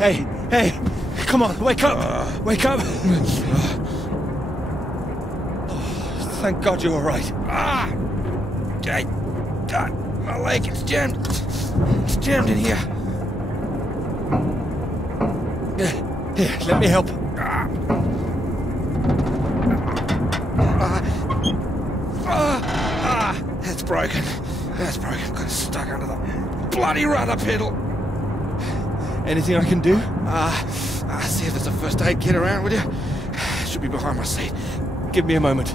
Hey, hey, come on, wake up! Wake up! Oh, thank God you're all right. Okay. God, my leg, it's jammed. It's jammed in here. Here, let me help. That's broken. That's broken. Got stuck under the bloody rudder pedal. Anything I can do? See if there's a first aid kit around, will you? Should be behind my seat. Give me a moment.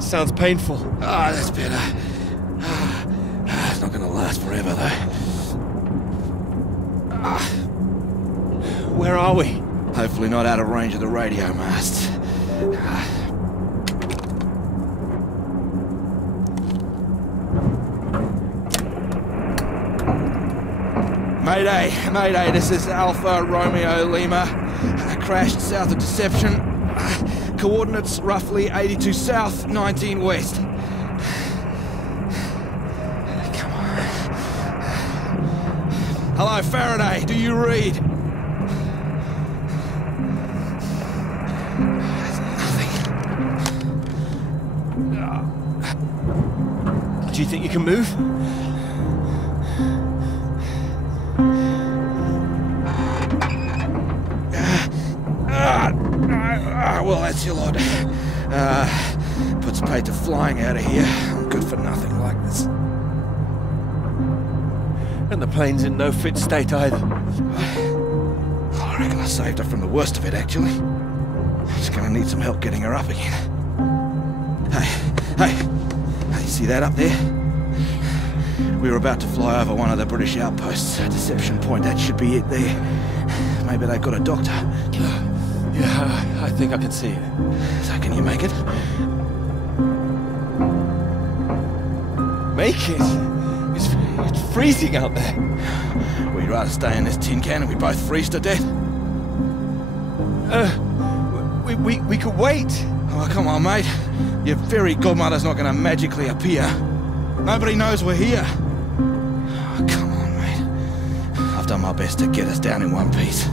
Sounds painful. That's better. It's not gonna last forever, though. Where are we? Hopefully not out of range of the radio masts. Mayday, Mayday, this is Alpha Romeo Lima. Crashed south of Deception. Coordinates roughly 82 south, 19 west. Come on. Hello, Faraday, do you read? Do you think you can move? Well, that's your lot. Puts paid to flying out of here. I'm good for nothing like this. And the plane's in no fit state either. I reckon I saved her from the worst of it, actually. Just gonna need some help getting her up again. Hey, you see that up there? We were about to fly over one of the British outposts, Deception Point. That should be it there. Maybe they've got a doctor. Yeah, I think I can see it. So can you make it? Make it? It's freezing out there. We'd rather stay in this tin can and we both freeze to death. We could wait. Oh, come on, mate. Your fairy godmother's not gonna magically appear. Nobody knows we're here. Oh, come on, mate. I've done my best to get us down in one piece.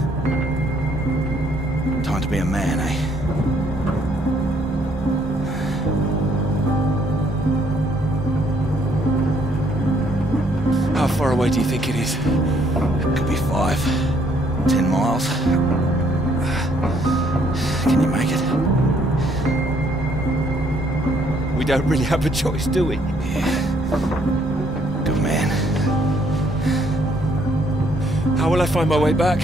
Time to be a man, eh? How far away do you think it is? It could be 5, 10 miles. Can you make it? We don't really have a choice, do we? Yeah. Good man. How will I find my way back?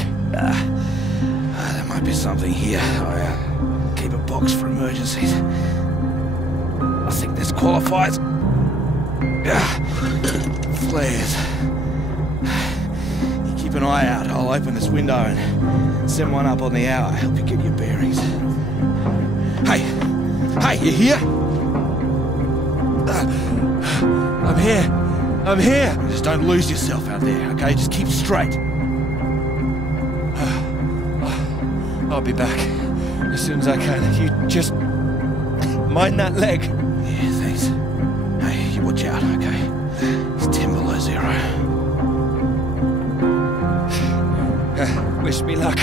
There might be something here. I keep a box for emergencies. I think this qualifies. Flares. You keep an eye out. I'll open this window and send one up on the hour. Help you get your bearings. Hey, you here? I'm here. Just don't lose yourself out there, okay? Just keep straight. I'll be back as soon as I can. You just mind that leg. Yeah, thanks. Hey, you watch out, okay? It's 10 below 0. Wish me luck.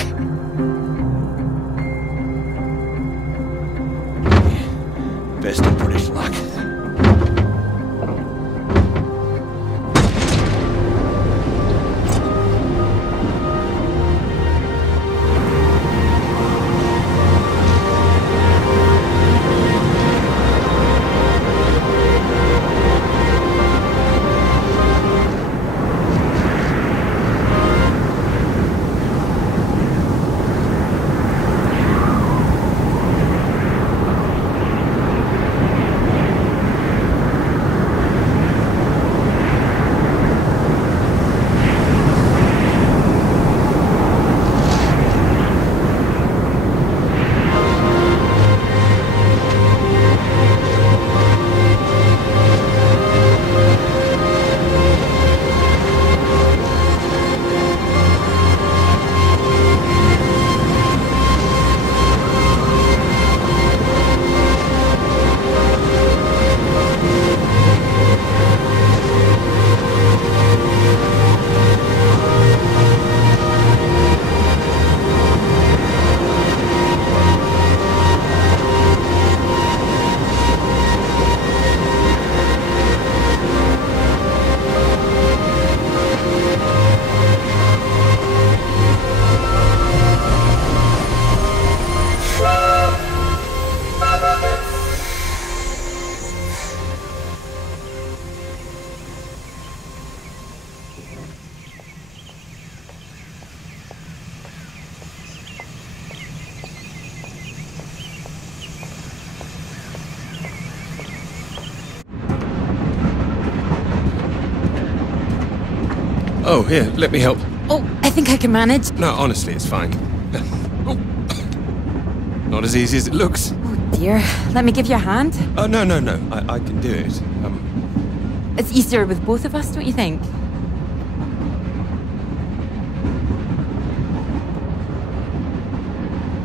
Yeah, best of British luck. Oh, here, let me help. Oh, I think I can manage. No, honestly, it's fine. Oh. Not as easy as it looks. Oh dear. Let me give you a hand. Oh, no. I can do it. It's easier with both of us, don't you think?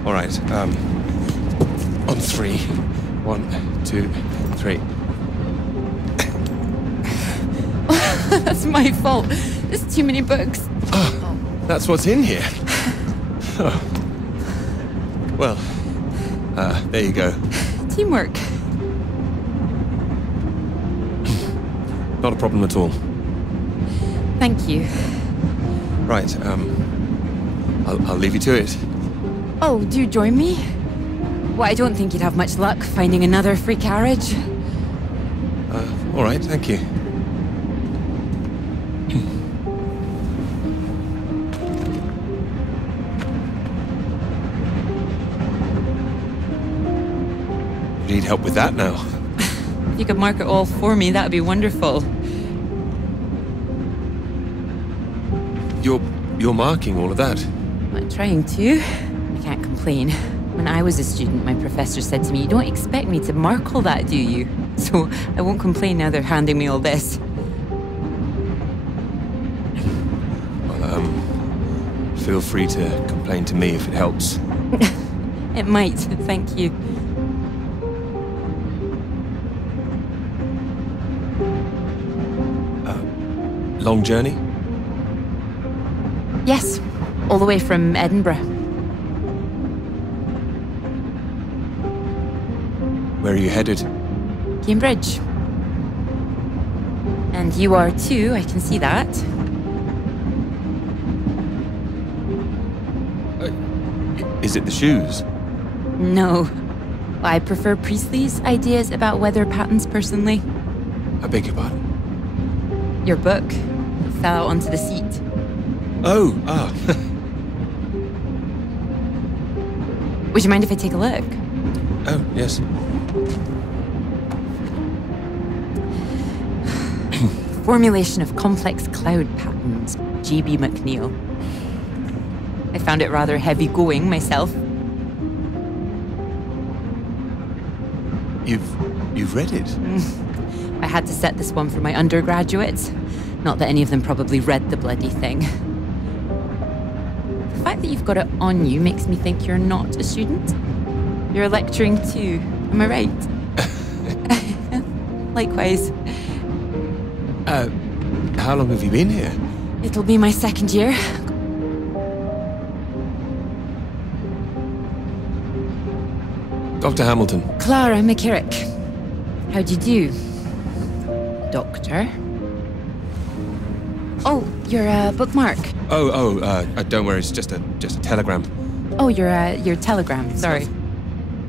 All right, on 3. 1, 2, 3. That's my fault. There's too many books. Oh, that's what's in here. Oh. Well, there you go. Teamwork. Not a problem at all. Thank you. Right, I'll leave you to it. Oh, do you join me? Well, I don't think you'd have much luck finding another free carriage. All right, thank you. Need help with that now? If you could mark it all for me, that'd be wonderful. You're marking all of that? I'm trying to. I can't complain. When I was a student, my professor said to me, "You don't expect me to mark all that, do you?" So I won't complain now they're handing me all this. Well, feel free to complain to me if it helps. It might, thank you. Long journey? Yes, all the way from Edinburgh. Where are you headed? Cambridge. And you are too, I can see that. Is it the shoes? No. I prefer Priestley's ideas about weather patterns personally. I beg your pardon? Your book fell out onto the seat. Oh, Would you mind if I take a look? Oh, yes. Formulation of complex cloud patterns, J.B. McNeill. I found it rather heavy going myself. You've read it? I had to set this one for my undergraduates. Not that any of them probably read the bloody thing. The fact that you've got it on you makes me think you're not a student. You're lecturing too, am I right? Likewise. How long have you been here? It'll be my second year. Dr. Hamilton. Clara McKirrick. How'd you do? Doctor? Oh, you're a bookmark. Don't worry, it's just a telegram. Oh, your telegram, sorry.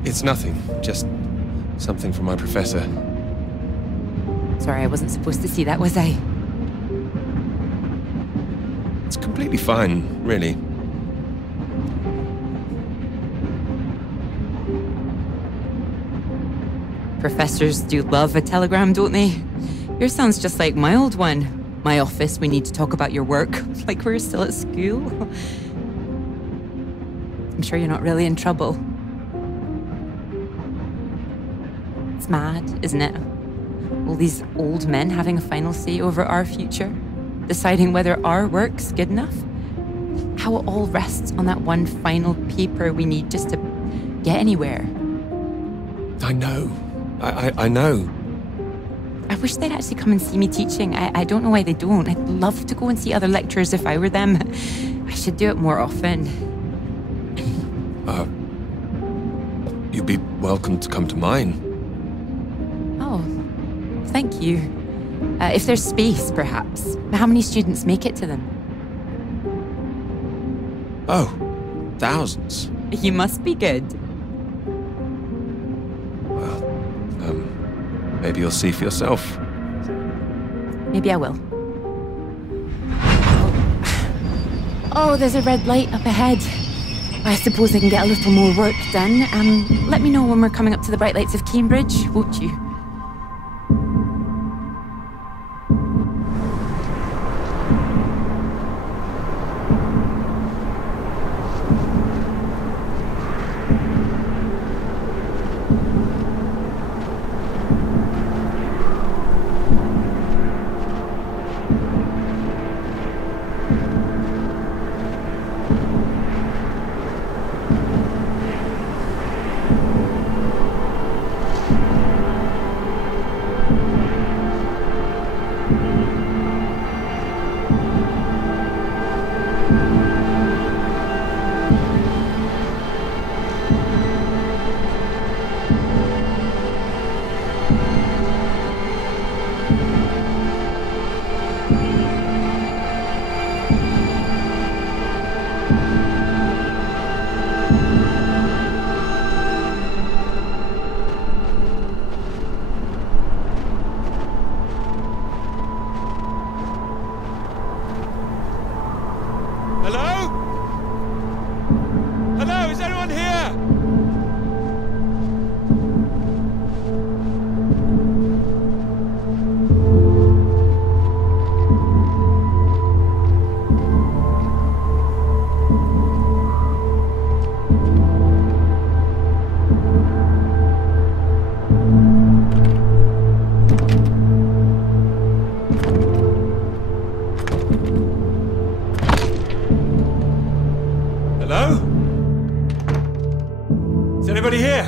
It's nothing, just something from my professor. Sorry, I wasn't supposed to see that, was I? It's completely fine, really. Professors do love a telegram, don't they? Yours sounds just like my old one. My office, we need to talk about your work. Like we're still at school. I'm sure you're not really in trouble. It's mad, isn't it? All these old men having a final say over our future, deciding whether our work's good enough. How it all rests on that one final paper we need just to get anywhere. I know. I know. I wish they'd actually come and see me teaching. I don't know why they don't. I'd love to go and see other lecturers if I were them. I should do it more often. You'd be welcome to come to mine. Oh, thank you. If there's space, perhaps. How many students make it to them? Oh, thousands. You must be good. Well, maybe you'll see for yourself. Maybe I will. Oh, there's a red light up ahead. I suppose I can get a little more work done. Let me know when we're coming up to the bright lights of Cambridge, won't you? Is anybody here?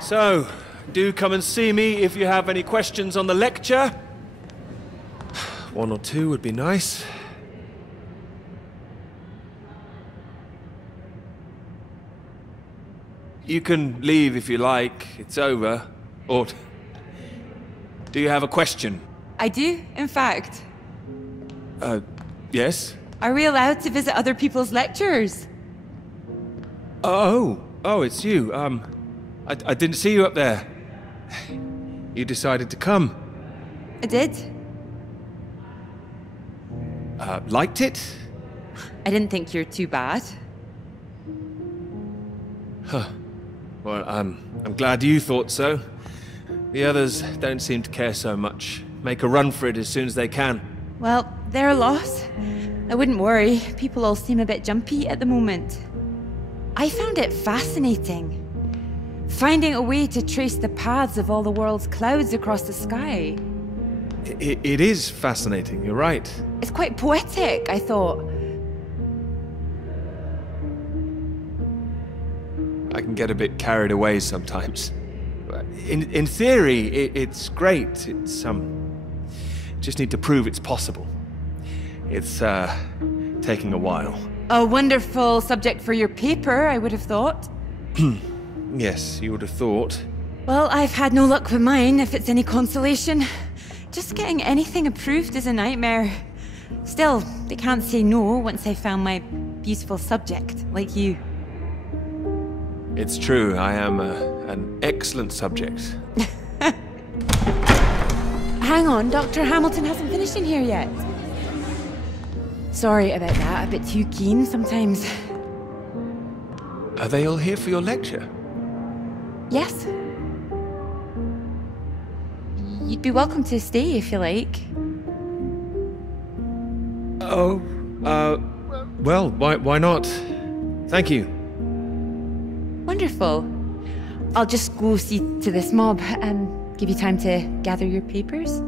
So, do come and see me if you have any questions on the lecture. 1 or 2 would be nice. You can leave if you like. It's over. Or do you have a question? I do, in fact. Yes? Are we allowed to visit other people's lectures? Oh, it's you. I didn't see you up there. You decided to come. I did. Liked it? I didn't think you're too bad. Huh. Well, I'm glad you thought so. The others don't seem to care so much. Make a run for it as soon as they can. Well, they're a loss. I wouldn't worry. People all seem a bit jumpy at the moment. I found it fascinating. Finding a way to trace the paths of all the world's clouds across the sky. It is fascinating, you're right. It's quite poetic, I thought. I can get a bit carried away sometimes. In theory, it's great. It's, just need to prove it's possible. It's, taking a while. A wonderful subject for your paper, I would have thought. Yes, you would have thought. Well, I've had no luck with mine, if it's any consolation. Just getting anything approved is a nightmare. Still, they can't say no once I found my beautiful subject, like you. It's true, I am an excellent subject. Hang on, Dr. Hamilton hasn't finished in here yet. Sorry about that, a bit too keen sometimes. Are they all here for your lecture? Yes. You'd be welcome to stay if you like. Oh, well, why not? Thank you. Wonderful. I'll just go see to this mob and give you time to gather your papers.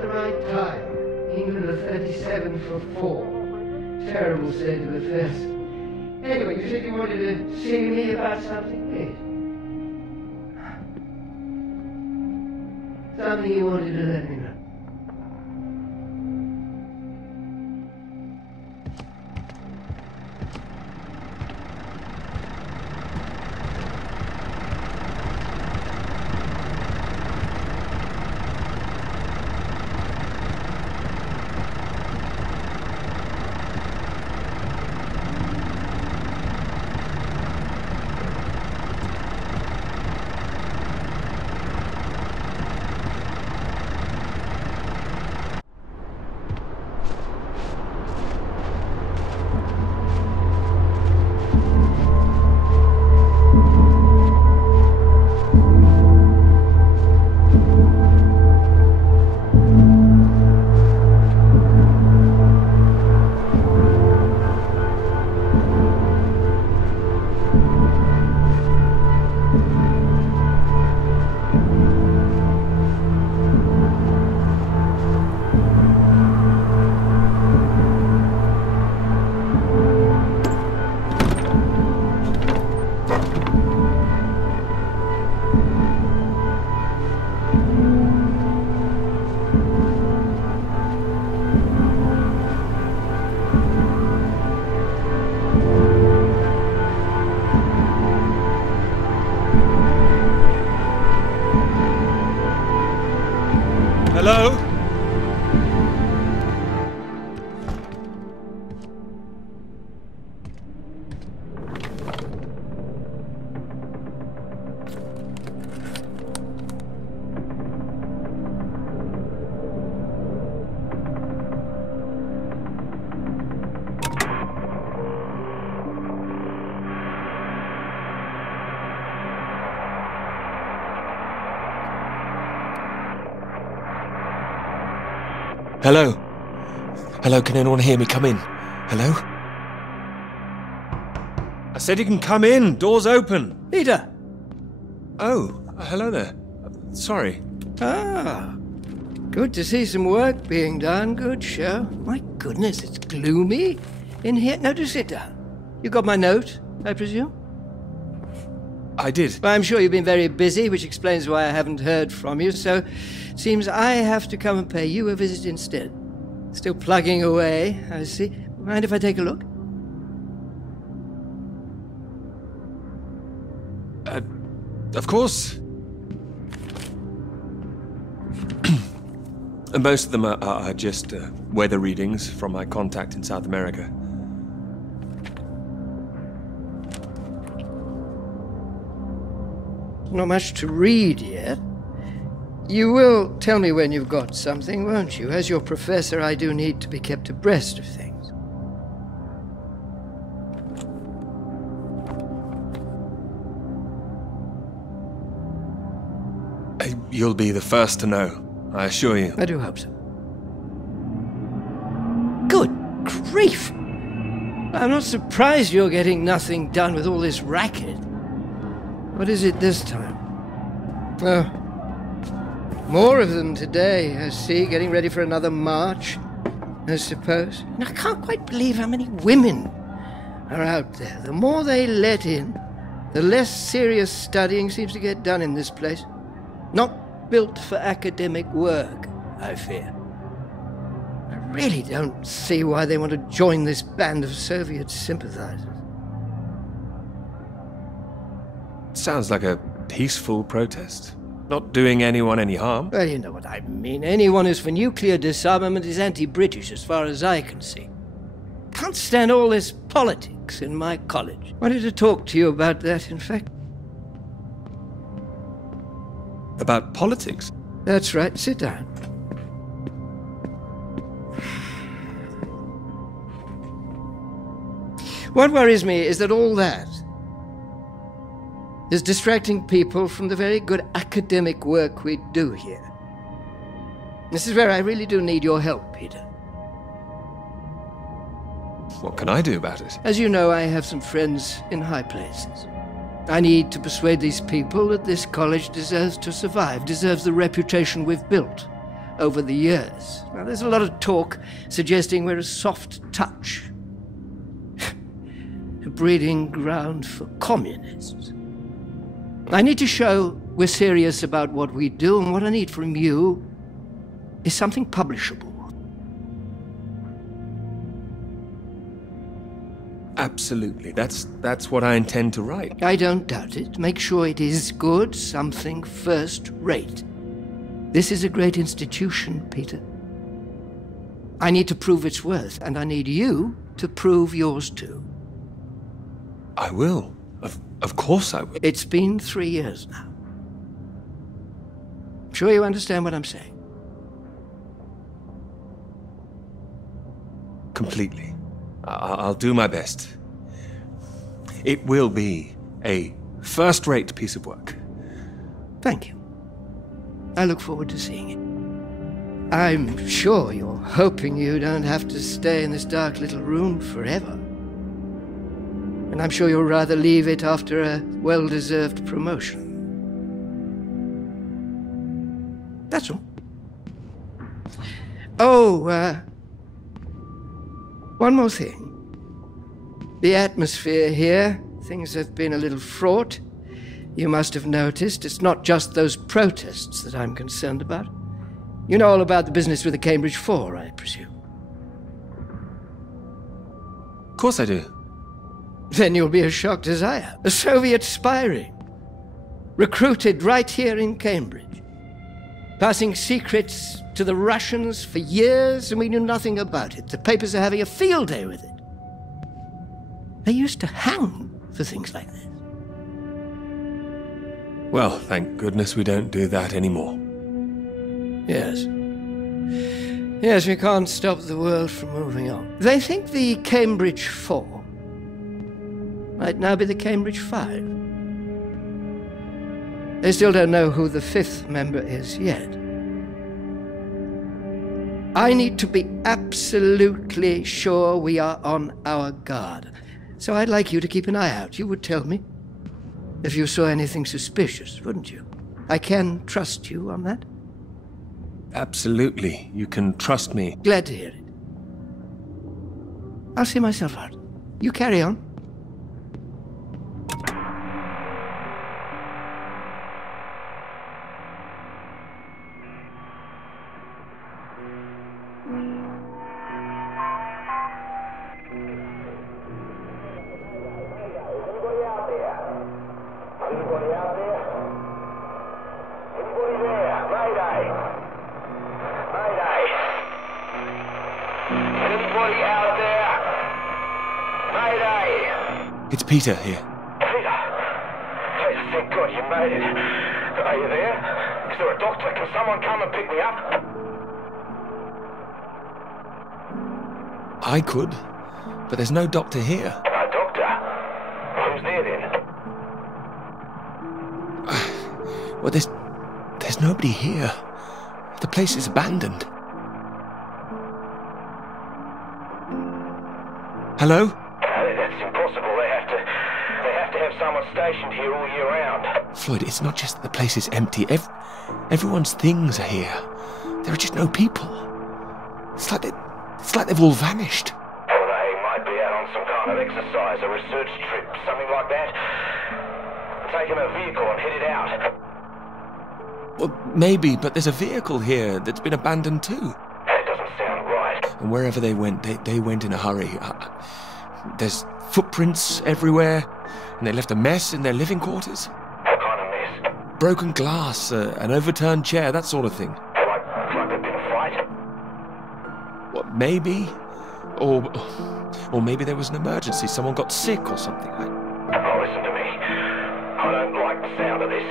the right time. England are 37 for 4. Terrible state of affairs. Anyway, you said you wanted to see me about something, yes? Something you wanted to let me know. Hello? Hello? Hello, can anyone hear me? Come in. Hello? I said you can come in. Door's open. Peter! Oh, hello there. Sorry. Ah, good to see some work being done. Good show. My goodness, it's gloomy in here. No, do sit down. You got my note, I presume? I did. Well, I'm sure you've been very busy, which explains why I haven't heard from you, so seems I have to come and pay you a visit instead. Still plugging away, I see. Mind if I take a look? Of course. Most of them are just weather readings from my contact in South America. Not much to read yet. You will tell me when you've got something, won't you? As your professor, I do need to be kept abreast of things. You'll be the first to know, I assure you. I do hope so. Good grief! I'm not surprised you're getting nothing done with all this racket. What is it this time? Oh, more of them today, I see, getting ready for another march, I suppose. And I can't quite believe how many women are out there. The more they let in, the less serious studying seems to get done in this place. Not built for academic work, I fear. I really don't see why they want to join this band of Soviet sympathizers. Sounds like a peaceful protest. Not doing anyone any harm. Well, you know what I mean. Anyone who's for nuclear disarmament is anti-British as far as I can see. Can't stand all this politics in my college. Wanted to talk to you about that, in fact. About politics? That's right. Sit down. What worries me is that all that is distracting people from the very good academic work we do here. This is where I really do need your help, Peter. What can I do about it? As you know, I have some friends in high places. I need to persuade these people that this college deserves to survive, deserves the reputation we've built. over the years. Now, there's a lot of talk suggesting we're a soft touch, a breeding ground for communists. I need to show we're serious about what we do, and what I need from you is something publishable. Absolutely. That's what I intend to write. I don't doubt it. Make sure it is good, something first-rate. This is a great institution, Peter. I need to prove its worth, and I need you to prove yours too. I will. Of course I will. It's been 3 years now. Sure you understand what I'm saying? Completely. I'll do my best. It will be a first-rate piece of work. Thank you. I look forward to seeing it. I'm sure you're hoping you don't have to stay in this dark little room forever. And I'm sure you'll rather leave it after a well-deserved promotion. That's all. Oh, one more thing. The atmosphere here, things have been a little fraught. You must have noticed it's not just those protests that I'm concerned about. You know all about the business with the Cambridge Four, I presume. Of course I do. Then you'll be as shocked as I am. A Soviet spy ring. Recruited right here in Cambridge. Passing secrets to the Russians for years, and we knew nothing about it. The papers are having a field day with it. They used to hang for things like this. Well, thank goodness we don't do that anymore. Yes. Yes, we can't stop the world from moving on. They think the Cambridge Four might now be the Cambridge Five. They still don't know who the fifth member is yet. I need to be absolutely sure we are on our guard. So I'd like you to keep an eye out. You would tell me if you saw anything suspicious, wouldn't you? I can trust you on that? Absolutely. You can trust me. Glad to hear it. I'll see myself out. You carry on. It's Peter here. Peter, thank God you made it. Are you there? Is there a doctor? Can someone come and pick me up? I could, but there's no doctor here. No doctor? Who's there then? Well, there's nobody here. The place is abandoned. Hello? That's impossible. They have to have someone stationed here all year round. Floyd, it's not just that the place is empty. Everyone's things are here. There are just no people. It's like they've all vanished. Well, they might be out on some kind of exercise, a research trip, something like that. Taking a vehicle and headed out. Well, maybe, but there's a vehicle here that's been abandoned too. That doesn't sound right. And wherever they went, they went in a hurry. There's footprints everywhere, and they left a mess in their living quarters. What kind of mess? Broken glass, an overturned chair, that sort of thing. Like there'd been a fight? What, maybe? Or maybe there was an emergency, someone got sick or something. Oh, listen to me. I don't like the sound of this.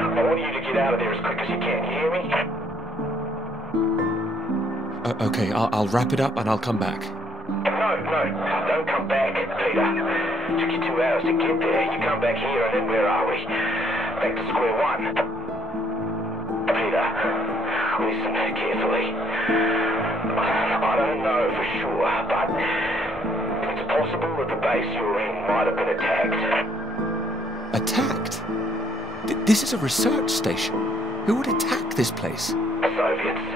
I want you to get out of there as quick as you can. You hear me? Okay, I'll wrap it up and I'll come back. No, don't come back, Peter. Took you 2 hours to get there. You come back here and then where are we? Back to square one. Peter, listen carefully. I don't know for sure, but it's possible that the base you're in might have been attacked. Attacked? This is a research station. Who would attack this place? Soviets.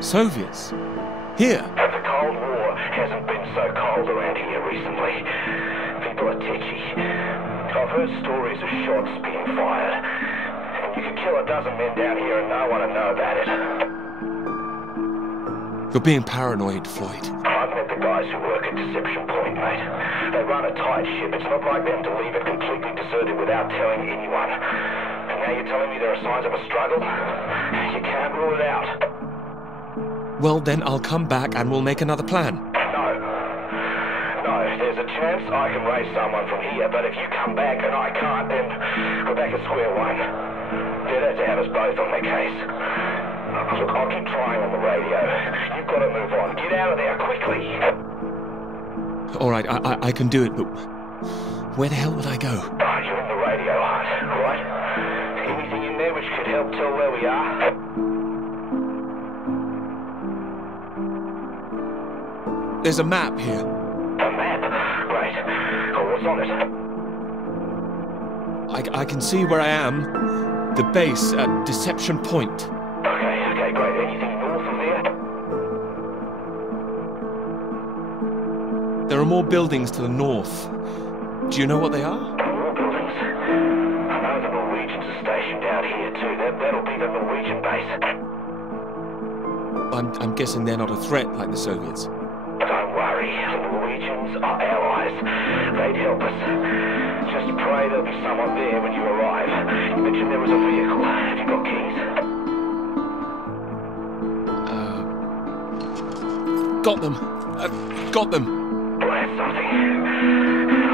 Soviets? Here? The Cold War hasn't been so cold around here recently. People are tetchy. I've heard stories of shots being fired. And you could kill a dozen men down here and no one would know about it. You're being paranoid, Floyd. I've met the guys who work at Deception Point, mate. They run a tight ship. It's not like them to leave it completely deserted without telling anyone. And now you're telling me there are signs of a struggle? You can't rule it out. Well, then I'll come back and we'll make another plan. No, there's a chance I can raise someone from here, but if you come back and I can't, then we're back at square one. They'd have to have us both on their case. Look, I'll keep trying on the radio. You've got to move on. Get out of there, quickly! All right, I can do it, but where the hell would I go? Oh, you're in the radio hut, right? Anything in there which could help tell where we are? There's a map here. A map? Great. Oh, what's on it? I can see where I am. The base at Deception Point. Okay, great. Anything north of there? There are more buildings to the north. Do you know what they are? More buildings? I know the Norwegians are stationed out here too. That'll be the Norwegian base. I'm guessing they're not a threat like the Soviets. Don't worry, the Norwegians are allies. They'd help us. Just pray there'll be someone there when you arrive. You mentioned there was a vehicle. Have you got keys? Got them. Got them. Well, that's something.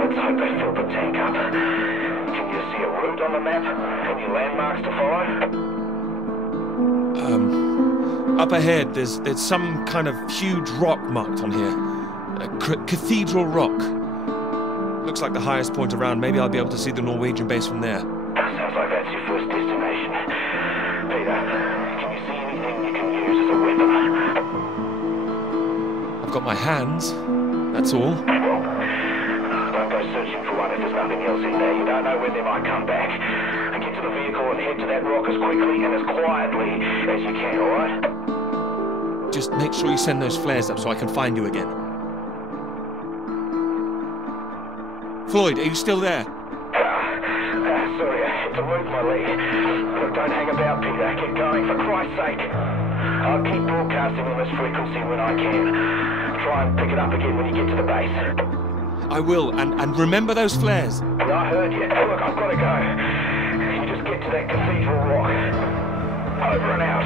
Let's hope they filled the tank up. Can you see a route on the map? Any landmarks to follow? Up ahead, there's some kind of huge rock marked on here. Cathedral Rock. Looks like the highest point around. Maybe I'll be able to see the Norwegian base from there. Sounds like that's your first destination. Peter, can you see anything you can use as a weapon? I've got my hands. That's all. Well, don't go searching for one if there's nothing else in there. You don't know when they might come back. Get to the vehicle and head to that rock as quickly and as quietly as you can, alright? Just make sure you send those flares up so I can find you again. Floyd, are you still there? Sorry, I had to move my leg. Look, don't hang about, Peter. Keep going, for Christ's sake. I'll keep broadcasting on this frequency when I can. Try and pick it up again when you get to the base. I will, and remember those flares. Yeah, I heard you. Look, I've got to go. You just get to that cathedral rock. Over and out.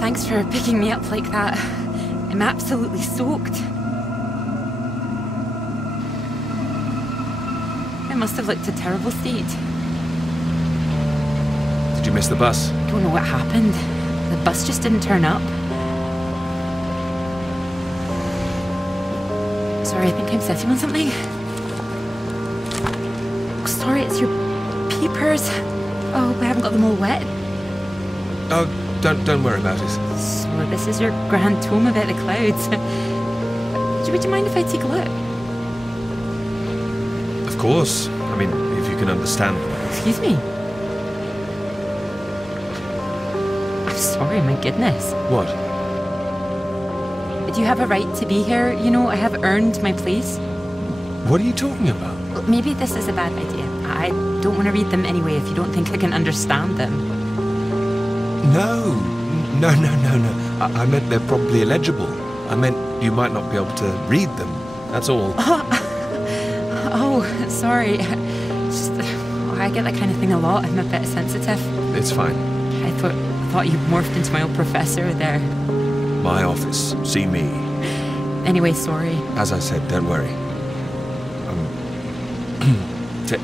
Thanks for picking me up like that. I'm absolutely soaked. I must have looked a terrible state. Did you miss the bus? I don't know what happened. The bus just didn't turn up. Sorry, I think I'm sitting on something. Oh, sorry, it's your peepers. Oh, I haven't got them all wet. Oh, don't worry about it. So this is your grand tome about the clouds. Would you mind if I take a look? Of course. I mean, if you can understand. Excuse me? I'm sorry, my goodness. What? Do you have a right to be here? You know, I have earned my place. What are you talking about? Well, maybe this is a bad idea. I don't want to read them anyway if you don't think I can understand them. No. I meant they're probably illegible. I meant you might not be able to read them. That's all. Oh, sorry. Just, I get that kind of thing a lot. I'm a bit sensitive. It's fine. I thought you morphed into my old professor there. My office. See me. Anyway, sorry. As I said, don't worry.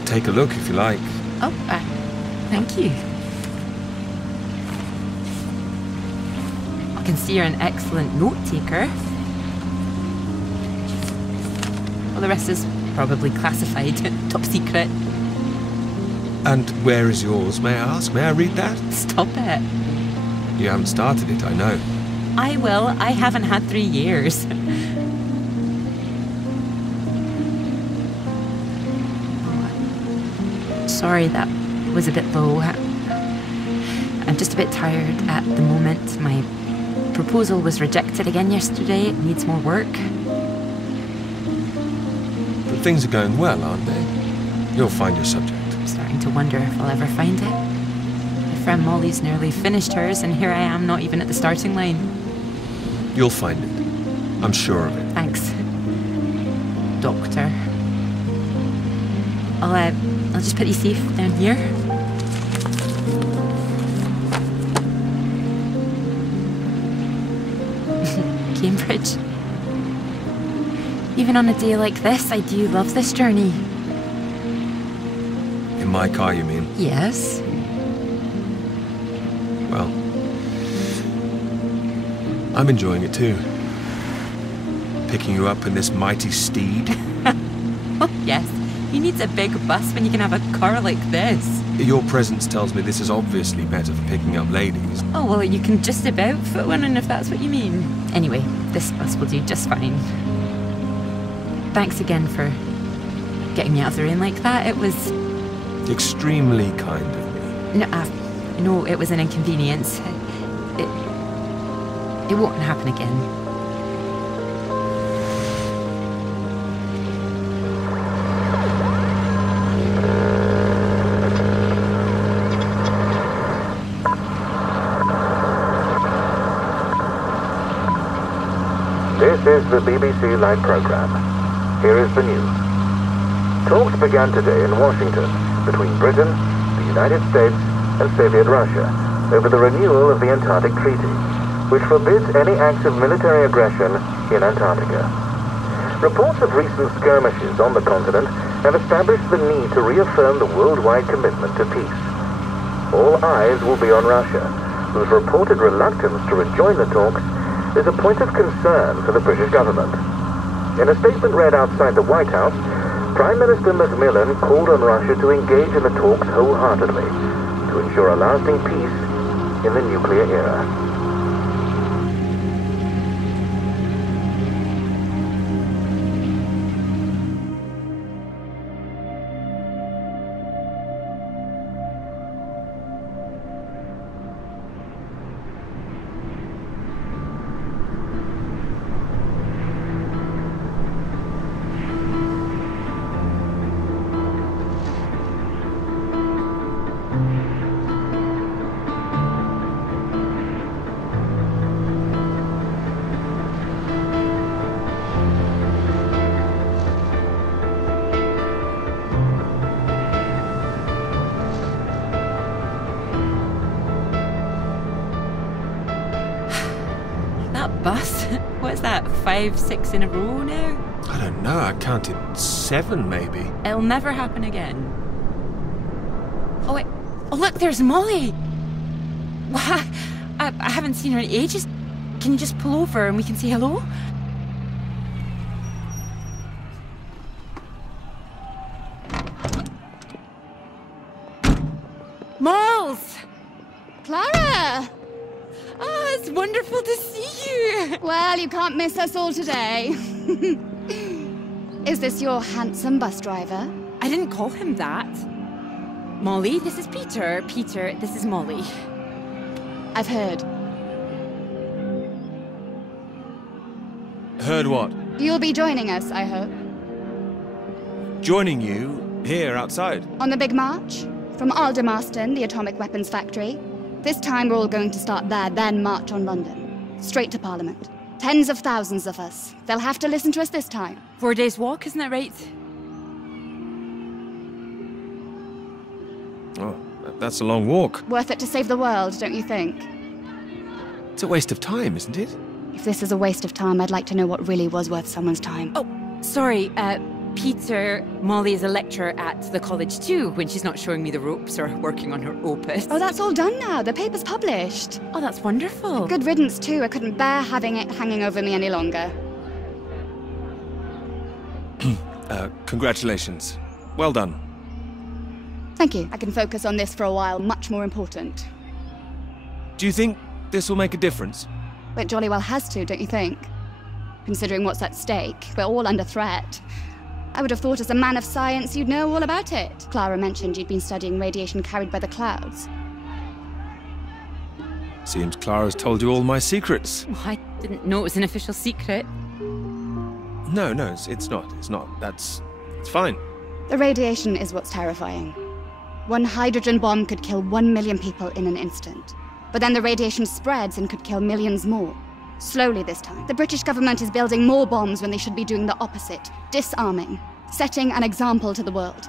Take a look if you like. Oh, thank you. I can see you're an excellent note taker. Well, the rest is probably classified, top secret. And where is yours, may I ask? May I read that? Stop it. You haven't started it, I know. I will. I haven't had 3 years. Sorry, that was a bit low. I'm just a bit tired at the moment. My proposal was rejected again yesterday. It needs more work. But things are going well, aren't they? You'll find your subject. I'm starting to wonder if I'll ever find it. My friend Molly's nearly finished hers, and here I am, not even at the starting line. You'll find it. I'm sure of it. Thanks, Doctor. I'll just put you safe down here. Cambridge. Even on a day like this, I do love this journey. In my car, you mean? Yes. Well, I'm enjoying it too. Picking you up in this mighty steed. Oh, yes. Who needs a big bus when you can have a car like this? Your presence tells me this is obviously better for picking up ladies. Oh, well, you can just about fit one in if that's what you mean. Anyway, this bus will do just fine. Thanks again for getting me out of the rain like that. It was... Extremely kind of me. No, it was an inconvenience. It won't happen again. This is the BBC Live Programme. Here is the news. Talks began today in Washington between Britain, the United States, and Soviet Russia over the renewal of the Antarctic Treaty, which forbids any acts of military aggression in Antarctica. Reports of recent skirmishes on the continent have established the need to reaffirm the worldwide commitment to peace. All eyes will be on Russia, whose reported reluctance to rejoin the talks is a point of concern for the British government. In a statement read outside the White House, Prime Minister Macmillan called on Russia to engage in the talks wholeheartedly to ensure a lasting peace in the nuclear era. Bus? What's that, 5, 6 in a row now? I don't know, I counted 7 maybe. It'll never happen again. Oh wait, oh look, there's Molly! Wow, I haven't seen her in ages. Can you just pull over and we can say hello? Moles! Clara! Oh, it's wonderful to see you! Well, you can't miss us all today. Is this your handsome bus driver? I didn't call him that. Molly, this is Peter. Peter, this is Molly. I've heard. Heard what? You'll be joining us, I hope. Joining you here outside. On the big march? From Aldermaston, the atomic weapons factory. This time we're all going to start there, then march on London. Straight to Parliament. Tens of thousands of us. They'll have to listen to us this time. 4 days walk, isn't that right? Oh, that's a long walk. Worth it to save the world, don't you think? It's a waste of time, isn't it? If this is a waste of time, I'd like to know what really was worth someone's time. Oh, sorry, Peter, Molly is a lecturer at the college too, when she's not showing me the ropes or working on her opus. Oh, that's all done now. The paper's published. Oh, that's wonderful. Good riddance, too. I couldn't bear having it hanging over me any longer. Congratulations. Well done. Thank you. I can focus on this for a while. Much more important. Do you think this will make a difference? It jolly well has to, don't you think? Considering what's at stake, we're all under threat. I would have thought as a man of science you'd know all about it. Clara mentioned you'd been studying radiation carried by the clouds. Seems Clara's told you all my secrets. Oh, I didn't know it was an official secret. No, it's not. It's fine. The radiation is what's terrifying. One hydrogen bomb could kill 1 million people in an instant. But then the radiation spreads and could kill millions more. Slowly this time. The British government is building more bombs when they should be doing the opposite. Disarming. Setting an example to the world.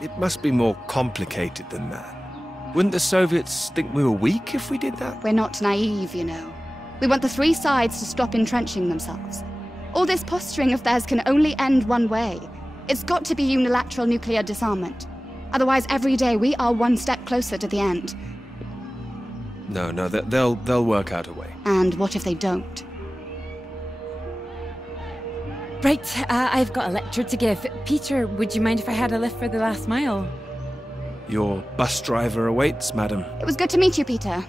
It must be more complicated than that. Wouldn't the Soviets think we were weak if we did that? We're not naive, you know. We want the three sides to stop entrenching themselves. All this posturing of theirs can only end one way. It's got to be unilateral nuclear disarmament. Otherwise, every day we are one step closer to the end. No, they'll work out a way. And what if they don't? Right, I've got a lecture to give. Peter, would you mind if I had a lift for the last mile? Your bus driver awaits, madam. It was good to meet you, Peter.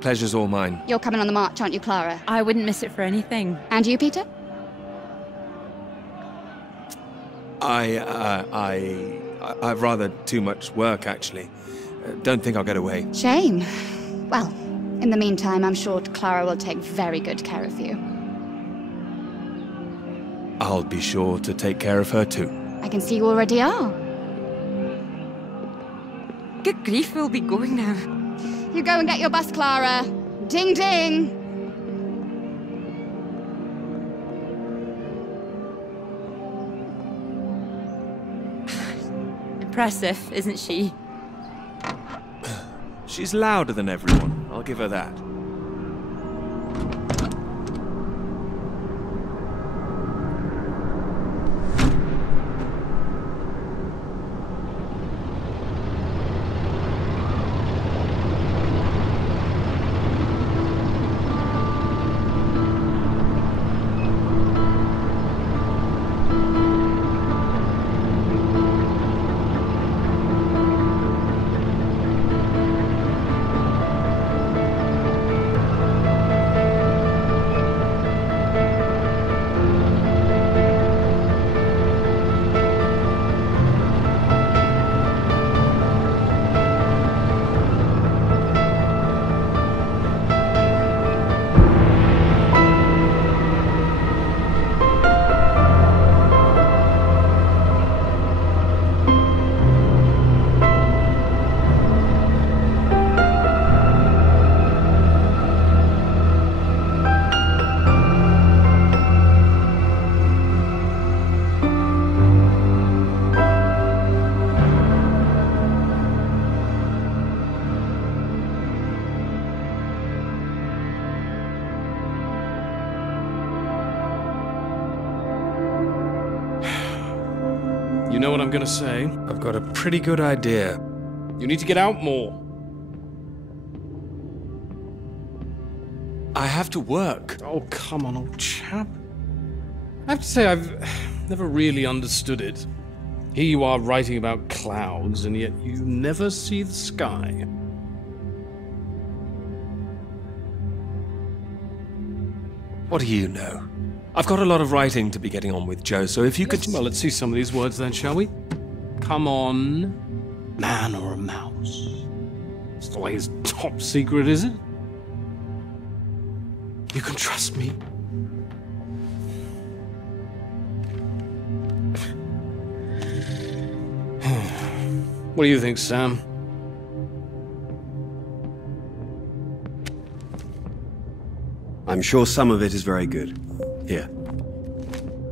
Pleasure's all mine. You're coming on the march, aren't you, Clara? I wouldn't miss it for anything. And you, Peter? I've rather too much work, actually. Don't think I'll get away. Shame. Well, in the meantime, I'm sure Clara will take very good care of you. I'll be sure to take care of her, too. I can see you already are. Good grief, we'll be going now. You go and get your bus, Clara. Ding, ding. Impressive, isn't she? She's louder than everyone. I'll give her that. You know what I'm gonna say? I've got a pretty good idea. You need to get out more. I have to work. Oh, come on, old chap. I have to say, I've never really understood it. Here you are writing about clouds, and yet you never see the sky. What do you know? I've got a lot of writing to be getting on with, Joe, so if you could... Well, let's see some of these words then, shall we? Come on. Man or a mouse? It's the way it's top secret, is it? You can trust me. What do you think, Sam? I'm sure some of it is very good. Here.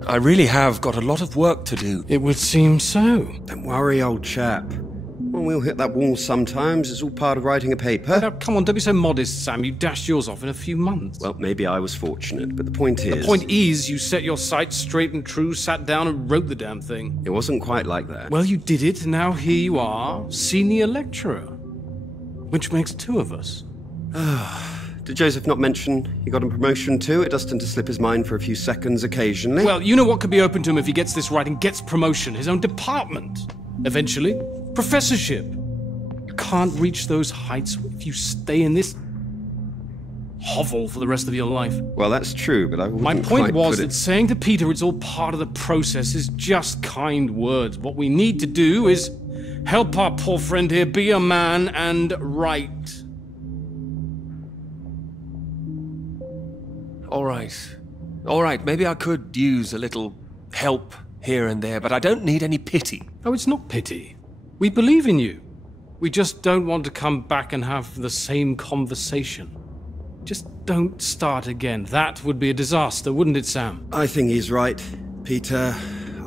I really have got a lot of work to do. It would seem so. Don't worry, old chap. Well, we'll hit that wall sometimes. It's all part of writing a paper. Now, come on, don't be so modest, Sam. You dashed yours off in a few months. Well, maybe I was fortunate, but the point is... The point is, you set your sights straight and true, sat down and wrote the damn thing. It wasn't quite like that. Well, you did it, and now here you are, senior lecturer. Which makes two of us. Did Joseph not mention he got a promotion too? It does tend to slip his mind for a few seconds occasionally. Well, you know what could be open to him if he gets this right and gets promotion? His own department. Eventually. Professorship. You can't reach those heights if you stay in this hovel for the rest of your life. Well, that's true, but I wouldn't My point quite was put that it... saying to Peter it's all part of the process is just kind words. What we need to do is help our poor friend here be a man and write. All right, maybe I could use a little help here and there, but I don't need any pity. Oh, it's not pity. We believe in you. We just don't want to come back and have the same conversation. Just don't start again. That would be a disaster, wouldn't it, Sam? I think he's right, Peter.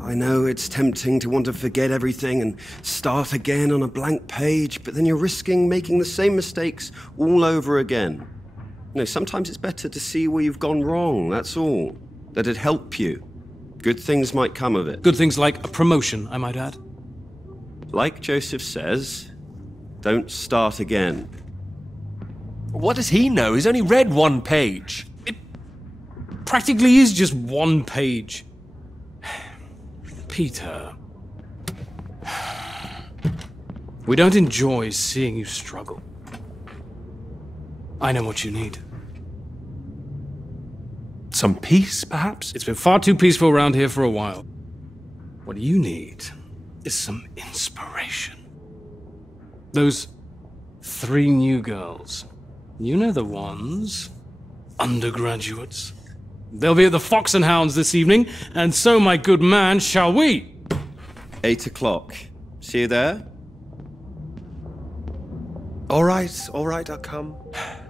I know it's tempting to want to forget everything and start again on a blank page, but then you're risking making the same mistakes all over again. You know, sometimes it's better to see where you've gone wrong, that's all. Let it help you. Good things might come of it. Good things like a promotion, I might add. Like Joseph says, don't start again. What does he know? He's only read one page. It practically is just one page. Peter. We don't enjoy seeing you struggle. I know what you need. Some peace, perhaps? It's been far too peaceful around here for a while. What you need is some inspiration. Those 3 new girls. You know the ones. Undergraduates. They'll be at the Fox and Hounds this evening, and so, my good man, shall we? 8 o'clock. See you there? All right, I'll come.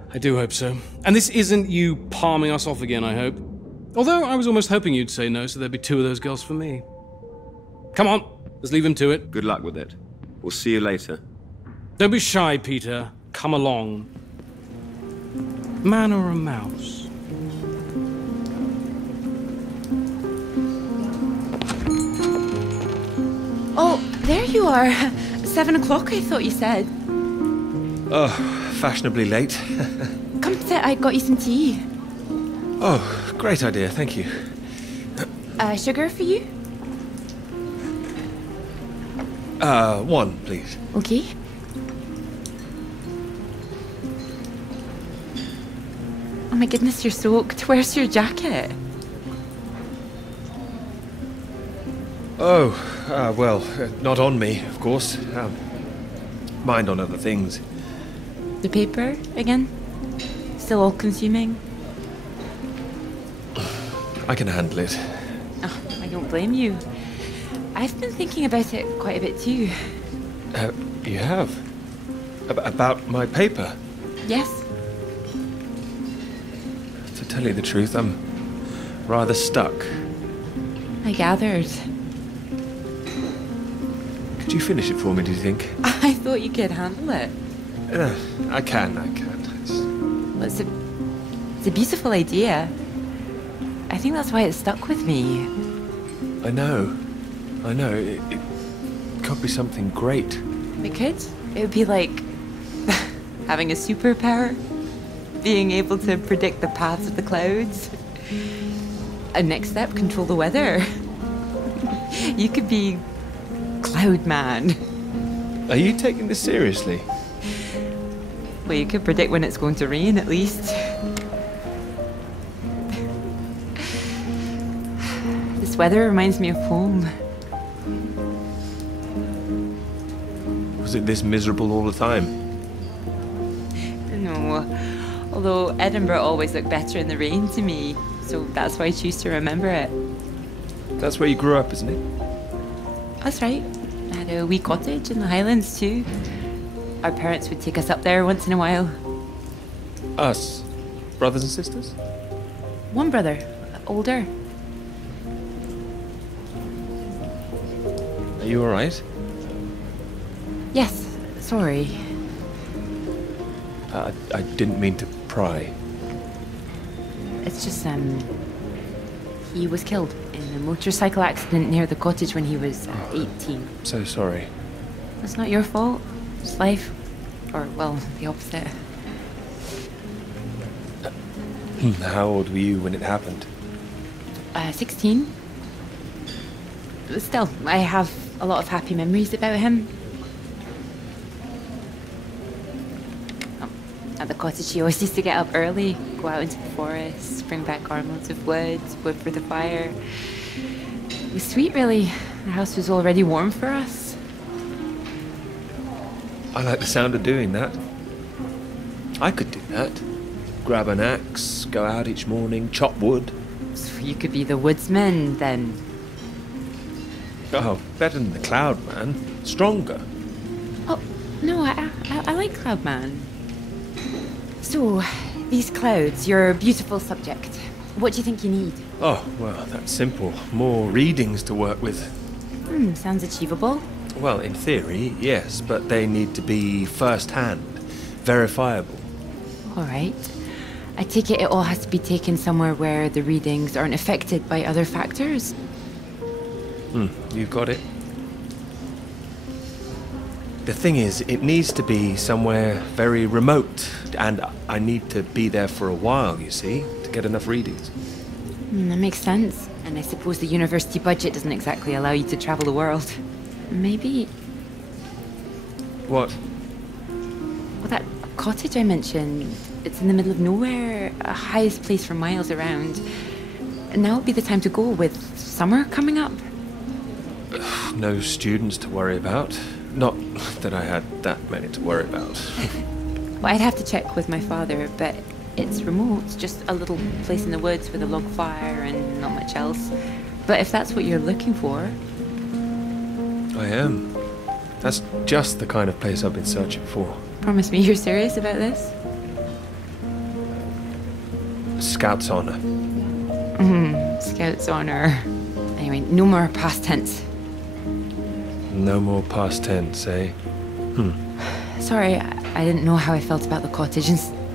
I do hope so. And this isn't you palming us off again, I hope. Although I was almost hoping you'd say no, so there'd be 2 of those girls for me. Come on, let's leave him to it. Good luck with it. We'll see you later. Don't be shy, Peter. Come along. Man or a mouse? Oh, there you are. 7 o'clock, I thought you said. Oh, fashionably late. Come sit, I got you some tea. Oh, great idea, thank you. Sugar for you? 1, please. Okay. Oh my goodness, you're soaked. Where's your jacket? Oh, well, not on me, of course. Mind on other things. The paper again? Still all consuming? I can handle it. Oh, I don't blame you. I've been thinking about it quite a bit too. You have? About my paper? Yes. To tell you the truth, I'm rather stuck. I gathered. Could you finish it for me, do you think? I thought you could handle it. I can. Well, it's a beautiful idea. I think that's why it stuck with me. I know. It could be something great. It could. It would be like having a superpower. Being able to predict the paths of the clouds. And next step, control the weather. You could be Cloud Man. Are you taking this seriously? Well, you could predict when it's going to rain, at least. weather reminds me of home. Was it this miserable all the time? No, although Edinburgh always looked better in the rain to me, so that's why I choose to remember it. That's where you grew up, isn't it? That's right. I had a wee cottage in the Highlands too. Our parents would take us up there once in a while. Us? Brothers and sisters? One brother, older. Are you alright? Yes, sorry. I didn't mean to pry. It's just, he was killed in a motorcycle accident near the cottage when he was 18. So sorry. It's not your fault. It's life. Or, well, the opposite. How old were you when it happened? 16. Still, I have a lot of happy memories about him. At the cottage, he always used to get up early, go out into the forest, bring back armloads of wood for the fire. It was sweet, really. The house was already warm for us. I like the sound of doing that. I could do that. Grab an axe, go out each morning, chop wood. So you could be the woodsman, then. Oh, better than the Cloud Man. Stronger. Oh, no, I like Cloudman. So, these clouds, your beautiful subject. What do you think you need? Oh, well, that's simple. More readings to work with. Sounds achievable. Well, in theory, yes, but they need to be first-hand, verifiable. All right. I take it all has to be taken somewhere where the readings aren't affected by other factors. You've got it. The thing is, it needs to be somewhere very remote, and I need to be there for a while, you see, to get enough readings. That makes sense. And I suppose the university budget doesn't exactly allow you to travel the world. Maybe... What? Well, that cottage I mentioned, it's in the middle of nowhere, a highest place for miles around. Now would be the time to go with summer coming up. No students to worry about. Not that I had that many to worry about. Well, I'd have to check with my father, but it's remote. It's just a little place in the woods with a log fire and not much else. But if that's what you're looking for... I am. That's just the kind of place I've been searching for. Promise me you're serious about this? Scout's honor. Scout's honor. Anyway, no more past tense. No more past tense, eh? Sorry, I didn't know how I felt about the cottage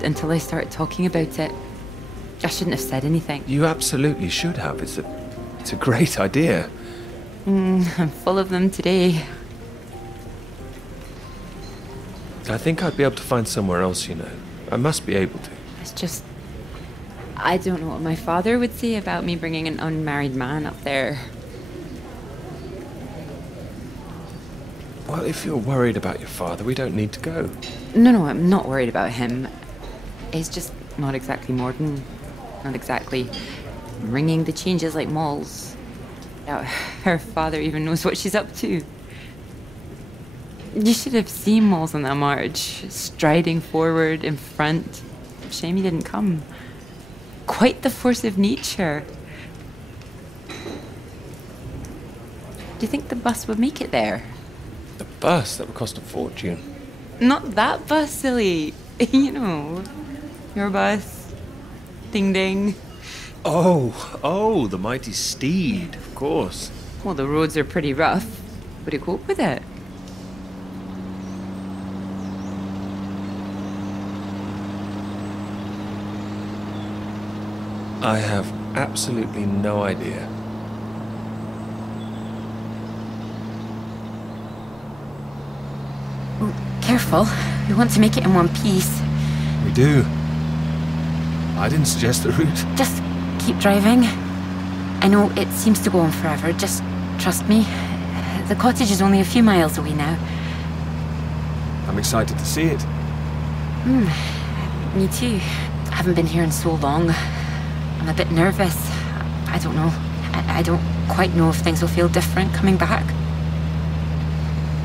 until I started talking about it. I shouldn't have said anything. You absolutely should have. It's a great idea. I'm full of them today. I think I'd be able to find somewhere else, you know. I must be able to. It's just... I don't know what my father would say about me bringing an unmarried man up there. Well, if you're worried about your father, we don't need to go. No, I'm not worried about him. He's just not exactly modern. Not exactly ringing the changes like Moll's. Now, her father even knows what she's up to. You should have seen Moll's on that march, striding forward in front. Shame he didn't come. Quite the force of nature. Do you think the bus would make it there? The bus? That would cost a fortune. Not that bus, silly. You know, your bus. Ding ding. Oh, the mighty steed, of course. Well, the roads are pretty rough. Would you cope with it? I have absolutely no idea. Careful. We want to make it in one piece. We do. I didn't suggest the route. Just keep driving. I know it seems to go on forever. Just trust me. The cottage is only a few miles away now. I'm excited to see it. Me too. I haven't been here in so long. I'm a bit nervous. I don't know. I don't quite know if things will feel different coming back.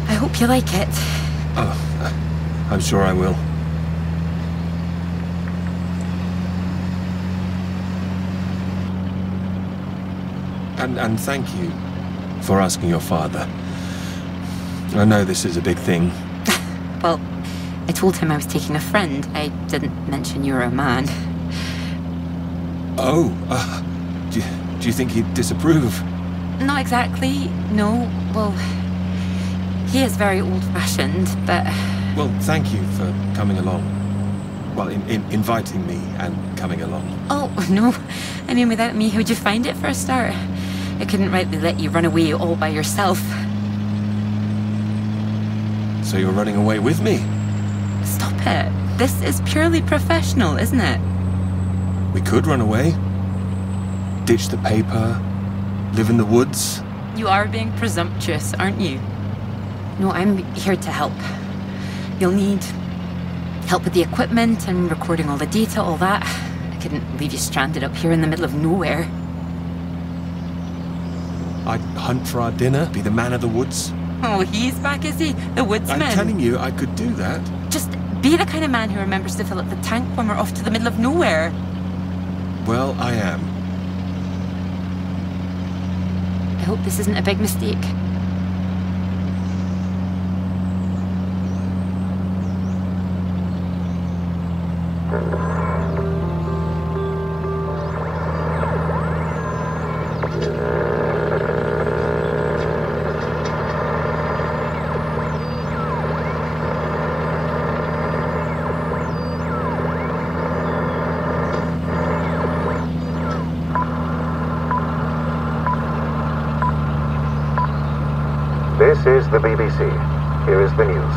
I hope you like it. Oh, I'm sure I will. And thank you for asking your father. I know this is a big thing. Well, I told him I was taking a friend. I didn't mention you were a man. Oh, do you think he'd disapprove? Not exactly, no. Well, he is very old-fashioned, but... Well, thank you for coming along. Well, inviting me and coming along. Oh, no. I mean, without me, how'd you find it for a start? I couldn't rightly let you run away all by yourself. So you're running away with me? Stop it. This is purely professional, isn't it? We could run away. Ditch the paper. Live in the woods. You are being presumptuous, aren't you? No, I'm here to help. You'll need help with the equipment and recording all the data, all that. I couldn't leave you stranded up here in the middle of nowhere. I'd hunt for our dinner, be the man of the woods. Oh, he's back, is he? The woodsman? I'm telling you, I could do that. Just be the kind of man who remembers to fill up the tank when we're off to the middle of nowhere. Well, I am. I hope this isn't a big mistake. This is the BBC. Here is the news.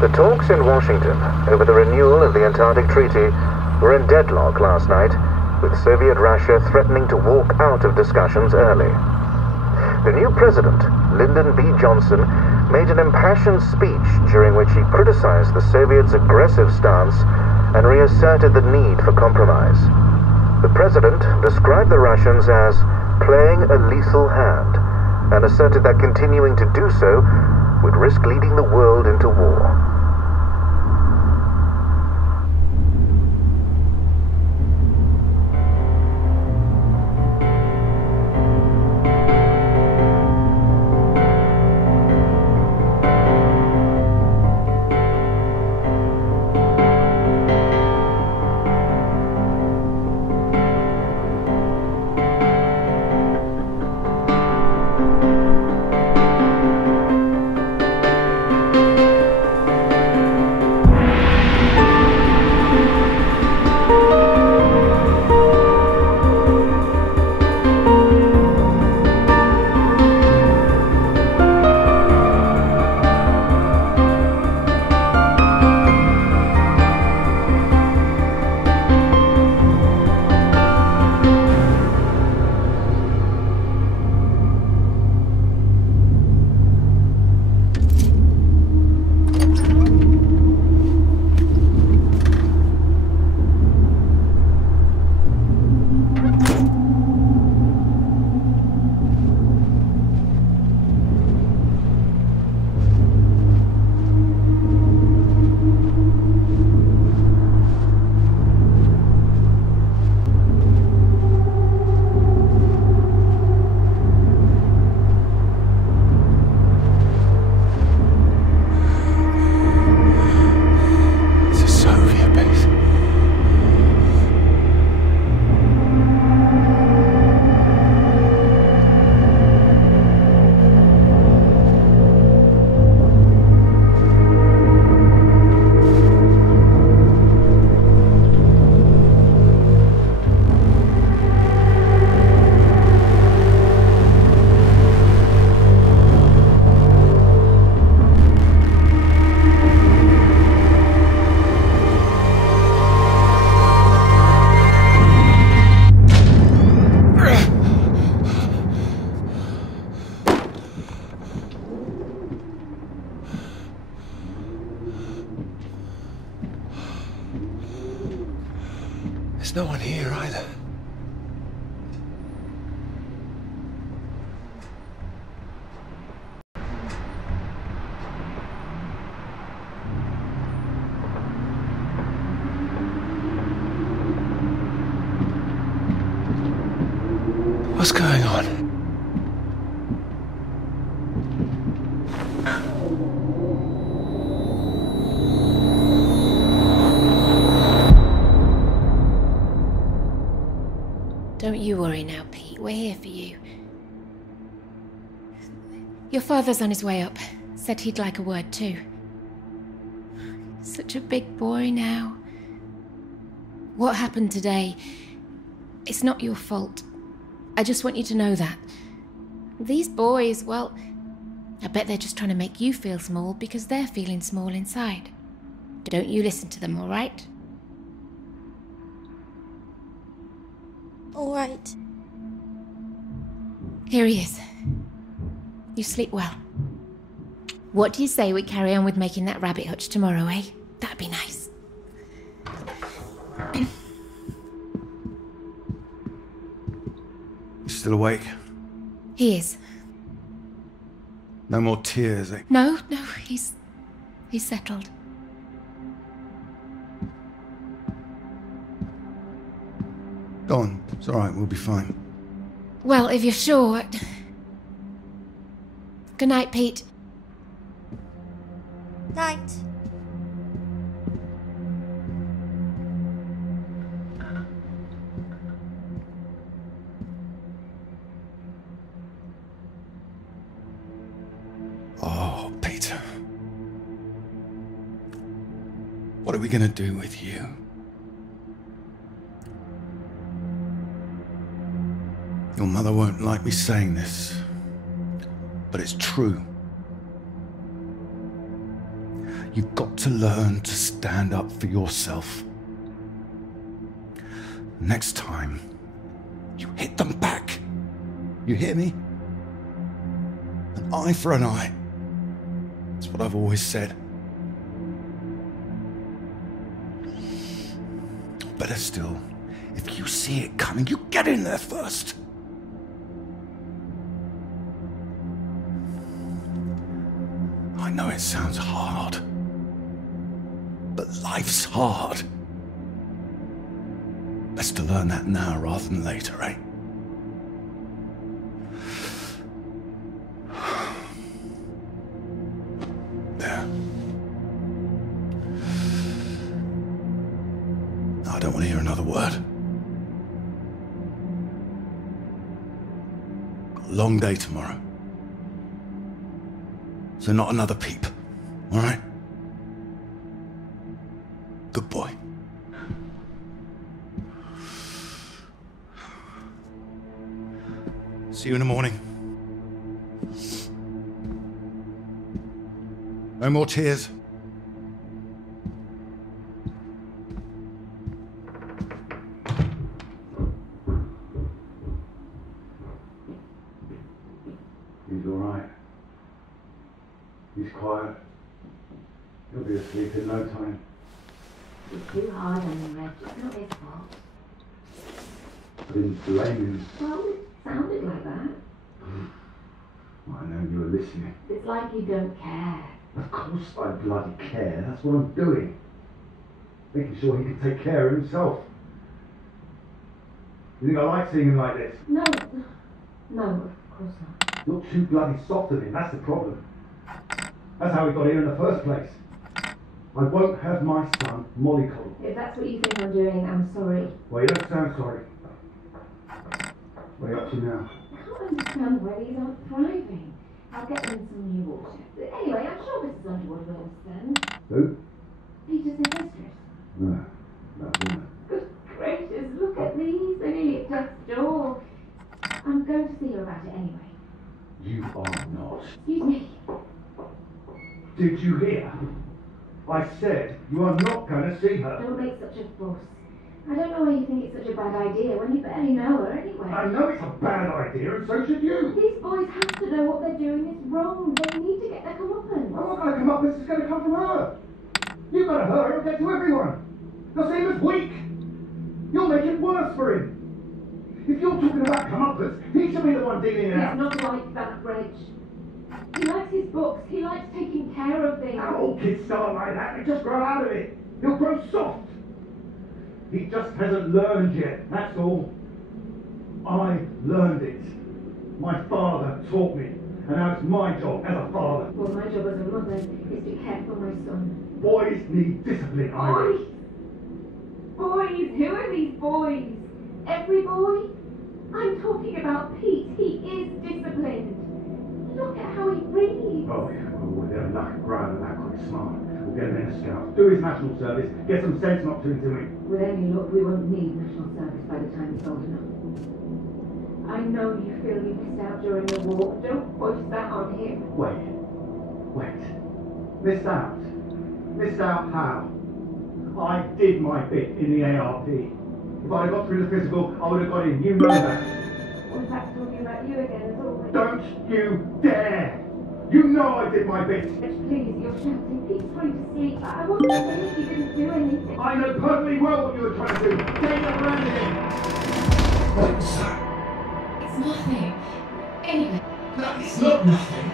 The talks in Washington over the renewal of the Antarctic Treaty were in deadlock last night, with Soviet Russia threatening to walk out of discussions early. The new president, Lyndon B. Johnson, made an impassioned speech during which he criticized the Soviets' aggressive stance and reasserted the need for compromise. The president described the Russians as playing a lethal hand, and asserted that continuing to do so would risk leading the world into war. There's no one here either. What's going on? Don't you worry now, Pete. We're here for you. Your father's on his way up. Said he'd like a word too. Such a big boy now. What happened today, it's not your fault. I just want you to know that. These boys, well, I bet they're just trying to make you feel small because they're feeling small inside. Don't you listen to them, all right? All right. Here he is. You sleep well. What do you say we carry on with making that rabbit hutch tomorrow, eh? That'd be nice. You still awake? He is. No more tears, eh? No, he's settled. Go on. It's all right. We'll be fine. Well, if you're sure. Good night, Pete. Night. Oh, Peter. What are we gonna do with you? Your mother won't like me saying this, but it's true. You've got to learn to stand up for yourself. Next time, you hit them back. You hear me? An eye for an eye. That's what I've always said. Better still, if you see it coming, you get in there first. I know it sounds hard, but life's hard. Best to learn that now rather than later, eh? There. I don't want to hear another word. Got a long day tomorrow. So not another peep, all right? Good boy. See you in the morning. No more tears. He's all right. He's quiet. He'll be asleep in no time. You're too hard on him, Reg. It's not his fault. I didn't blame him. Well, it sounded like that. I know you were listening. It's like you don't care. Of course I bloody care. That's what I'm doing. Making sure he can take care of himself. You think I like seeing him like this? No, of course not. You're too bloody soft of him. That's the problem. That's how we got here in the first place. I won't have my son mollycoddled. If that's what you think I'm doing, I'm sorry. Well, you don't sound sorry. What are you up to now? I can't understand why these aren't thriving. I'll get them some new water. Anyway, I'm sure Mrs. Underwood will understand. Who? Peter's mistress. No, that woman. Good gracious, look at these. They're nearly at death's door. I'm going to see her about it anyway. You are not. Excuse me. Did you hear? I said you are not going to see her. Don't make such a fuss. I don't know why you think it's such a bad idea when you barely know her anyway. I know it's a bad idea, and so should you. These boys have to know what they're doing is wrong. They need to get their comeuppance. I'm not going to come up. This is going to come from her. You've got to hurt her. It'll get to everyone. They'll see him as weak. You'll make it worse for him. If you're talking about comeuppance, he should be the one dealing it out. He's not like that, Reg. He likes his books. He likes taking care of things. Now, all kids start like that. They just grow out of it. He'll grow soft. He just hasn't learned yet, that's all. I learned it. My father taught me, and now it's my job as a father. Well, my job as a mother is to care for my son. Boys need discipline, Ira. Boys? Who are these boys? Every boy? I'm talking about Pete. He is disciplined. Look at how he breathes. Oh, yeah, well, with their luck, Brian and that quick smart. We'll get him in a scout, do his national service, get some sense not to into him. With any luck, we won't need national service by the time he's old enough. I know you feel you missed out during the war. Don't push that on him. Wait. Missed out? Missed out how? I did my bit in the ARP. If I'd got through the physical, I would have got in. You know that. Well, perhaps talking about you again as always. Don't you dare! You know I did my bit. Please, you're shouting. Pete's trying to sleep. I wasn't saying he didn't do anything. I know perfectly well what you were trying to do. Take up around again. What's that? It's nothing. Anyway. No, it's not nothing.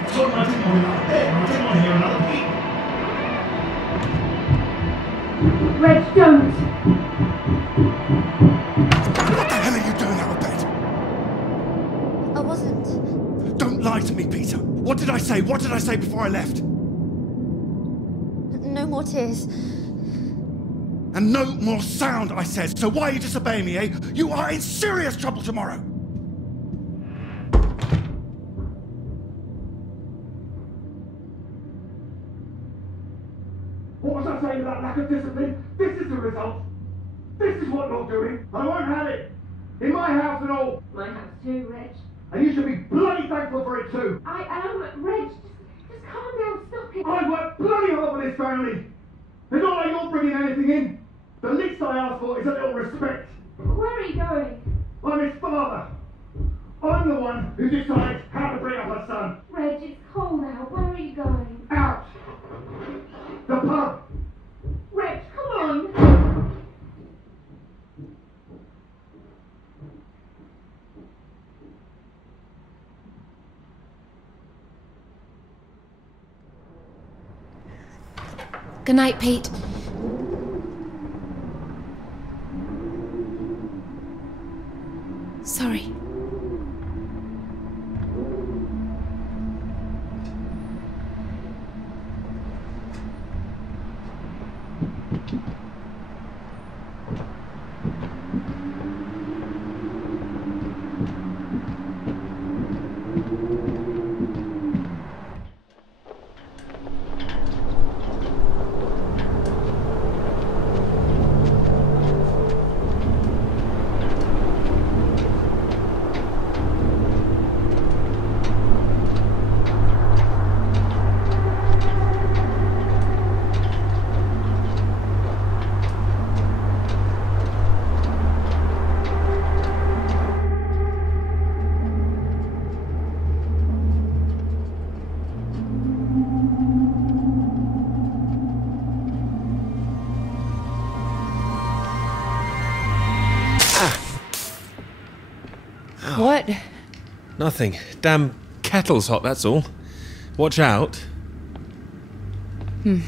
I told him I didn't want another bed. I didn't want to hear another peep. Reg, don't! What the hell are you doing out of bed? I wasn't. Don't lie to me, Peter. What did I say? What did I say before I left? No more tears. And no more sound, I said. So why are you disobeying me, eh? You are in serious trouble tomorrow. What was I saying about lack of discipline? This is the result. This is what you're doing. I won't have it. In my house and all. My house too, Reg. And you should be bloody thankful for it too. I am, Reg. Just calm down, stop it. I work bloody hard for this family. It's not like you're bringing anything in. The least I ask for is a little respect. Where are you going? I'm his father. I'm the one who decides how to bring up a son. Reg, it's cold out. Where are you going? Out. The pub. Reg, come on. Good night, Pete. Sorry. What? Nothing. Damn kettle's hot, that's all. Watch out. You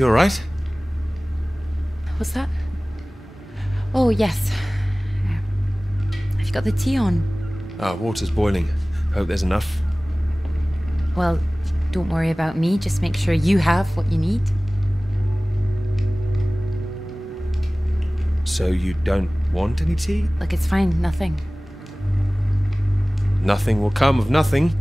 alright? What's that? Oh, yes. Have you got the tea on? Water's boiling. Hope there's enough. Well, don't worry about me. Just make sure you have what you need. So you don't want any tea? Look, it's fine. Nothing. Nothing will come of nothing.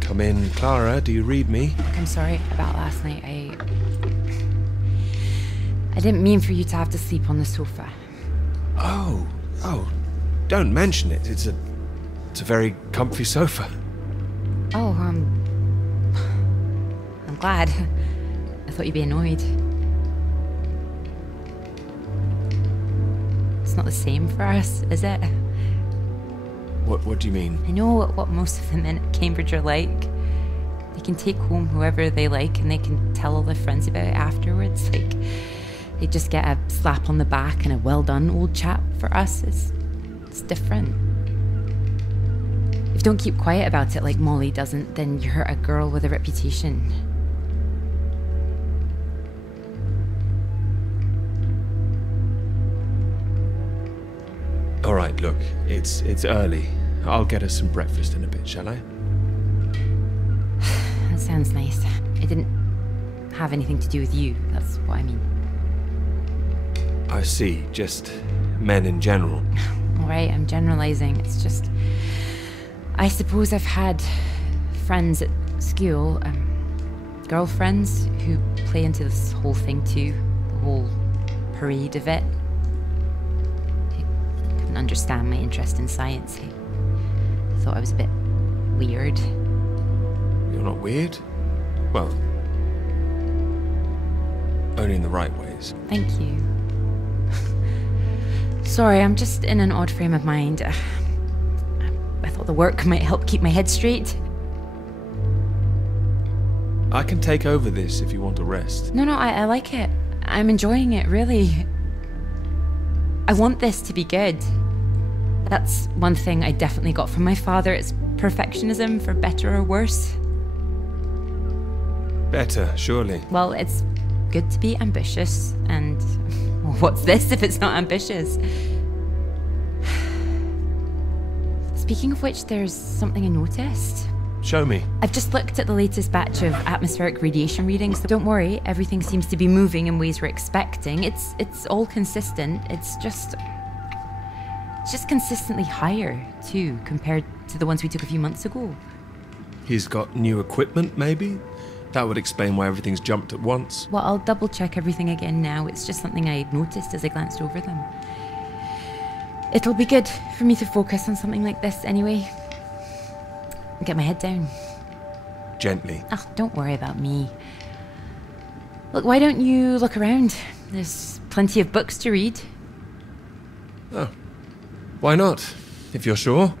Come in, Clara. Do you read me? Look, I'm sorry about last night. I didn't mean for you to have to sleep on the sofa. Oh, don't mention it. It's a very comfy sofa. Oh, I'm glad. I thought you'd be annoyed. It's not the same for us, is it? What do you mean? I know what most of the men at Cambridge are like. They can take home whoever they like and they can tell all their friends about it afterwards. Like, they just get a slap on the back and a well done, old chap. For us, it's different. If you don't keep quiet about it like Molly doesn't, then you're a girl with a reputation. All right, look, it's early. I'll get us some breakfast in a bit, shall I? That sounds nice. It didn't have anything to do with you, that's what I mean. I see, just men in general. Alright, I'm generalizing. It's just... I suppose I've had friends at school, girlfriends, who play into this whole thing too. The whole parade of it. They couldn't understand my interest in science. They thought I was a bit weird. You're not weird? Well, only in the right ways. Thank you. Sorry, I'm just in an odd frame of mind. I thought the work might help keep my head straight. I can take over this if you want to rest. No, I like it. I'm enjoying it, really. I want this to be good. That's one thing I definitely got from my father. It's perfectionism, for better or worse. Better, surely. Well, it's good to be ambitious, and well, what's this if it's not ambitious? Speaking of which, there's something I noticed. Show me. I've just looked at the latest batch of atmospheric radiation readings. Don't worry, everything seems to be moving in ways we're expecting. It's all consistent. It's just consistently higher, too, compared to the ones we took a few months ago. He's got new equipment, maybe? That would explain why everything's jumped at once. Well, I'll double check everything again now. It's just something I noticed as I glanced over them. It'll be good for me to focus on something like this anyway. Get my head down. Gently. Oh, don't worry about me. Look, why don't you look around? There's plenty of books to read. Oh, why not, if you're sure?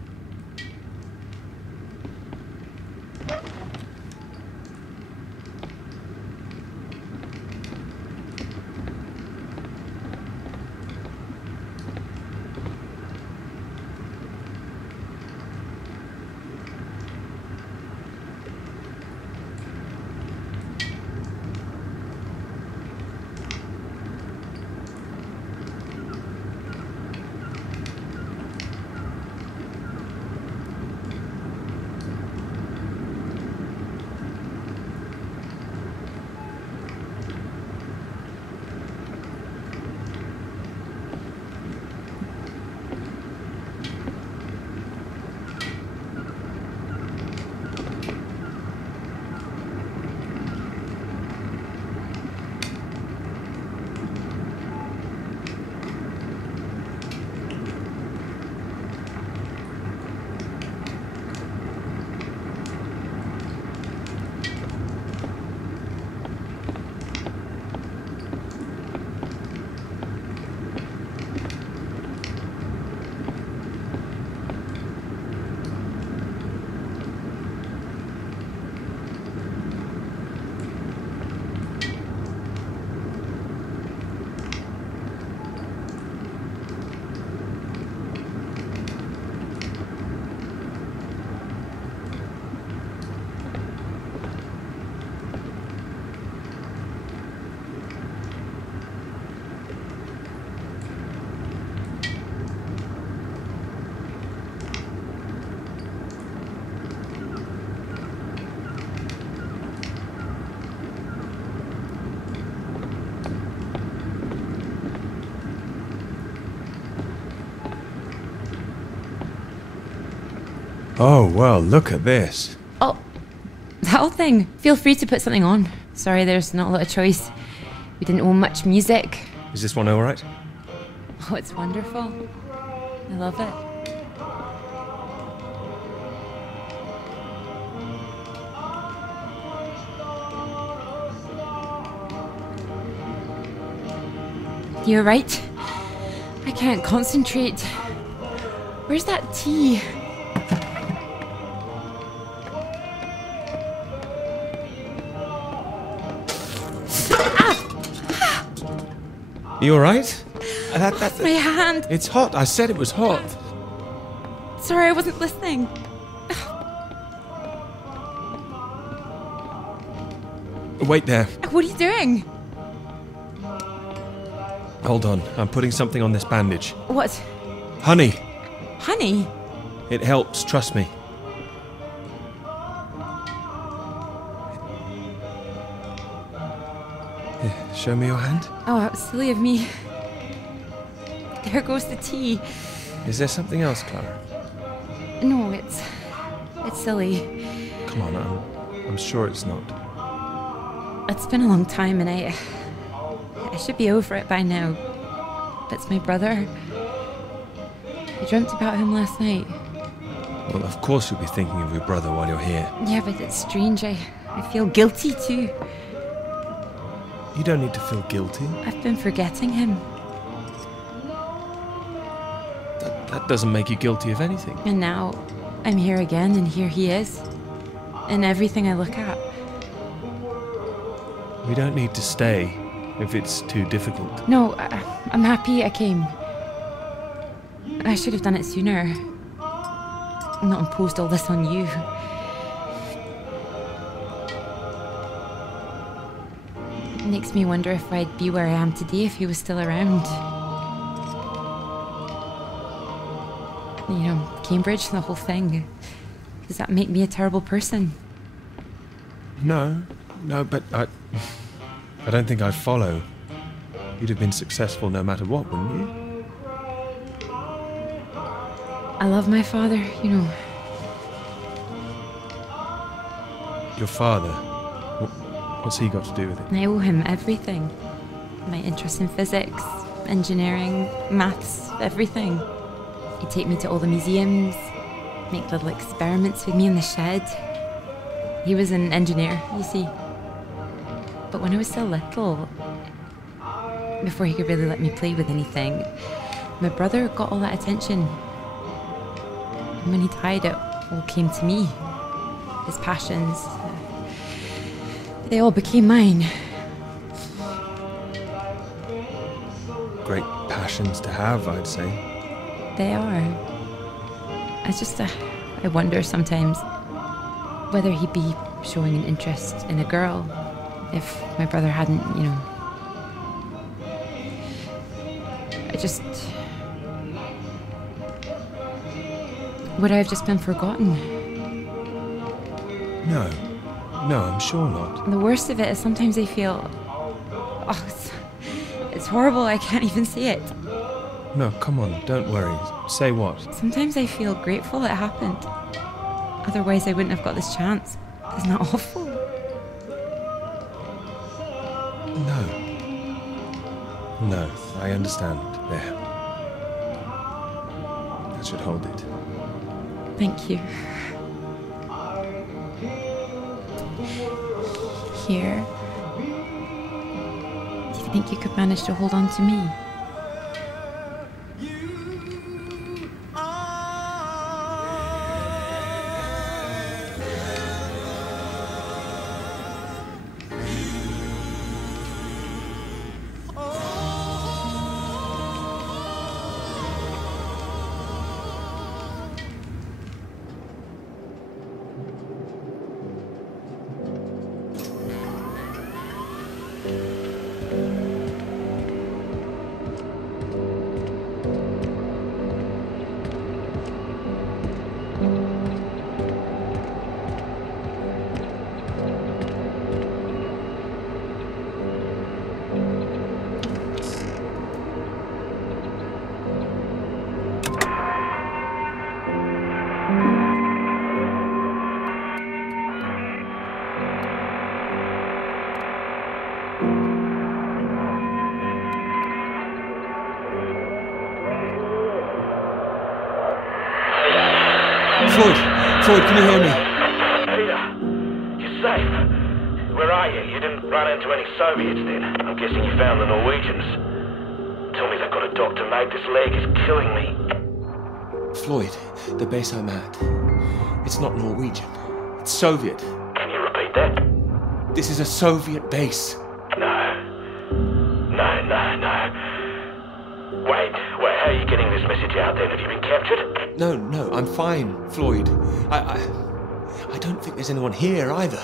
Oh, well, look at this. Oh, that whole thing. Feel free to put something on. Sorry, there's not a lot of choice. We didn't own much music. Is this one all right? Oh, it's wonderful. I love it. You're right. I can't concentrate. Where's that tea? You alright? That's my hand. It's hot. I said it was hot. Sorry, I wasn't listening. Wait there. What are you doing? Hold on. I'm putting something on this bandage. What? Honey. Honey? It helps, trust me. Here, show me your hand. Oh, how silly of me. There goes the tea. Is there something else, Clara? No, it's silly. Come on, I'm sure it's not. It's been a long time and I should be over it by now. But it's my brother. I dreamt about him last night. Well, of course you'll be thinking of your brother while you're here. Yeah, but it's strange. I feel guilty too. You don't need to feel guilty. I've been forgetting him. That doesn't make you guilty of anything. And now I'm here again and here he is. In everything I look at. We don't need to stay if it's too difficult. No, I'm happy I came. I should have done it sooner. Not imposed all this on you. It makes me wonder if I'd be where I am today if he was still around. You know, Cambridge, the whole thing. Does that make me a terrible person? No, but I don't think I'd follow. You'd have been successful no matter what, wouldn't you? I love my father, you know. Your father? What's he got to do with it? I owe him everything. My interest in physics, engineering, maths, everything. He'd take me to all the museums, make little experiments with me in the shed. He was an engineer, you see. But when I was still little, before he could really let me play with anything, my brother got all that attention. And when he died, it all came to me. His passions, they all became mine. Great passions to have, I'd say. They are. I wonder sometimes whether he'd be showing an interest in a girl if my brother hadn't, you know. Would I have just been forgotten? No, I'm sure not. The worst of it is sometimes I feel... Oh, it's horrible, I can't even say it. No, come on, don't worry. Say what? Sometimes I feel grateful it happened. Otherwise I wouldn't have got this chance. Isn't that awful? No, I understand. There. That should hold it. Thank you. Here. Do you think you could manage to hold on to me? Floyd, can you hear me? Peter, you're safe. Where are you? You didn't run into any Soviets then? I'm guessing you found the Norwegians. Tell me they've got a doctor, mate. This leg is killing me. Floyd, the base I'm at, it's not Norwegian. It's Soviet. Can you repeat that? This is a Soviet base. No. Wait, how are you getting this message out then? Have you been captured? No, I'm fine, Floyd. I don't think there's anyone here either.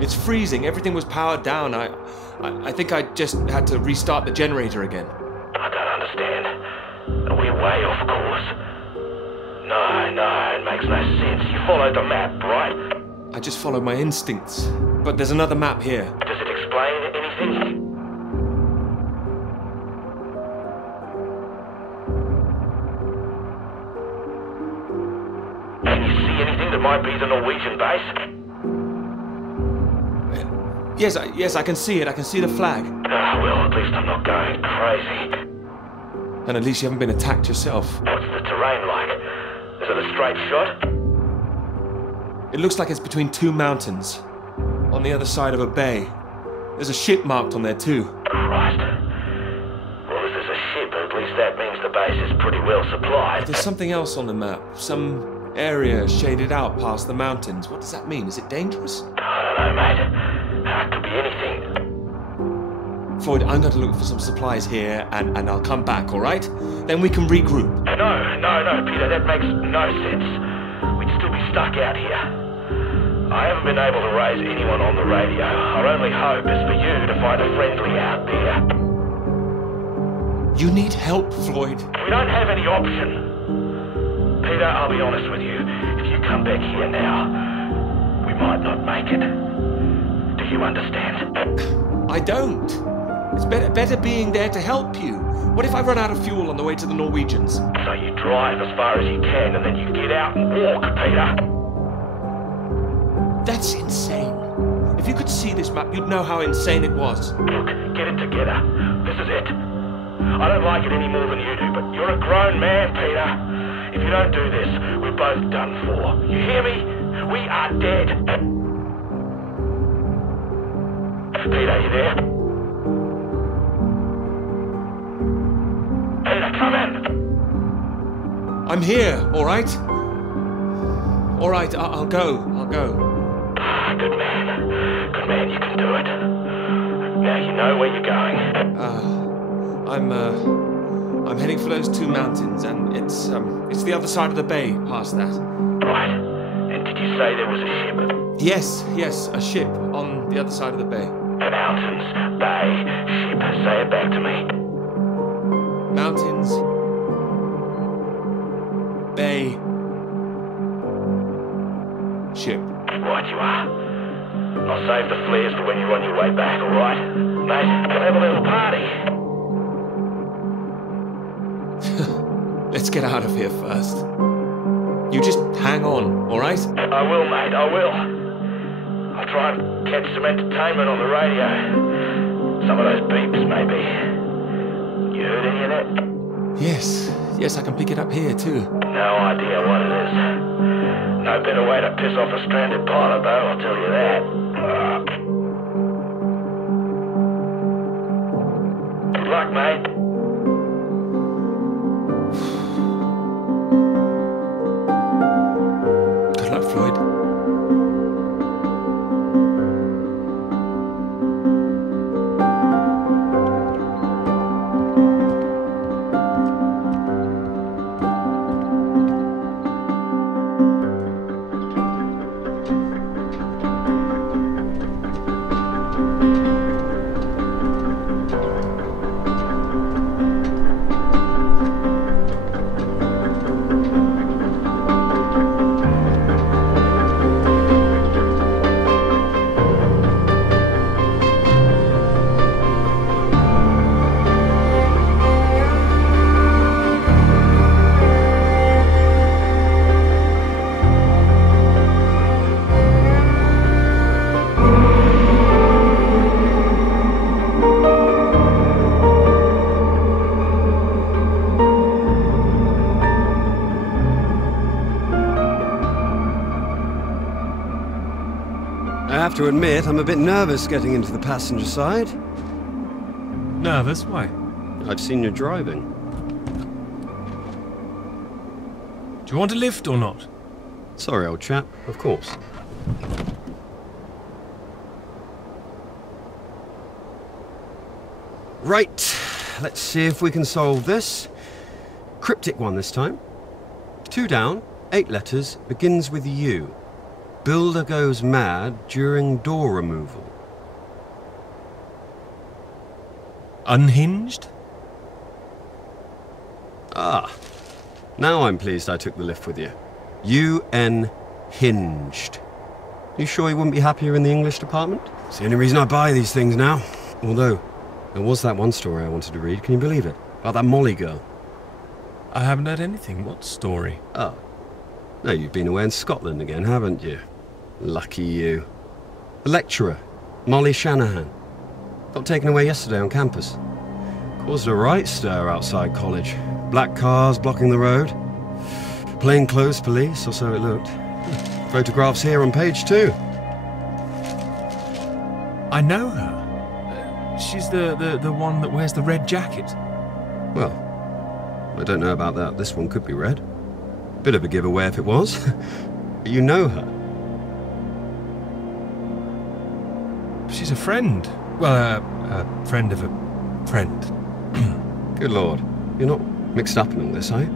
It's freezing, everything was powered down. I think I just had to restart the generator again. I don't understand. way off course. No, it makes no sense. You followed the map, right? I just followed my instincts. But there's another map here. Does it explain anything? Can you see anything that might be the Norwegian base? Yes, I can see it. I can see the flag. Well, at least I'm not going crazy. And at least you haven't been attacked yourself. What's the terrain like? Is it a straight shot? It looks like it's between two mountains, on the other side of a bay. There's a ship marked on there too. Christ. Well, if there's a ship, at least that means the base is pretty well supplied. But there's something else on the map. Some area shaded out past the mountains. What does that mean? Is it dangerous? I don't know, mate. It could be anything. Floyd, I'm going to look for some supplies here and I'll come back, alright? Then we can regroup. No, Peter, that makes no sense. We'd still be stuck out here. I haven't been able to raise anyone on the radio. Our only hope is for you to find a friendly out there. You need help, Floyd. We don't have any option. Peter, I'll be honest with you. If you come back here now, we might not make it. Do you understand? I don't. It's better being there to help you. What if I run out of fuel on the way to the Norwegians? So you drive as far as you can and then you get out and walk, Peter. That's insane. If you could see this map, you'd know how insane it was. Look, get it together. This is it. I don't like it any more than you do, but you're a grown man, Peter. If you don't do this, we're both done for. You hear me? We are dead. Peter, you there? Peter, come in. I'm here, alright? Alright, I'll go. Good man, you can do it. Now you know where you're going. I'm heading for those two mountains, and it's the other side of the bay, past that. Right. And did you say there was a ship? Yes, a ship on the other side of the bay. Mountains, bay, ship. Say it back to me. Mountains, bay, ship. Right you are. I'll save the flares for when you're on your way back, alright? Mate, we'll have a little party. Let's get out of here first. You just hang on, alright? I will, mate, I will. I'll try and catch some entertainment on the radio. Some of those beeps, maybe. You heard any of that? Yes, I can pick it up here too. No idea what it is. No better way to piss off a stranded pilot, though, I'll tell you that. Good luck, mate. Good luck, Floyd. I have to admit, I'm a bit nervous getting into the passenger side. Nervous? Why? I've seen you driving. Do you want a lift or not? Sorry, old chap. Of course. Right. Let's see if we can solve this. Cryptic one this time. 2 down, 8 letters, begins with U. Builder goes mad during door removal. Unhinged? Ah, Now I'm pleased I took the lift with you. UN hinged. You sure you wouldn't be happier in the English department? It's the only reason I buy these things now. Although, there was that one story I wanted to read, can you believe it? About that Molly girl. I haven't heard anything. What story? Oh. No, you've been away in Scotland again, haven't you? Lucky you. The lecturer, Molly Shanahan, got taken away yesterday on campus. Caused a right stir outside college. Black cars blocking the road. Plainclothes police, or so it looked. Photographs here on page 2. I know her. She's the one that wears the red jacket. Well, I don't know about that. This one could be red. Bit of a giveaway if it was. But you know her. She's a friend. Well, a friend of a friend. Good Lord. You're not mixed up in all this, are you?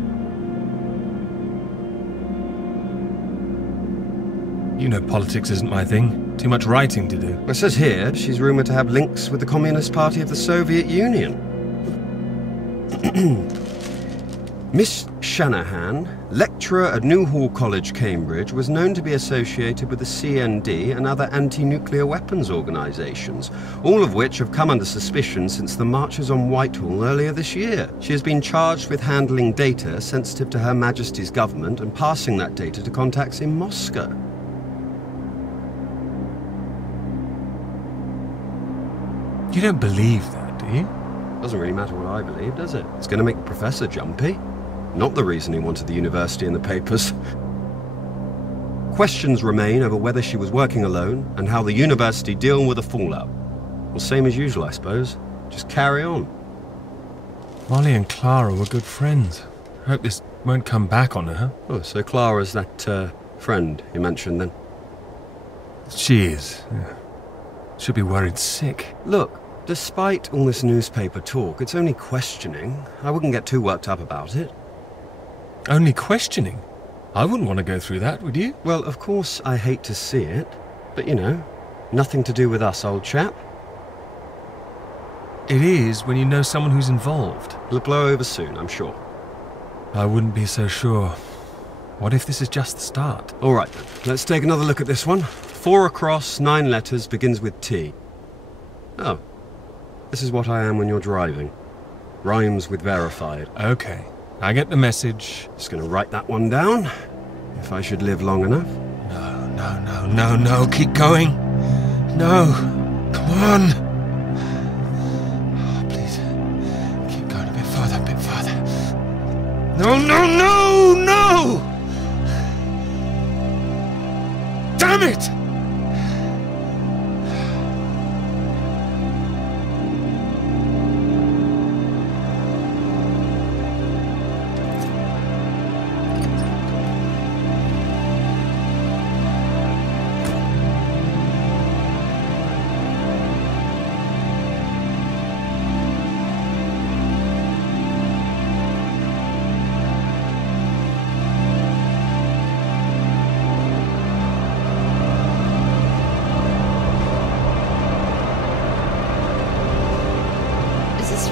You know politics isn't my thing. Too much writing to do. Well, it says here she's rumoured to have links with the Communist Party of the Soviet Union. Miss Shanahan, lecturer at Newhall College, Cambridge, was known to be associated with the CND and other anti-nuclear weapons organisations, all of which have come under suspicion since the marches on Whitehall earlier this year. She has been charged with handling data sensitive to Her Majesty's government and passing that data to contacts in Moscow. You don't believe that, do you? Doesn't really matter what I believe, does it? It's going to make the professor jumpy. Not the reason he wanted the university in the papers. Questions remain over whether she was working alone and how the university deal with the fallout. Well, same as usual, I suppose. Just carry on. Molly and Clara were good friends. I hope this won't come back on her. Oh, so Clara's that, friend you mentioned then? She is. Yeah. Should be worried sick. Look, despite all this newspaper talk, it's only questioning. I wouldn't get too worked up about it. Only questioning? I wouldn't want to go through that, would you? Well, of course I hate to see it, but you know, nothing to do with us, old chap. It is when you know someone who's involved. It'll blow over soon, I'm sure. I wouldn't be so sure. What if this is just the start? All right, then. Let's take another look at this one. 4 across, 9 letters, begins with T. Oh. This is what I am when you're driving. Rhymes with verified. Okay. I get the message. Just gonna write that one down. If I should live long enough. No. Keep going. No. Come on. Oh, please. Keep going a bit further. No! Damn it!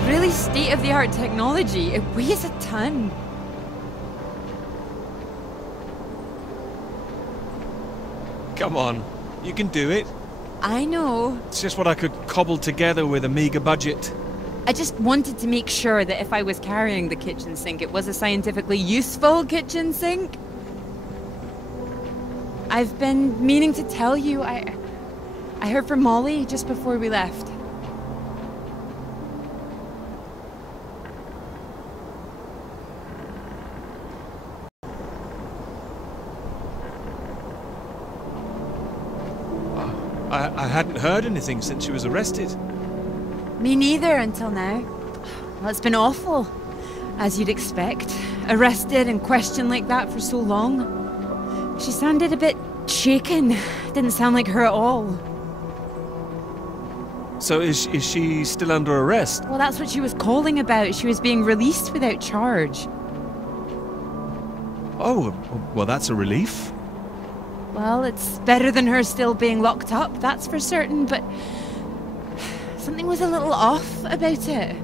Really state-of-the-art technology. It weighs a ton. Come on. You can do it. I know. It's just what I could cobble together with a meager budget. I just wanted to make sure that if I was carrying the kitchen sink, it was a scientifically useful kitchen sink. I've been meaning to tell you, I heard from Molly just before we left. I hadn't heard anything since she was arrested. Me neither until now. Well, it's been awful, as you'd expect. Arrested and questioned like that for so long. She sounded a bit shaken. Didn't sound like her at all. So is she still under arrest? Well, that's what she was calling about. She was being released without charge. Oh, well, that's a relief. Well, it's better than her still being locked up, that's for certain, but something was a little off about it.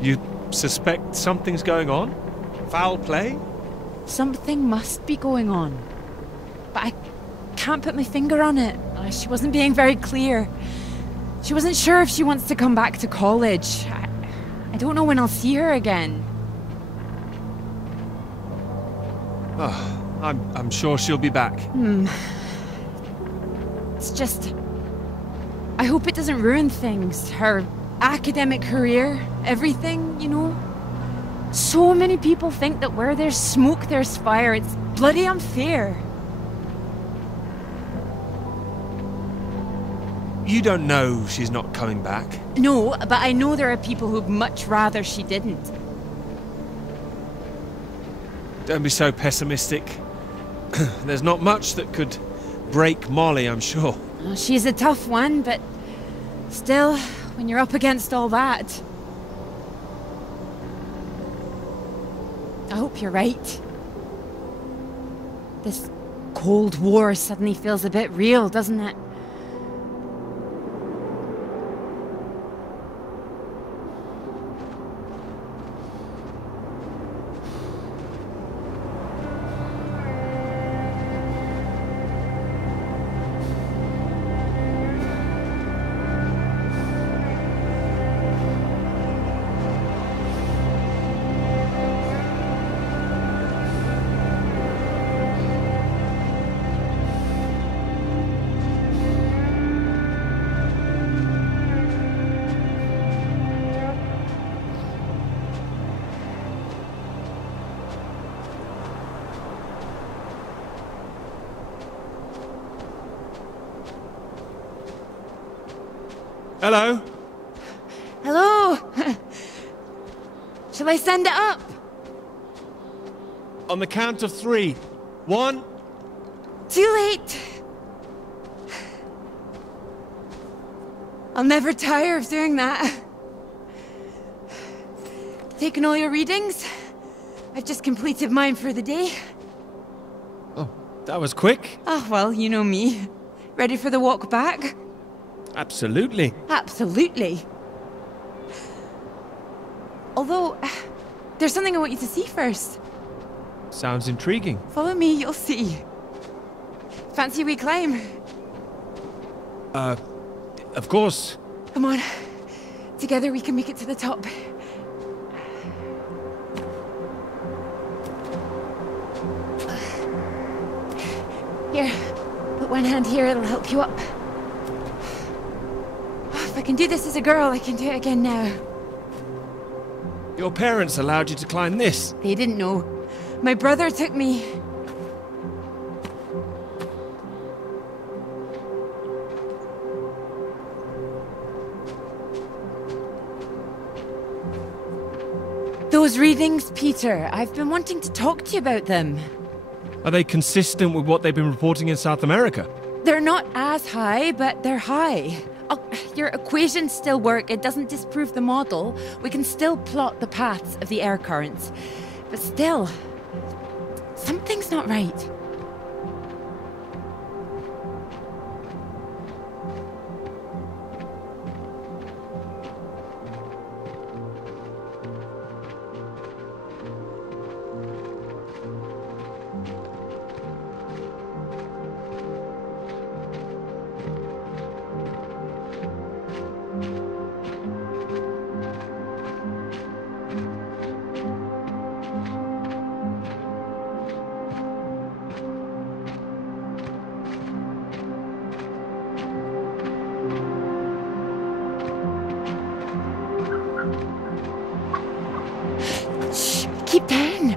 You suspect something's going on? Foul play? Something must be going on. But I can't put my finger on it. She wasn't being very clear. She wasn't sure if she wants to come back to college. I don't know when I'll see her again. Oh, I'm sure she'll be back. It's just... I hope it doesn't ruin things. Her academic career, everything, you know? So many people think that where there's smoke, there's fire. It's bloody unfair. You don't know she's not coming back. No, but I know there are people who'd much rather she didn't. Don't be so pessimistic. There's not much that could break Molly, I'm sure. Well, she's a tough one, but still, when you're up against all that... I hope you're right. This Cold War suddenly feels a bit real, doesn't it? Hello? Hello? Shall I send it up? On the count of 3. 1... Too late. I'll never tire of doing that. Taken all your readings? I've just completed mine for the day. Oh, that was quick. Oh, well, you know me. Ready for the walk back? Absolutely. Absolutely. Although, there's something I want you to see first. Sounds intriguing. Follow me, you'll see. Fancy we climb? Of course. Come on. Together we can make it to the top. Here, put one hand here, it'll help you up. If I can do this as a girl, I can do it again now. Your parents allowed you to climb this? They didn't know. My brother took me. Those readings, Peter, I've been wanting to talk to you about them. Are they consistent with what they've been reporting in South America? They're not as high, but they're high. Oh, your equations still work. It doesn't disprove the model. We can still plot the paths of the air currents. But still, something's not right. Keep down.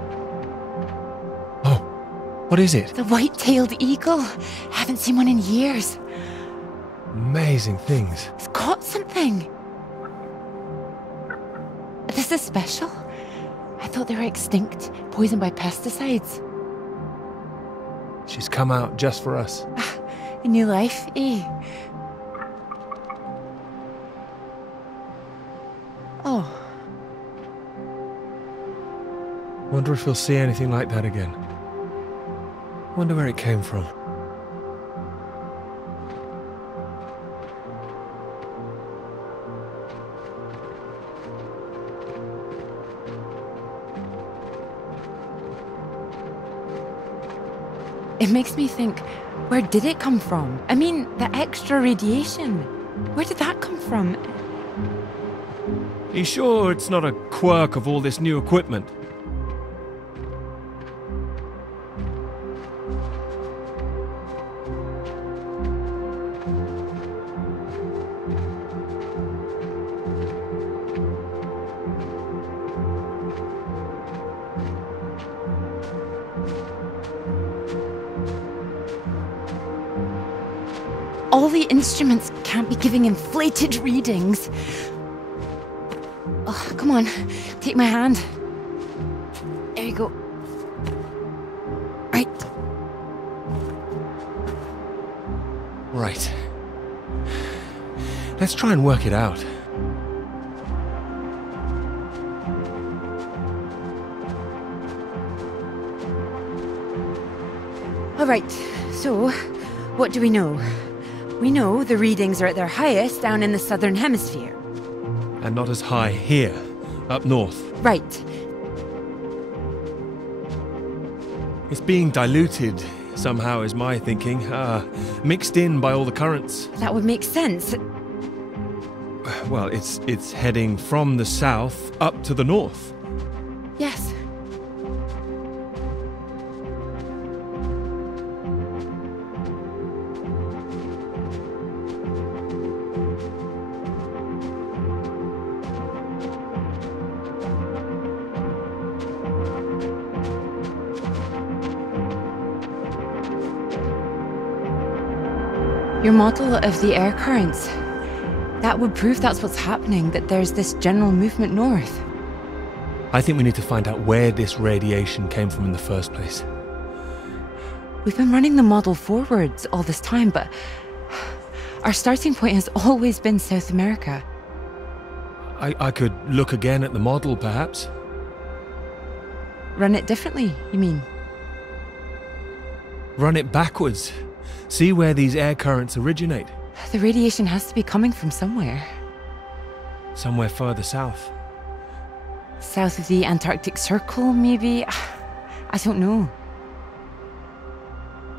Oh, what is it? The white-tailed eagle. Haven't seen one in years. Amazing things. It's caught something. This is special. I thought they were extinct, poisoned by pesticides. She's come out just for us. A new life, eh? Oh. Wonder if we'll see anything like that again. Wonder where it came from. It makes me think, where did it come from? I mean, the extra radiation. Where did that come from? You sure it's not a quirk of all this new equipment? All the instruments can't be giving inflated readings. Oh, come on, take my hand. There you go. Right. Right. Let's try and work it out. All right, so what do we know? We know the readings are at their highest down in the southern hemisphere. And not as high here, up north. Right. It's being diluted somehow, is my thinking. Mixed in by all the currents. That would make sense. Well, it's heading from the south up to the north. Yes. Your model of the air currents, that would prove that's what's happening, that there's this general movement north. I think we need to find out where this radiation came from in the first place. We've been running the model forwards all this time, but our starting point has always been South America. I could look again at the model, perhaps. Run it differently, you mean? Run it backwards. See where these air currents originate. The radiation has to be coming from somewhere. Somewhere further south. South of the Antarctic Circle, maybe? I don't know.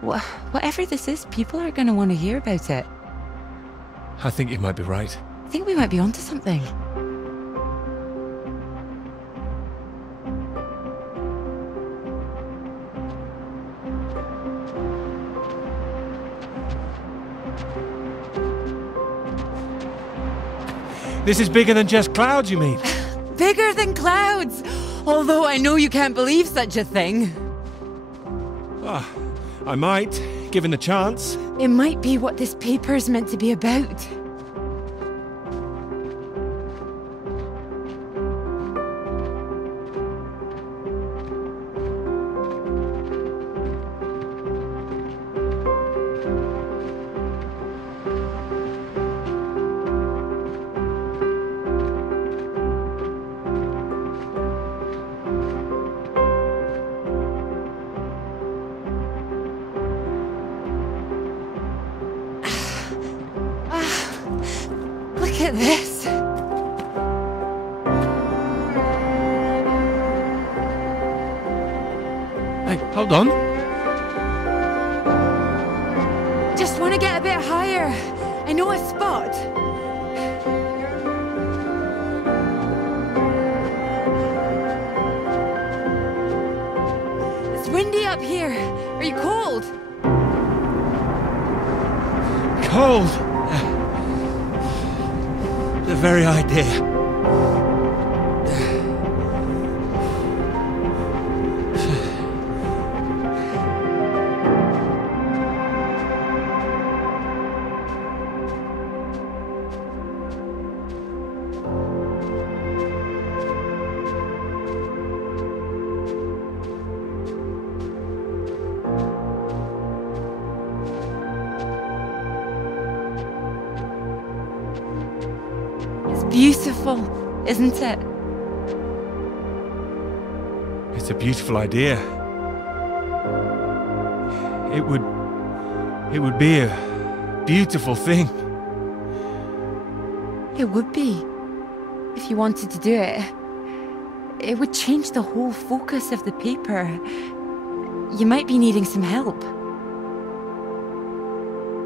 Whatever this is, people are going to want to hear about it. I think you might be right. I think we might be onto something. This is bigger than just clouds, you mean? Bigger than clouds! Although I know you can't believe such a thing. I might, given the chance. It might be what this paper's meant to be about. Look at this. Hey, hold on. Just want to get a bit higher. I know a spot. It's windy up here. Are you cold? Cold. The very idea. Beautiful, isn't it? It's a beautiful idea. It would be a beautiful thing. It would be. If you wanted to do it. It would change the whole focus of the paper. You might be needing some help.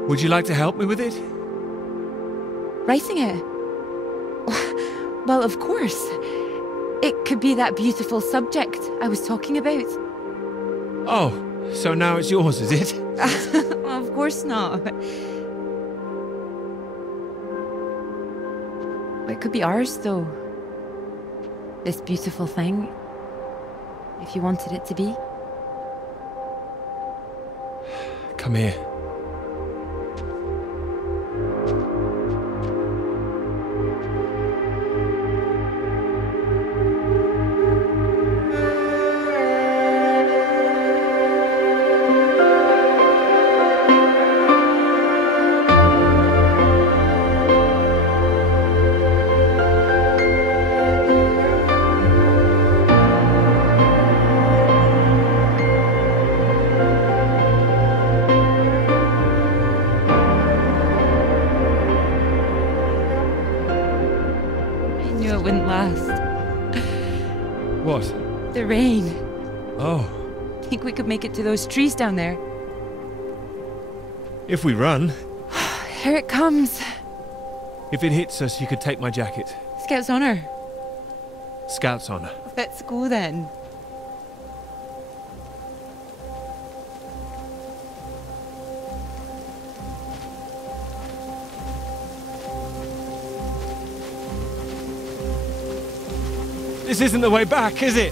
Would you like to help me with it? Writing it? Well, of course. It could be that beautiful subject I was talking about. Oh, so now it's yours, is it? Well, of course not. It could be ours, though. This beautiful thing. If you wanted it to be. Come here. It wouldn't last. What? The rain. Oh. Think we could make it to those trees down there? If we run. Here it comes. If it hits us, you could take my jacket. Scout's honor. Scout's honor. Let's go then. This isn't the way back, is it?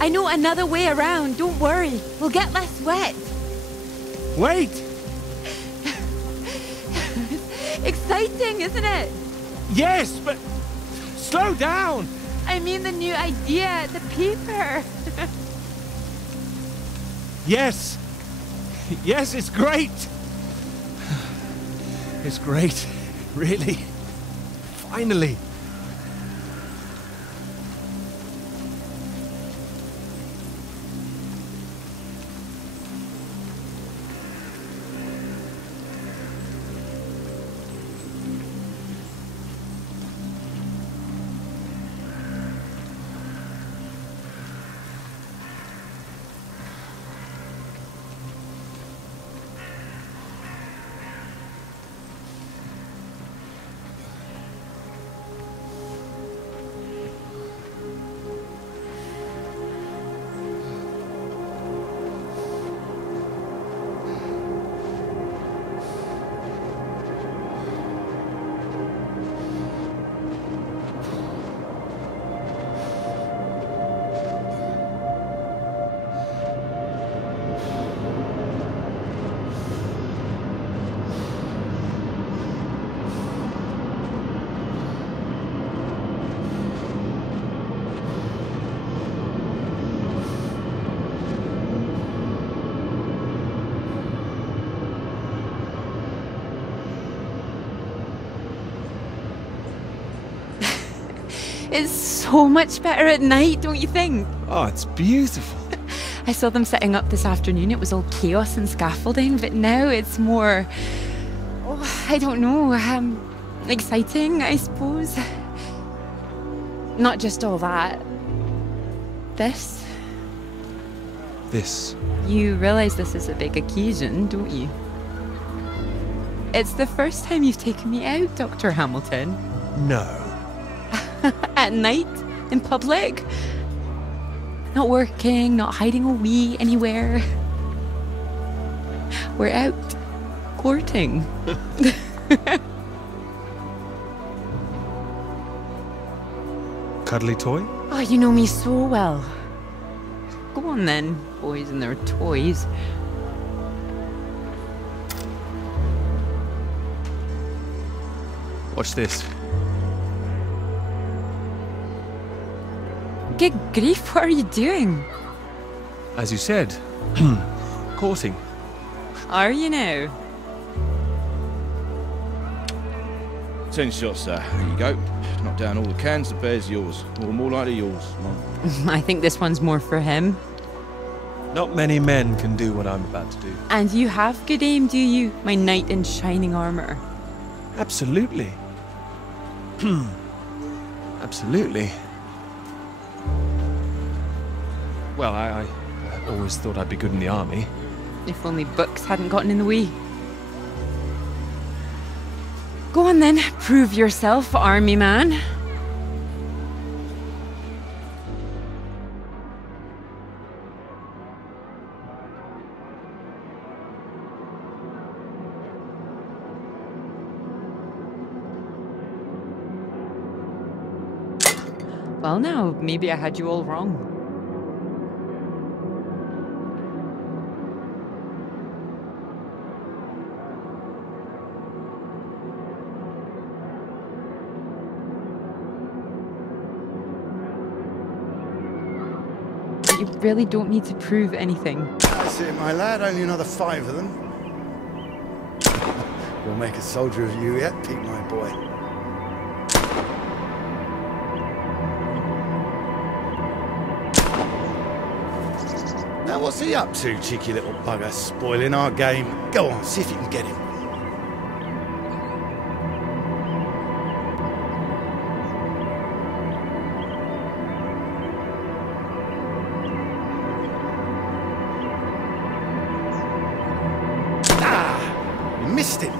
I know another way around. Don't worry. We'll get less wet. Wait! Exciting, isn't it? Yes, but slow down! I mean the new idea, the paper. Yes! Yes, it's great! It's great, really. Finally. It's so much better at night, don't you think? Oh, it's beautiful. I saw them setting up this afternoon. It was all chaos and scaffolding, but now it's more... Oh, I don't know. Exciting, I suppose. Not just all that. This. This. You realise this is a big occasion, don't you? It's the first time you've taken me out, Dr. Hamilton. No. At night? In public? Not working, not hiding a wee anywhere. We're out courting. Cuddly toy? Oh, you know me so well. Go on then, boys and their toys. Watch this. Good grief, what are you doing? As you said, courting. Are you now? 10 shots, sir. There you go. Knock down all the cans, the bear's yours. Or more likely yours. I think this one's more for him. Not many men can do what I'm about to do. And you have good aim, do you? My knight in shining armor. Absolutely. Absolutely. Well, I always thought I'd be good in the army. If only books hadn't gotten in the way. Go on then, prove yourself, army man. Well now, maybe I had you all wrong. You really don't need to prove anything. That's it, my lad. Only another 5 of them. We'll make a soldier of you yet, Pete, my boy. Now, what's he up to, cheeky little bugger? Spoiling our game. Go on, see if you can get him. Missed him.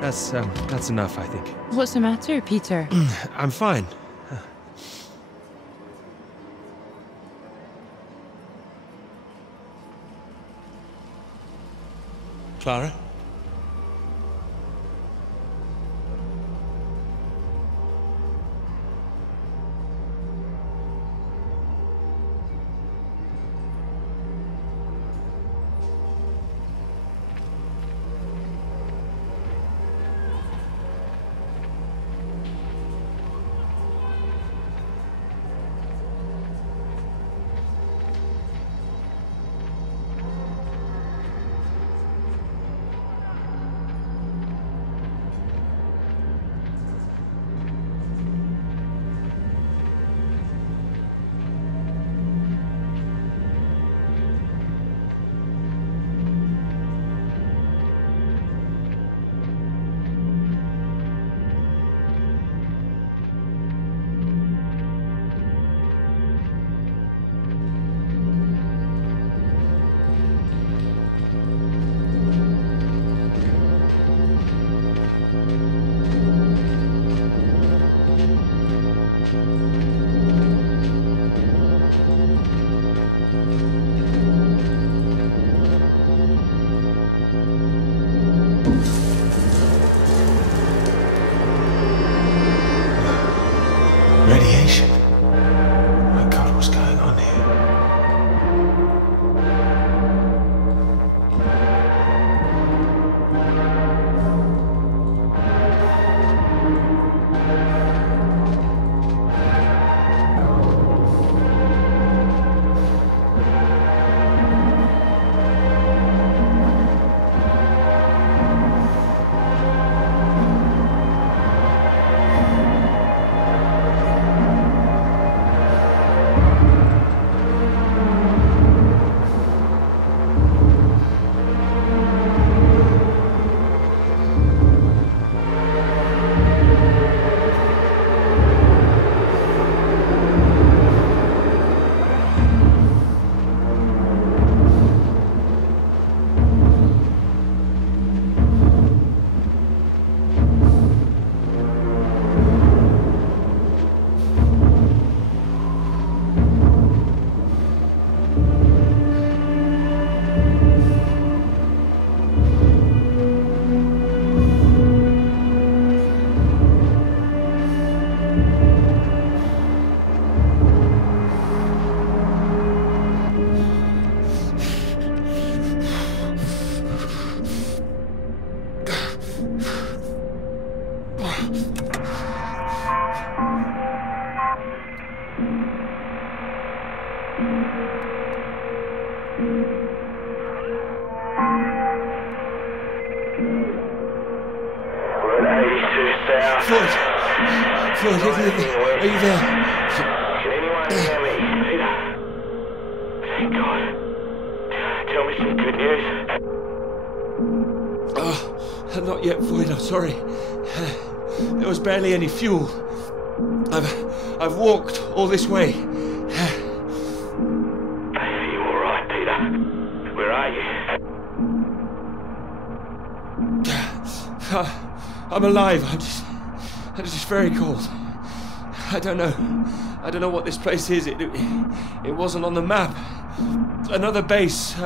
That's enough, I think. What's the matter, Peter? I'm fine. Clara? Radiation. My God, what's going on here? Floyd, are you there? Can anyone hear me? Peter? Thank God. Tell me some good news. Oh, not yet, Floyd, I'm sorry. There was barely any fuel. I've walked all this way. are you? I'm alive. I'm just very cold. I don't know what this place is. It wasn't on the map. Another base.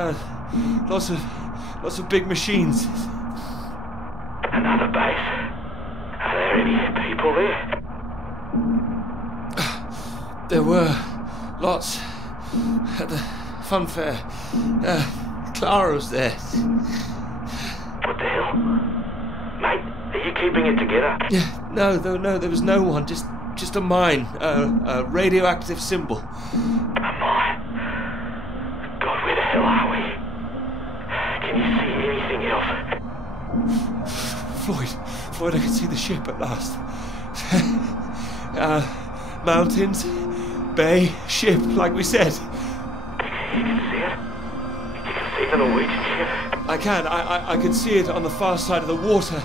Lots of big machines. Another base? Are there any people there? There were lots at the fun fair. Clara was there. What the hell? Mate, are you keeping it together? Yeah, no, there was no one. Just a mine. A radioactive symbol. A mine? God, where the hell are we? Can you see anything else? Floyd, I can see the ship at last. Mountains, bay, ship, like we said. You can see it? You can see the Norwegian ship? I can. I can see it on the far side of the water.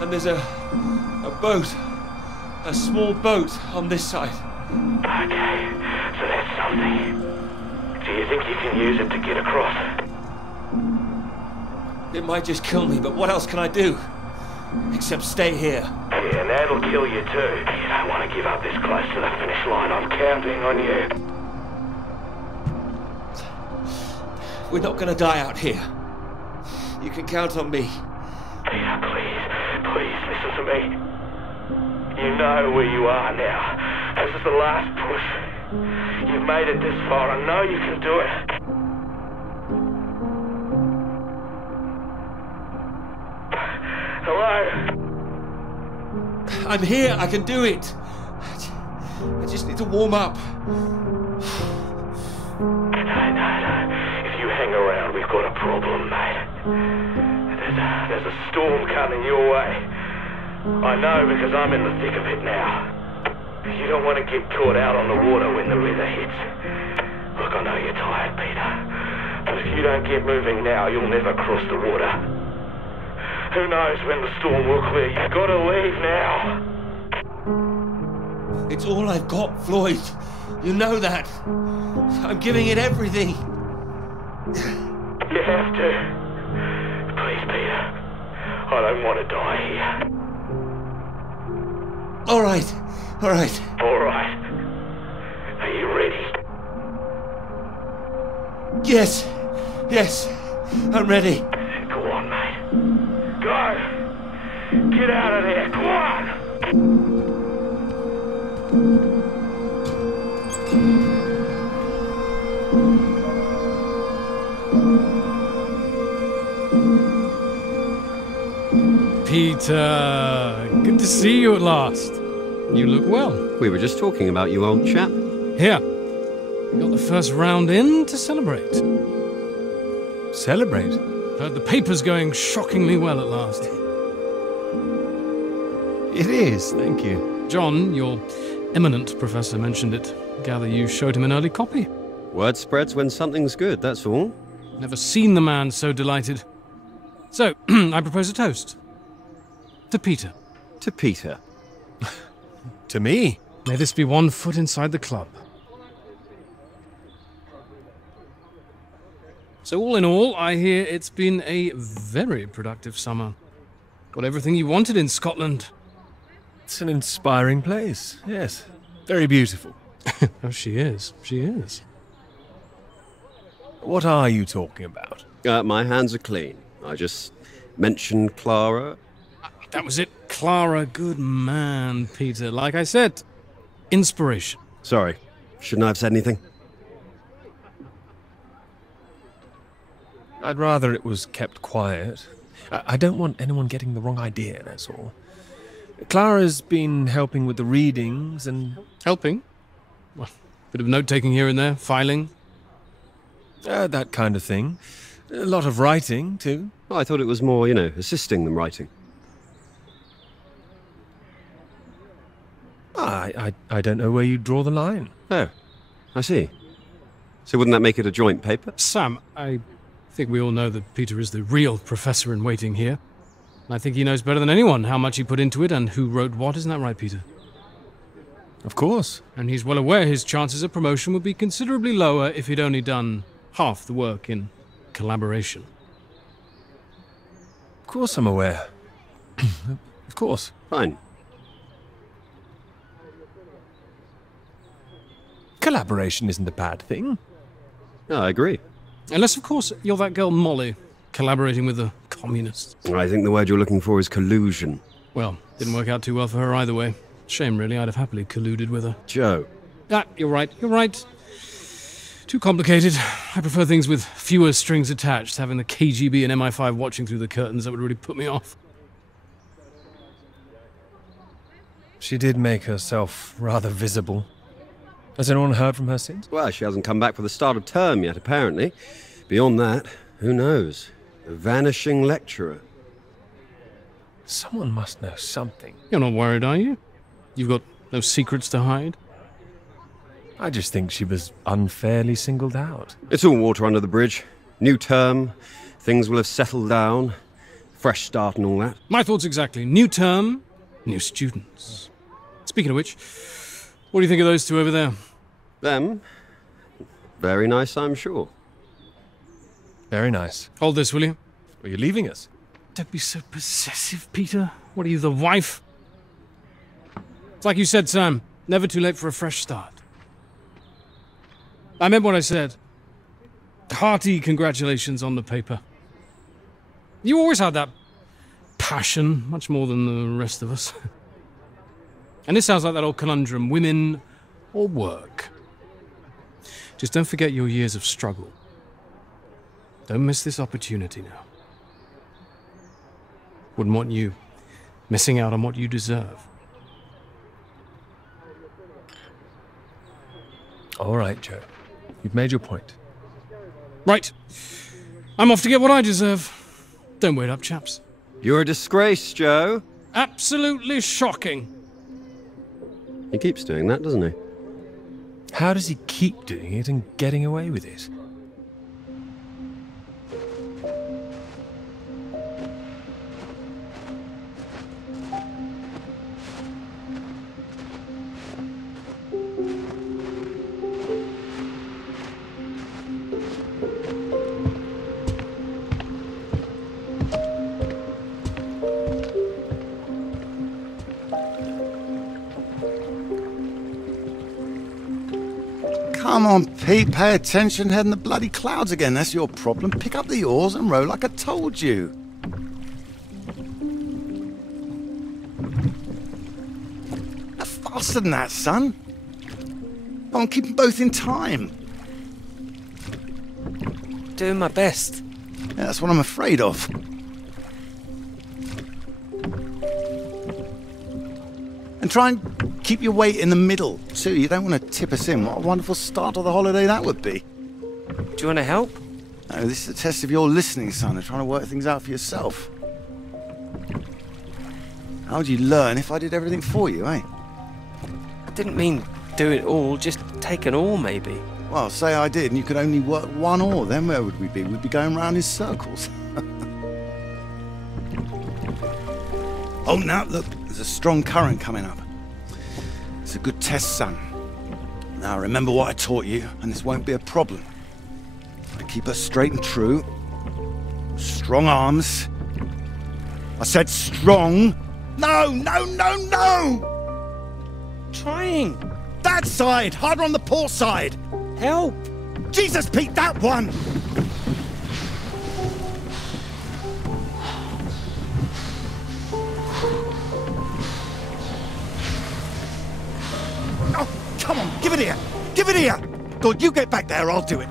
And there's a boat. A small boat on this side. Okay, so that's something. Do you think you can use it to get across? It might just kill me, but what else can I do? Except stay here. Yeah, and that'll kill you too. You don't want to give up this close to the finish line. I'm counting on you. We're not gonna die out here. You can count on me. Peter, please listen to me. You know where you are now. This is the last push. You've made it this far. I know you can do it. Hello? I'm here. I can do it. I just need to warm up. No. If you hang around, we've got a problem, mate. There's a storm coming your way. I know because I'm in the thick of it now. You don't want to get caught out on the water when the weather hits. Look, I know you're tired, Peter. But if you don't get moving now, you'll never cross the water. Who knows when the storm will clear? You've got to leave now. It's all I've got, Floyd. You know that. I'm giving it everything. You have to. Please, Peter. I don't want to die here. All right. All right. Are you ready? Yes. I'm ready. Go on, mate. Go. Get out of there. Go on. Peter, good to see you at last. You look well. We were just talking about you, old chap. Here, we got the first round in to celebrate. Celebrate? Heard the paper's going shockingly well at last. It is, thank you. John, your eminent professor, mentioned it. Gather you showed him an early copy. Word spreads when something's good, that's all. Never seen the man so delighted. So, I propose a toast. To Peter. To Peter. To me. May this be one foot inside the club. So all in all, I hear it's been a very productive summer. Got everything you wanted in Scotland. It's an inspiring place, yes. Very beautiful. Oh, she is. What are you talking about? My hands are clean. I just mentioned Clara. That was it. Clara, good man, Peter. Like I said, inspiration. Sorry, shouldn't I have said anything? I'd rather it was kept quiet. I don't want anyone getting the wrong idea, that's all. Clara's been helping with the readings and... Helping? Well, bit of note-taking here and there, filing. That kind of thing. A lot of writing, too. Well, I thought it was more, assisting them writing. I don't know where you draw the line. Oh, I see. So wouldn't that make it a joint paper? Sam, I think we all know that Peter is the real professor in waiting here. And I think he knows better than anyone how much he put into it and who wrote what. Isn't that right, Peter? Of course. And he's well aware his chances of promotion would be considerably lower if he'd only done half the work in collaboration. Of course I'm aware. Of course. Fine. Collaboration isn't a bad thing. No, I agree. Unless, of course, you're that girl Molly, collaborating with the communists. I think the word you're looking for is collusion. Well, didn't work out too well for her either way. Shame, really. I'd have happily colluded with her. Joe. Ah, you're right. You're right. Too complicated. I prefer things with fewer strings attached. Having the KGB and MI5 watching through the curtains, that would really put me off. She did make herself rather visible. Has anyone heard from her since? Well, she hasn't come back for the start of term yet, apparently. Beyond that, who knows? A vanishing lecturer. Someone must know something. You're not worried, are you? You've got no secrets to hide? I just think she was unfairly singled out. It's all water under the bridge. New term, things will have settled down, fresh start and all that. My thoughts exactly. New term, new students. Speaking of which, what do you think of those two over there? Them? Very nice, I'm sure. Very nice. Hold this, will you? Are you leaving us? Don't be so possessive, Peter. What are you, the wife? It's like you said, Sam. Never too late for a fresh start. I meant what I said. Hearty congratulations on the paper. You always had that passion, much more than the rest of us. And this sounds like that old conundrum, women or work. Just don't forget your years of struggle. Don't miss this opportunity now. Wouldn't want you missing out on what you deserve. All right, Joe. You've made your point. Right. I'm off to get what I deserve. Don't wait up, chaps. You're a disgrace, Joe. Absolutely shocking. He keeps doing that, doesn't he? How does he keep doing it and getting away with it? Come on, Pete, pay attention, head in the bloody clouds again. That's your problem. Pick up the oars and row like I told you. Faster than that, son. Come on, keep them both in time. Doing my best. Yeah, that's what I'm afraid of. And try and keep your weight in the middle, too. You don't want to tip us in. What a wonderful start to the holiday that would be. Do you want to help? No, this is a test of your listening, son, and trying to work things out for yourself. How would you learn if I did everything for you, eh? I didn't mean do it all, just take an oar, maybe. Well, say I did, and you could only work one oar, then where would we be? We'd be going round in circles. Oh, now, look, there's a strong current coming up. It's a good test, son. Now, remember what I taught you, and this won't be a problem. Keep her straight and true. Strong arms. I said strong. No, no, no, no! Trying. That side! Harder on the port side! Help! Jesus, Pete, that one! Oh, come on, give it here! Give it here! God, you get back there, I'll do it.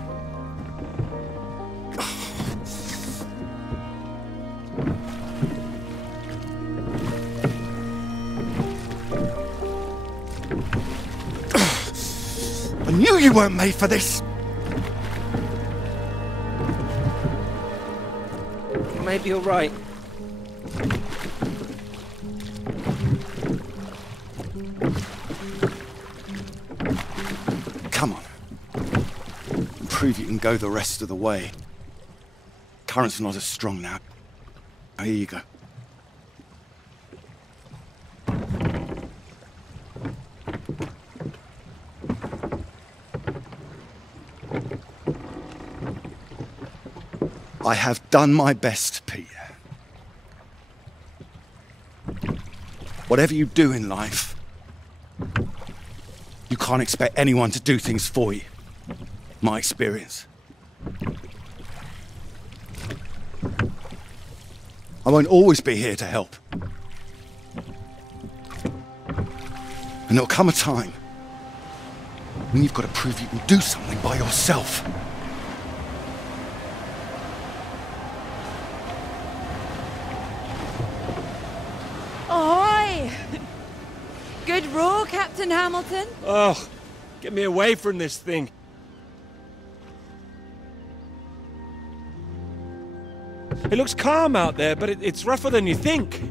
I knew you weren't made for this! Maybe you're right. Come on. And prove you can go the rest of the way. Current's not as strong now. Here you go. I have done my best, Peter. Whatever you do in life, you can't expect anyone to do things for you. My experience. I won't always be here to help. And there'll come a time when you've got to prove you can do something by yourself. Ahoy! Good row, Captain Hamilton. Oh, get me away from this thing. It looks calm out there, but it's rougher than you think.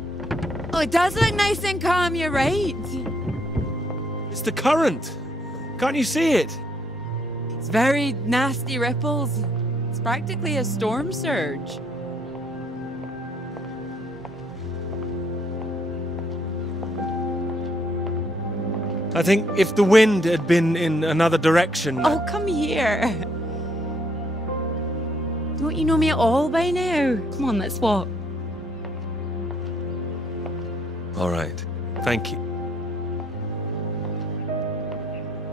Oh, it does look nice and calm, you're right. It's the current. Can't you see it? It's very nasty ripples. It's practically a storm surge. I think if the wind had been in another direction... Oh, come here. Don't you know me at all by now? Come on, let's walk. All right. Thank you.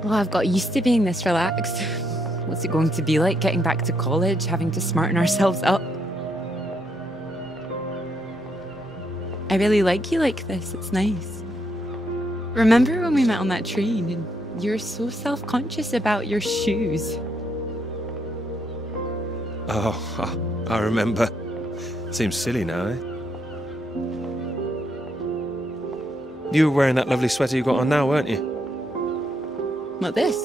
Well, I've got used to being this relaxed. What's it going to be like getting back to college, having to smarten ourselves up? I really like you like this. It's nice. Remember when we met on that train and you were so self-conscious about your shoes? Oh, I remember. Seems silly now, eh? You were wearing that lovely sweater you got on now, weren't you? What, this?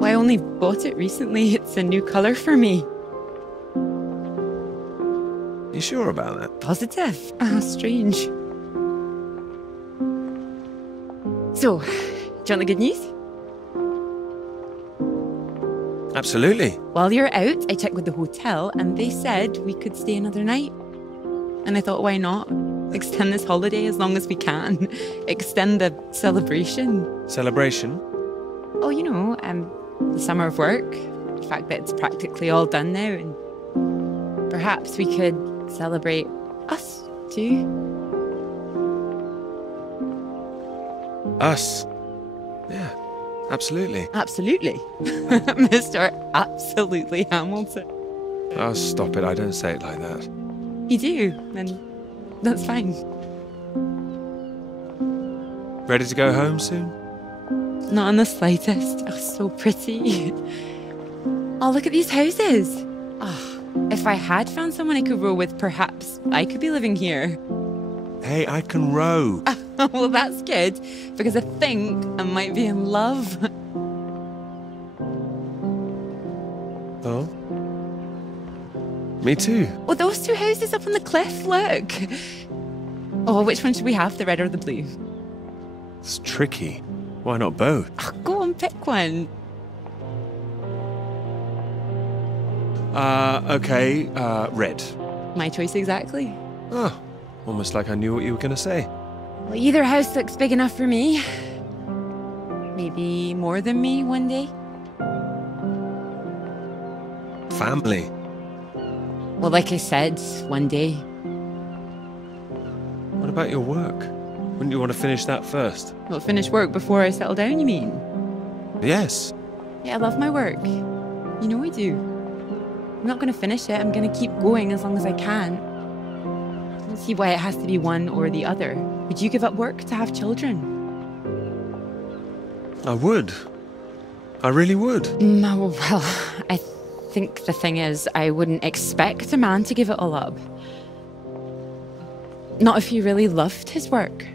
Well, I only bought it recently. It's a new colour for me. You sure about that? Positive. Ah, strange. So, do you want the good news? Absolutely. While you're out, I checked with the hotel and they said we could stay another night. And I thought, why not? Extend this holiday as long as we can. Extend the celebration. Celebration? Oh, you know, the summer of work. The fact that it's practically all done now. And perhaps we could celebrate us too. Us? Yeah, absolutely. Absolutely. Mr. Absolutely Hamilton. Oh, stop it. I don't say it like that. You do, and that's fine. Ready to go home soon? Not in the slightest. Oh, so pretty. Oh, look at these houses. Oh, if I had found someone I could row with, perhaps I could be living here. Hey, I can row. Well, that's good, because I think I might be in love. Oh? Me too. Oh, those two houses up on the cliff, look. Oh, which one should we have, the red or the blue? It's tricky. Why not both? Oh, go on, pick one. Okay, red. My choice exactly. Oh, almost like I knew what you were going to say. Well, either house looks big enough for me. Maybe more than me one day. Family. Well, like I said, one day. What about your work? Wouldn't you want to finish that first? Well, finish work before I settle down, you mean? Yes. Yeah, I love my work. You know I do. I'm not going to finish it. I'm going to keep going as long as I can. I don't see why it has to be one or the other. Would you give up work to have children? I would. I really would. No, well, I think the thing is, I wouldn't expect a man to give it all up. Not if he really loved his work.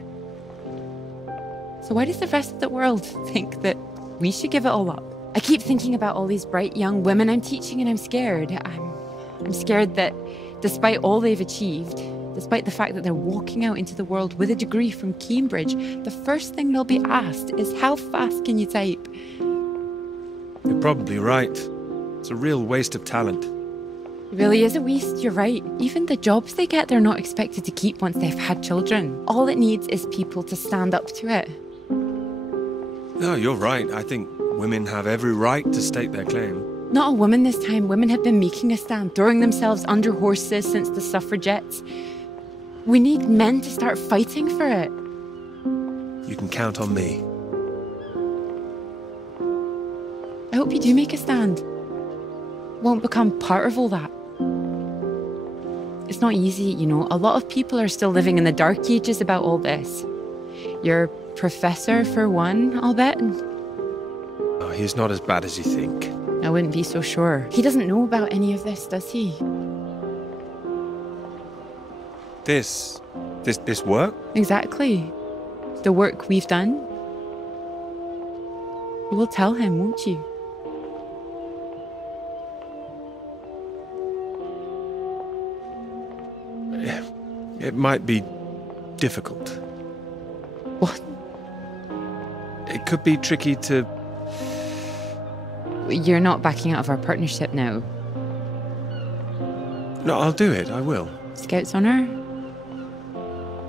So why does the rest of the world think that we should give it all up? I keep thinking about all these bright young women I'm teaching and I'm scared. I'm scared that despite all they've achieved, despite the fact that they're walking out into the world with a degree from Cambridge, the first thing they'll be asked is, how fast can you type? You're probably right. It's a real waste of talent. It really is a waste, you're right. Even the jobs they get, they're not expected to keep once they've had children. All it needs is people to stand up to it. No, you're right. I think women have every right to stake their claim. Not a woman this time. Women have been making a stand, throwing themselves under horses since the suffragettes. We need men to start fighting for it. You can count on me. I hope you do make a stand. Won't become part of all that. It's not easy, you know. A lot of people are still living in the dark ages about all this. Your professor, for one, I'll bet. Oh, he's not as bad as you think. I wouldn't be so sure. He doesn't know about any of this, does he? This work? Exactly. The work we've done. You will tell him, won't you? It might be difficult. What? It could be tricky to... You're not backing out of our partnership now. No, I'll do it. I will. Scouts honor?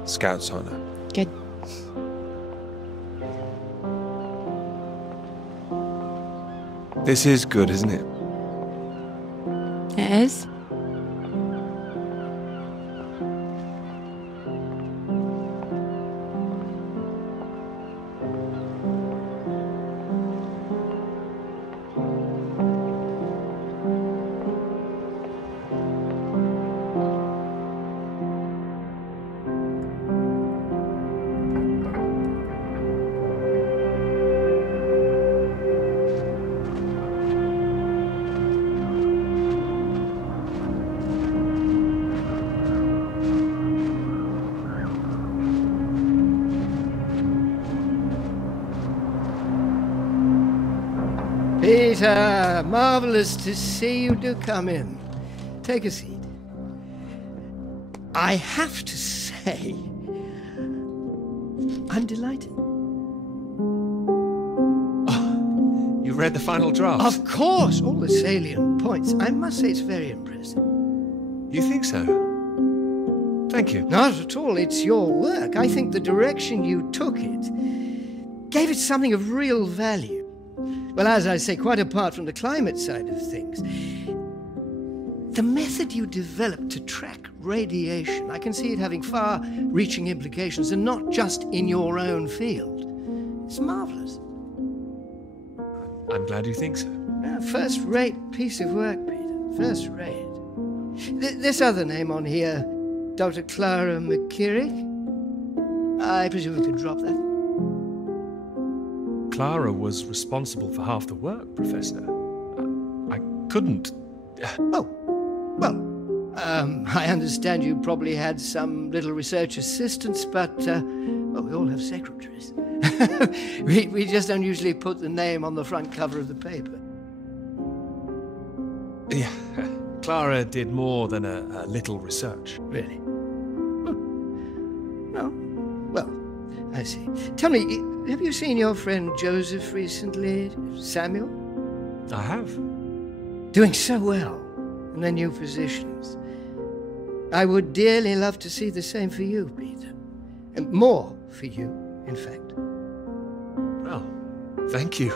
Scouts honor. Good. This is good, isn't it? It is. Peter, marvelous to see you. Do come in. Take a seat. I have to say, I'm delighted. Oh, you read the final draft? Of course, all the salient points. I must say it's very impressive. You think so? Thank you. Not at all. It's your work. I think the direction you took it gave it something of real value. Well, as I say, quite apart from the climate side of things, the method you developed to track radiation, I can see it having far-reaching implications, and not just in your own field. It's marvelous. I'm glad you think so. Yeah, first-rate piece of work, Peter. First-rate. This other name on here, Dr. Clara McKirrick, I presume we could drop that. Clara was responsible for half the work, Professor. I couldn't... Oh, well, I understand you probably had some little research assistants, but, well, we all have secretaries. we just don't usually put the name on the front cover of the paper. Yeah, Clara did more than a little research. Really? Oh, well, I see. Tell me, have you seen your friend Joseph recently, Samuel? I have. Doing so well in their new positions. I would dearly love to see the same for you, Peter. And more for you, in fact. Well, thank you.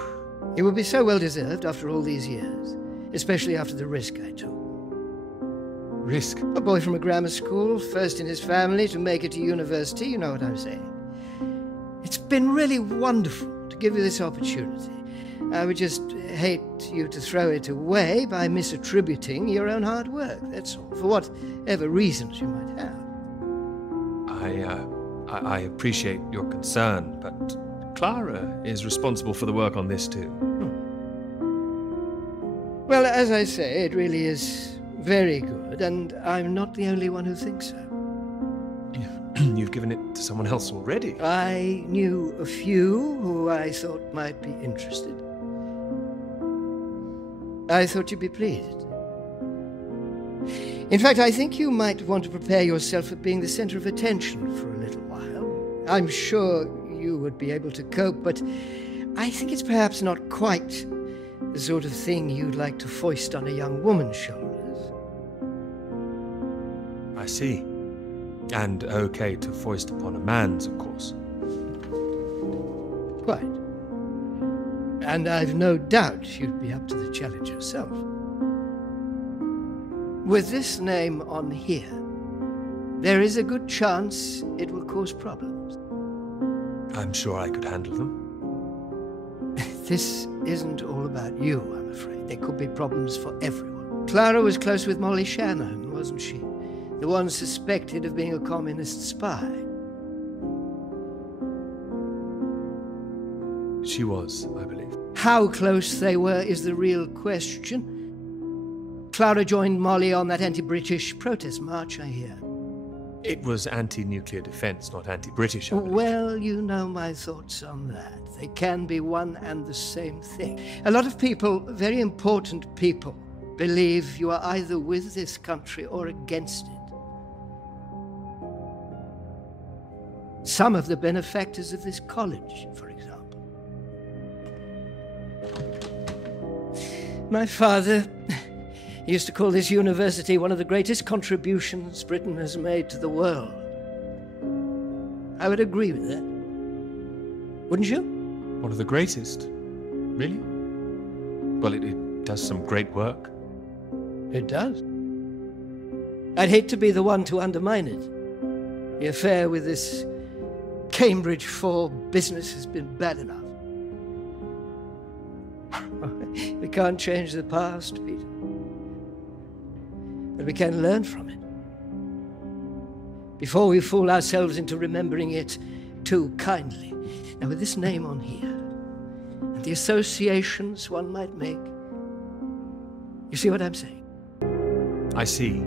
It would be so well deserved after all these years, especially after the risk I took. Risk? A boy from a grammar school, first in his family to make it to university, you know what I'm saying. It's been really wonderful to give you this opportunity. I would just hate you to throw it away by misattributing your own hard work, that's all, for whatever reasons you might have. I appreciate your concern, but Clara is responsible for the work on this too. Well, as I say, it really is very good, and I'm not the only one who thinks so. You've given it to someone else already. I knew a few who I thought might be interested. I thought you'd be pleased. In fact, I think you might want to prepare yourself for being the center of attention for a little while. I'm sure you would be able to cope, but I think it's perhaps not quite the sort of thing you'd like to foist on a young woman's shoulders. I see. And okay to foist upon a man's, of course. Quite. And I've no doubt you'd be up to the challenge yourself. With this name on here, there is a good chance it will cause problems. I'm sure I could handle them. This isn't all about you, I'm afraid. There could be problems for everyone. Clara was close with Molly Shanahan, wasn't she? The one suspected of being a communist spy. She was, I believe. How close they were is the real question. Clara joined Molly on that anti-British protest march, I hear. It was anti-nuclear defense, not anti-British, I believe. Well, you know my thoughts on that. They can be one and the same thing. A lot of people, very important people, believe you are either with this country or against it. Some of the benefactors of this college, for example. My father used to call this university one of the greatest contributions Britain has made to the world. I would agree with that. Wouldn't you? One of the greatest? Really? Well, it does some great work. It does. I'd hate to be the one to undermine it. The affair with this Cambridge 4 business has been bad enough. We can't change the past, Peter. But we can learn from it. Before we fool ourselves into remembering it too kindly. Now, with this name on here, and the associations one might make, you see what I'm saying? I see.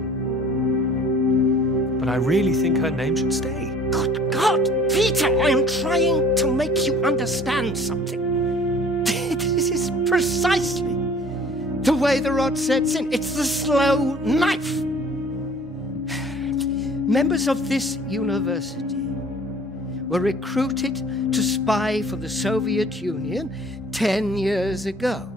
But I really think her name should stay. Good God, Peter, I am trying to make you understand something. This is precisely the way the rot sets in. It's the slow knife. Members of this university were recruited to spy for the Soviet Union 10 years ago.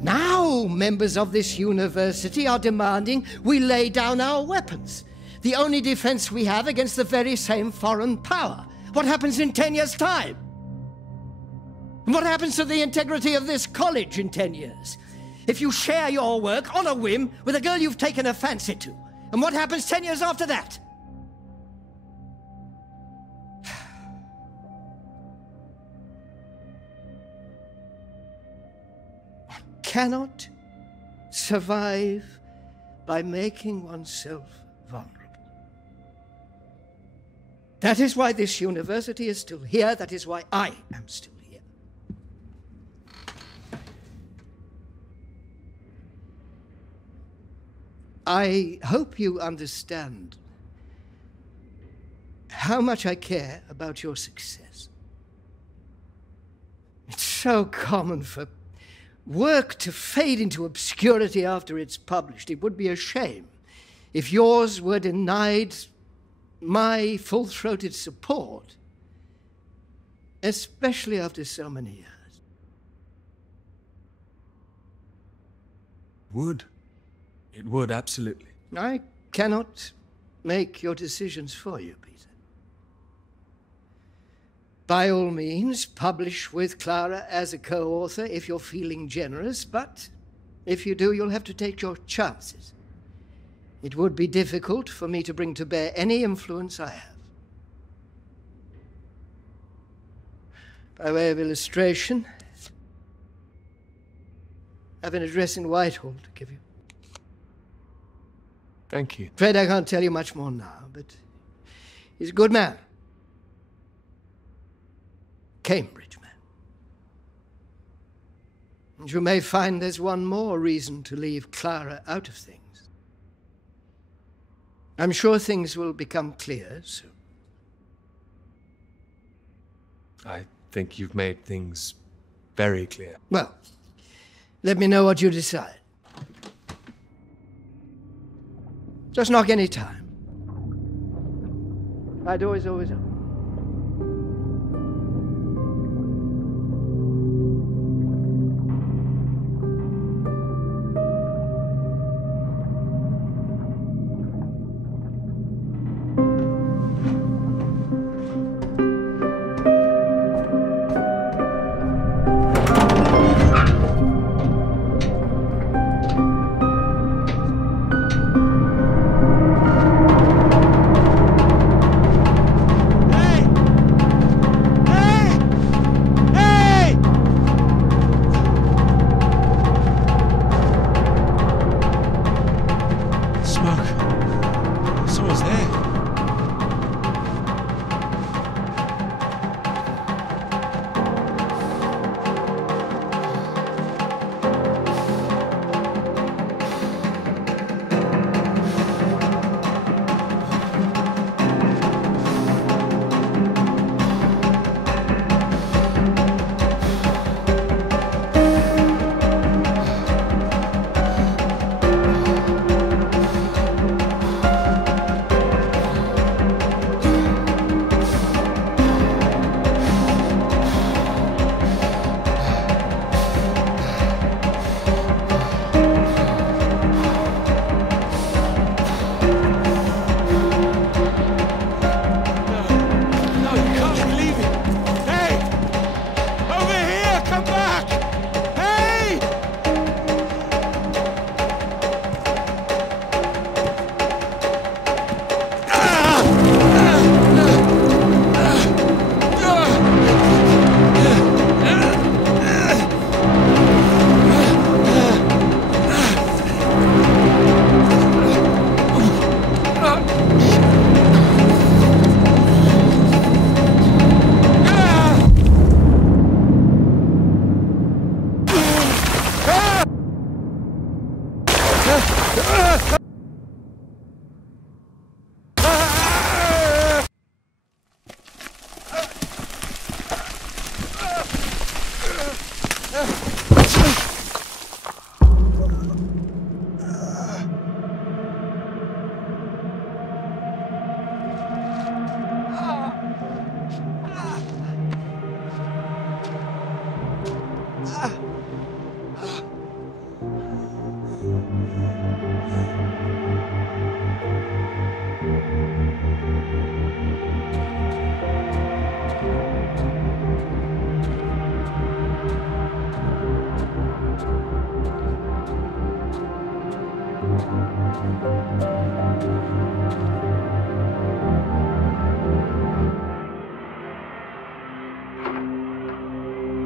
Now members of this university are demanding we lay down our weapons, the only defense we have against the very same foreign power. What happens in 10 years' time? And what happens to the integrity of this college in 10 years? If you share your work on a whim with a girl you've taken a fancy to, and what happens 10 years after that? One cannot survive by making oneself vulnerable. That is why this university is still here. That is why I am still here. I hope you understand how much I care about your success. It's so common for work to fade into obscurity after it's published. It would be a shame if yours were denied my full-throated support, especially after so many years. Would. It would, absolutely. I cannot make your decisions for you, Peter. By all means, publish with Clara as a co-author if you're feeling generous, but if you do, you'll have to take your chances. It would be difficult for me to bring to bear any influence I have. By way of illustration, I have an address in Whitehall to give you. Thank you. Afraid I can't tell you much more now, but he's a good man. Cambridge man. And you may find there's one more reason to leave Clara out of things. I'm sure things will become clear soon. I think you've made things very clear. Well, let me know what you decide. Just knock any time. My door is always open. Smoke. Someone's there.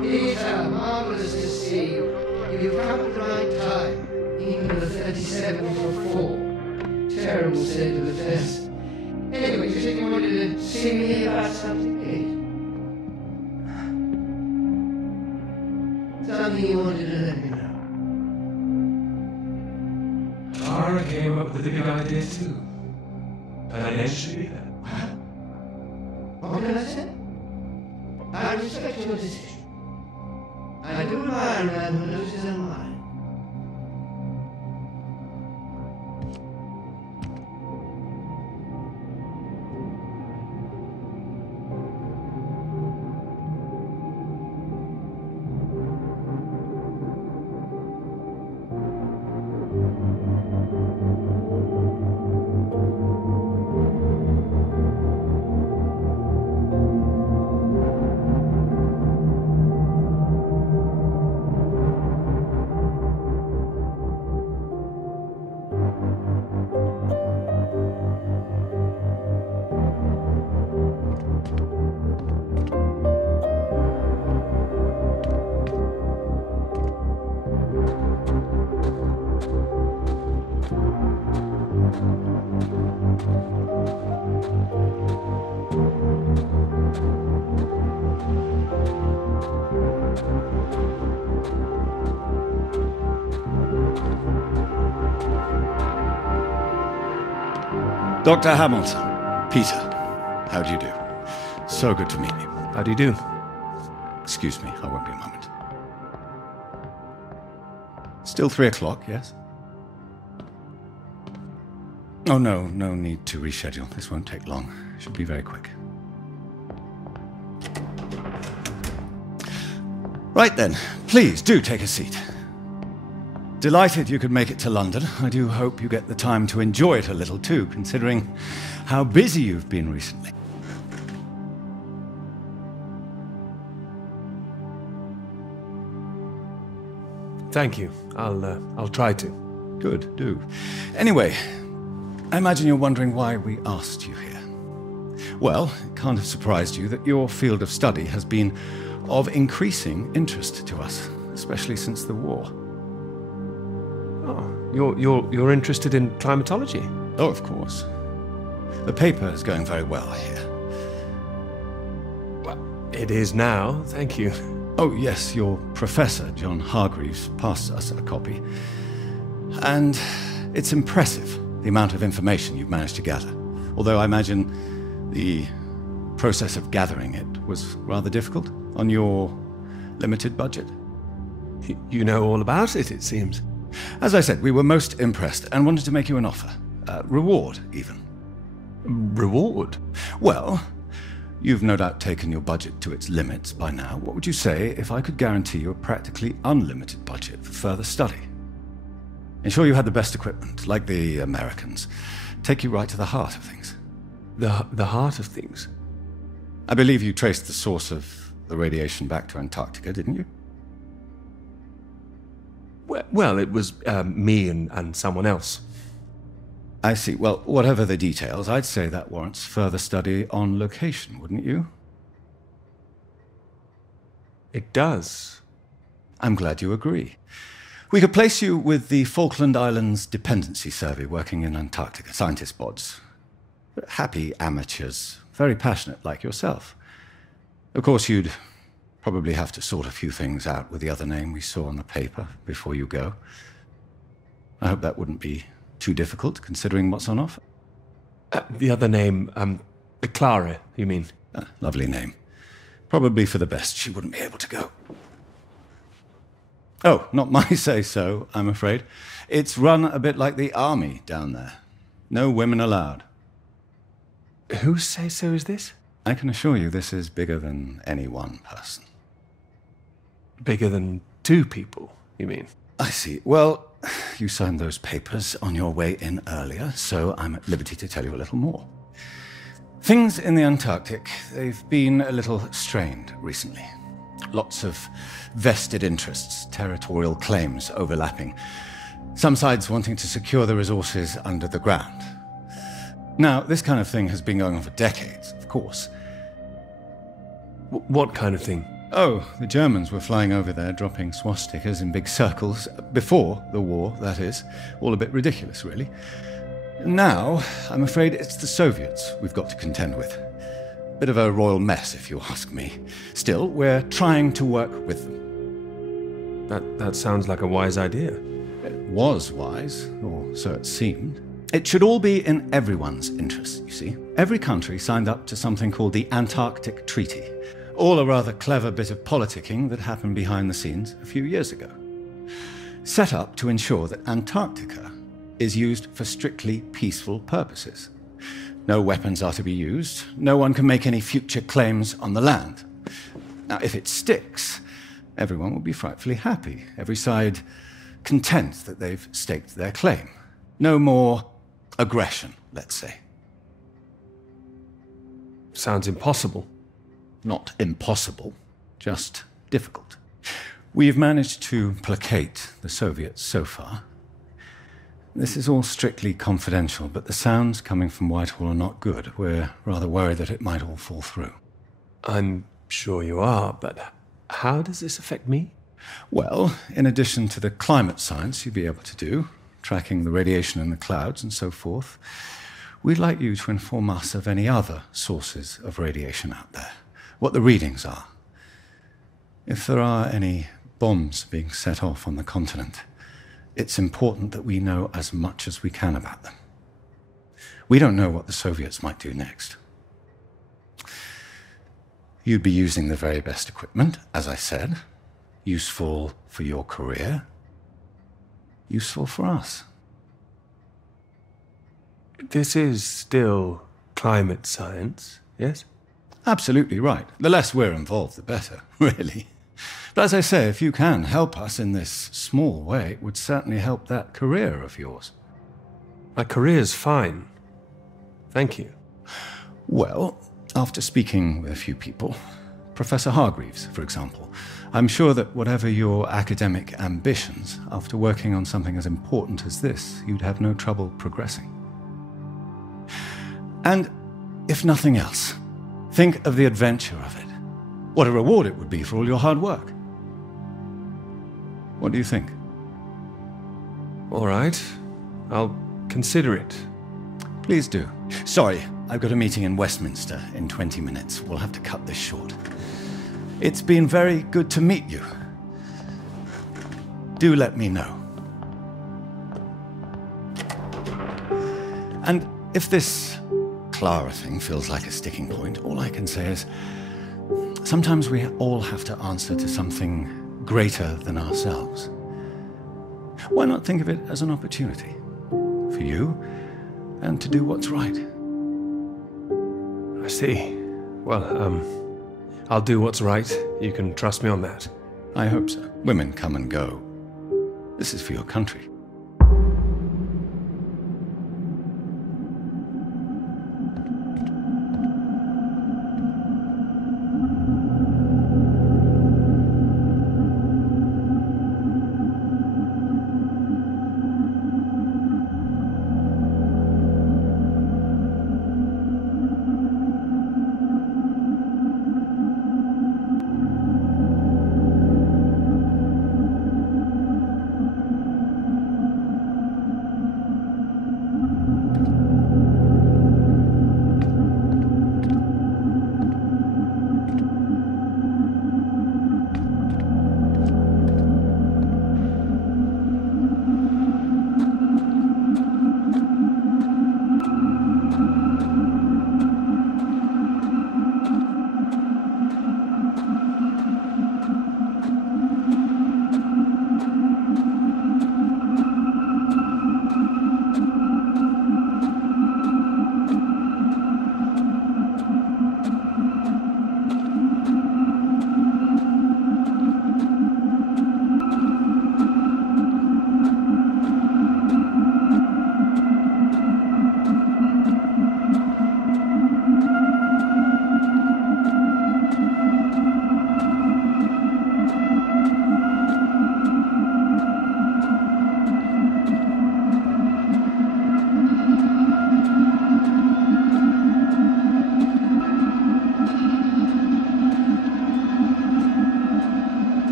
Peter, marvelous to see you. You've come at the right time. Even at 37 for 4. Terrible state of affairs. Anyway, you said you wanted to see me about something, eh? Something you wanted to let me know. Clara came up with a big idea too. Financially, What can I say? I respect your decision. I do admire a man who knows his own mind. Dr. Hamilton, Peter, how do you do? So good to meet you. How do you do? Excuse me, I won't be a moment. Still 3 o'clock, yes? Oh, no need to reschedule. This won't take long. Should be very quick. Right then, please do take a seat. Delighted you could make it to London. I do hope you get the time to enjoy it a little too, considering how busy you've been recently. Thank you. I'll try to. Good, do. Anyway, I imagine you're wondering why we asked you here. Well, it can't have surprised you that your field of study has been of increasing interest to us, especially since the war. Oh, You're interested in climatology? Oh, of course. The paper is going very well, I hear. Well, it is now, thank you. Oh, yes, your professor, John Hargreaves, passed us a copy. And it's impressive, the amount of information you've managed to gather. Although I imagine the process of gathering it was rather difficult on your limited budget. You know all about it, it seems. As I said, we were most impressed and wanted to make you an offer. Reward, even. Reward? Well, you've no doubt taken your budget to its limits by now. What would you say if I could guarantee you a practically unlimited budget for further study? Ensure you had the best equipment, like the Americans. Take you right to the heart of things. The heart of things? I believe you traced the source of the radiation back to Antarctica, didn't you? Well, it was me and someone else. I see. Well, whatever the details, I'd say that warrants further study on location, wouldn't you? It does. I'm glad you agree. We could place you with the Falkland Islands Dependency Survey working in Antarctica, scientist bods. Happy amateurs, very passionate like yourself. Of course, you'd probably have to sort a few things out with the other name we saw on the paper before you go. I hope that wouldn't be too difficult, considering what's on offer. The other name, Clara, you mean? Lovely name. Probably for the best she wouldn't be able to go. Oh, not my say-so, I'm afraid. It's run a bit like the army down there. No women allowed. Whose say-so is this? I can assure you this is bigger than any one person. Bigger than two people, you mean? I see. Well, you signed those papers on your way in earlier, so I'm at liberty to tell you a little more. Things in the Antarctic, they've been a little strained recently. Lots of vested interests, territorial claims overlapping. Some sides wanting to secure the resources under the ground. Now, this kind of thing has been going on for decades, of course. What kind of thing? Oh, the Germans were flying over there, dropping swastikas in big circles. Before the war, that is. All a bit ridiculous, really. Now, I'm afraid it's the Soviets we've got to contend with. Bit of a royal mess, if you ask me. Still, we're trying to work with them. That sounds like a wise idea. It was wise, or so it seemed. It should all be in everyone's interest, you see. Every country signed up to something called the Antarctic Treaty. All a rather clever bit of politicking that happened behind the scenes a few years ago. Set up to ensure that Antarctica is used for strictly peaceful purposes. No weapons are to be used. No one can make any future claims on the land. Now, if it sticks, everyone will be frightfully happy. Every side content that they've staked their claim. No more aggression, let's say. Sounds impossible. Not impossible, just difficult. We've managed to placate the Soviets so far. This is all strictly confidential, but the sounds coming from Whitehall are not good. We're rather worried that it might all fall through. I'm sure you are, but how does this affect me? Well, in addition to the climate science you'd be able to do, tracking the radiation in the clouds and so forth, we'd like you to inform us of any other sources of radiation out there, what the readings are. If there are any bombs being set off on the continent, it's important that we know as much as we can about them. We don't know what the Soviets might do next. You'd be using the very best equipment, as I said, useful for your career, useful for us. This is still climate science, yes? Absolutely right. The less we're involved, the better, really. But as I say, if you can help us in this small way, it would certainly help that career of yours. My career's fine. Thank you. Well, after speaking with a few people, Professor Hargreaves, for example, I'm sure that whatever your academic ambitions, after working on something as important as this, you'd have no trouble progressing. And if nothing else, think of the adventure of it. What a reward it would be for all your hard work. What do you think? All right. I'll consider it. Please do. Sorry, I've got a meeting in Westminster in 20 minutes. We'll have to cut this short. It's been very good to meet you. Do let me know. And if this Clara thing feels like a sticking point, all I can say is sometimes we all have to answer to something greater than ourselves. Why not think of it as an opportunity for you and to do what's right? I see. Well, I'll do what's right. You can trust me on that. I hope so. Women come and go. This is for your country.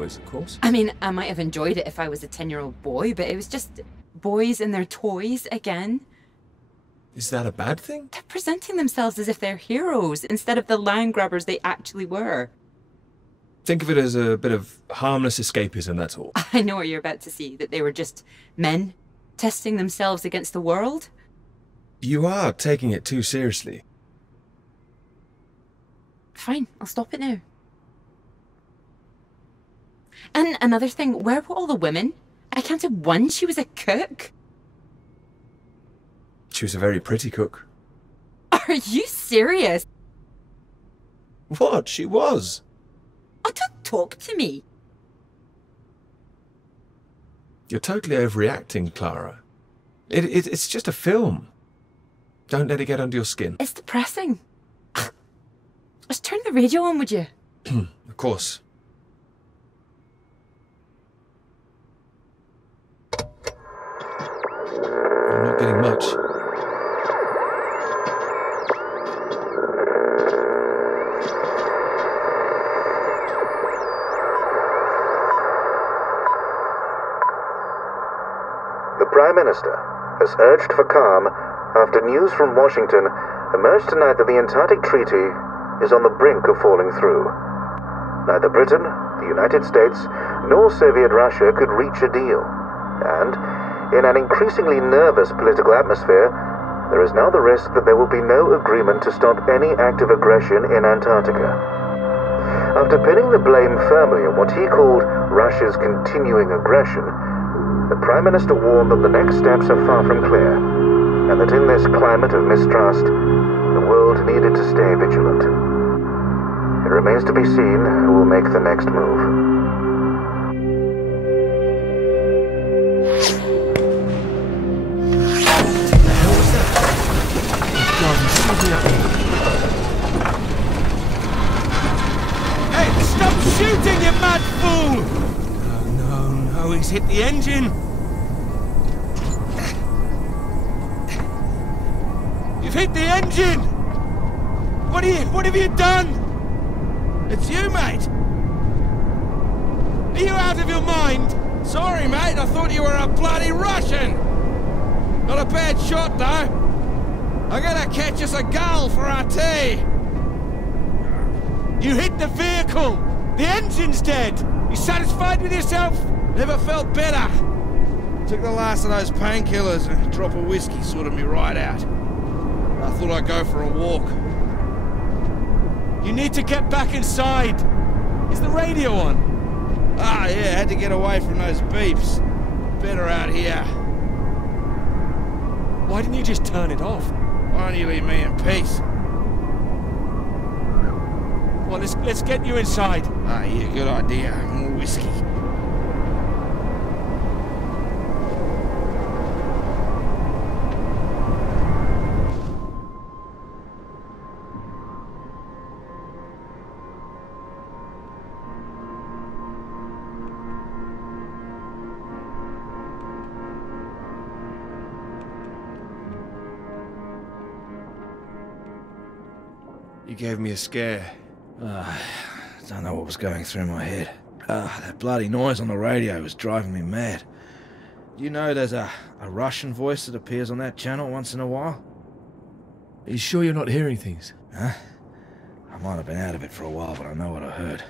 boys, of course. I mean, I might have enjoyed it if I was a 10-year-old boy, but it was just boys and their toys again. Is that a bad thing? They're presenting themselves as if they're heroes instead of the land grabbers they actually were. Think of it as a bit of harmless escapism, that's all. I know what you're about to see, that they were just men testing themselves against the world. You are taking it too seriously. Fine, I'll stop it now. And another thing, where were all the women? I counted one, she was a cook. She was a very pretty cook. Are you serious? What? She was. Oh, don't talk to me. You're totally overreacting, Clara. It's just a film. Don't let it get under your skin. It's depressing. Just turn the radio on, would you? Of course. I'm not getting much. The Prime Minister has urged for calm after news from Washington emerged tonight that the Antarctic Treaty is on the brink of falling through. Neither Britain, the United States, nor Soviet Russia could reach a deal. And, in an increasingly nervous political atmosphere, there is now the risk that there will be no agreement to stop any active aggression in Antarctica. After pinning the blame firmly on what he called Russia's continuing aggression, the Prime Minister warned that the next steps are far from clear, and that in this climate of mistrust, the world needed to stay vigilant. It remains to be seen who will make the next move. Hey, stop shooting, you mad fool! No, he's hit the engine. You've hit the engine! What have you done? It's you, mate! Are you out of your mind? Sorry, mate, I thought you were a bloody Russian! Not a bad shot, though. I'm gonna catch us a gull for our tea! You hit the vehicle! The engine's dead! You satisfied with yourself? Never felt better. Took the last of those painkillers and a drop of whiskey sorted me right out. I thought I'd go for a walk. You need to get back inside. Is the radio on? Ah, yeah, had to get away from those beeps. Better out here. Why didn't you just turn it off? Why don't you leave me in peace? Well, let's get you inside. Ah, yeah, good idea. More whiskey. You gave me a scare. I don't know what was going through my head. That bloody noise on the radio was driving me mad. Do you know there's a Russian voice that appears on that channel once in a while? Are you sure you're not hearing things? Huh? I might have been out of it for a while, but I know what I heard.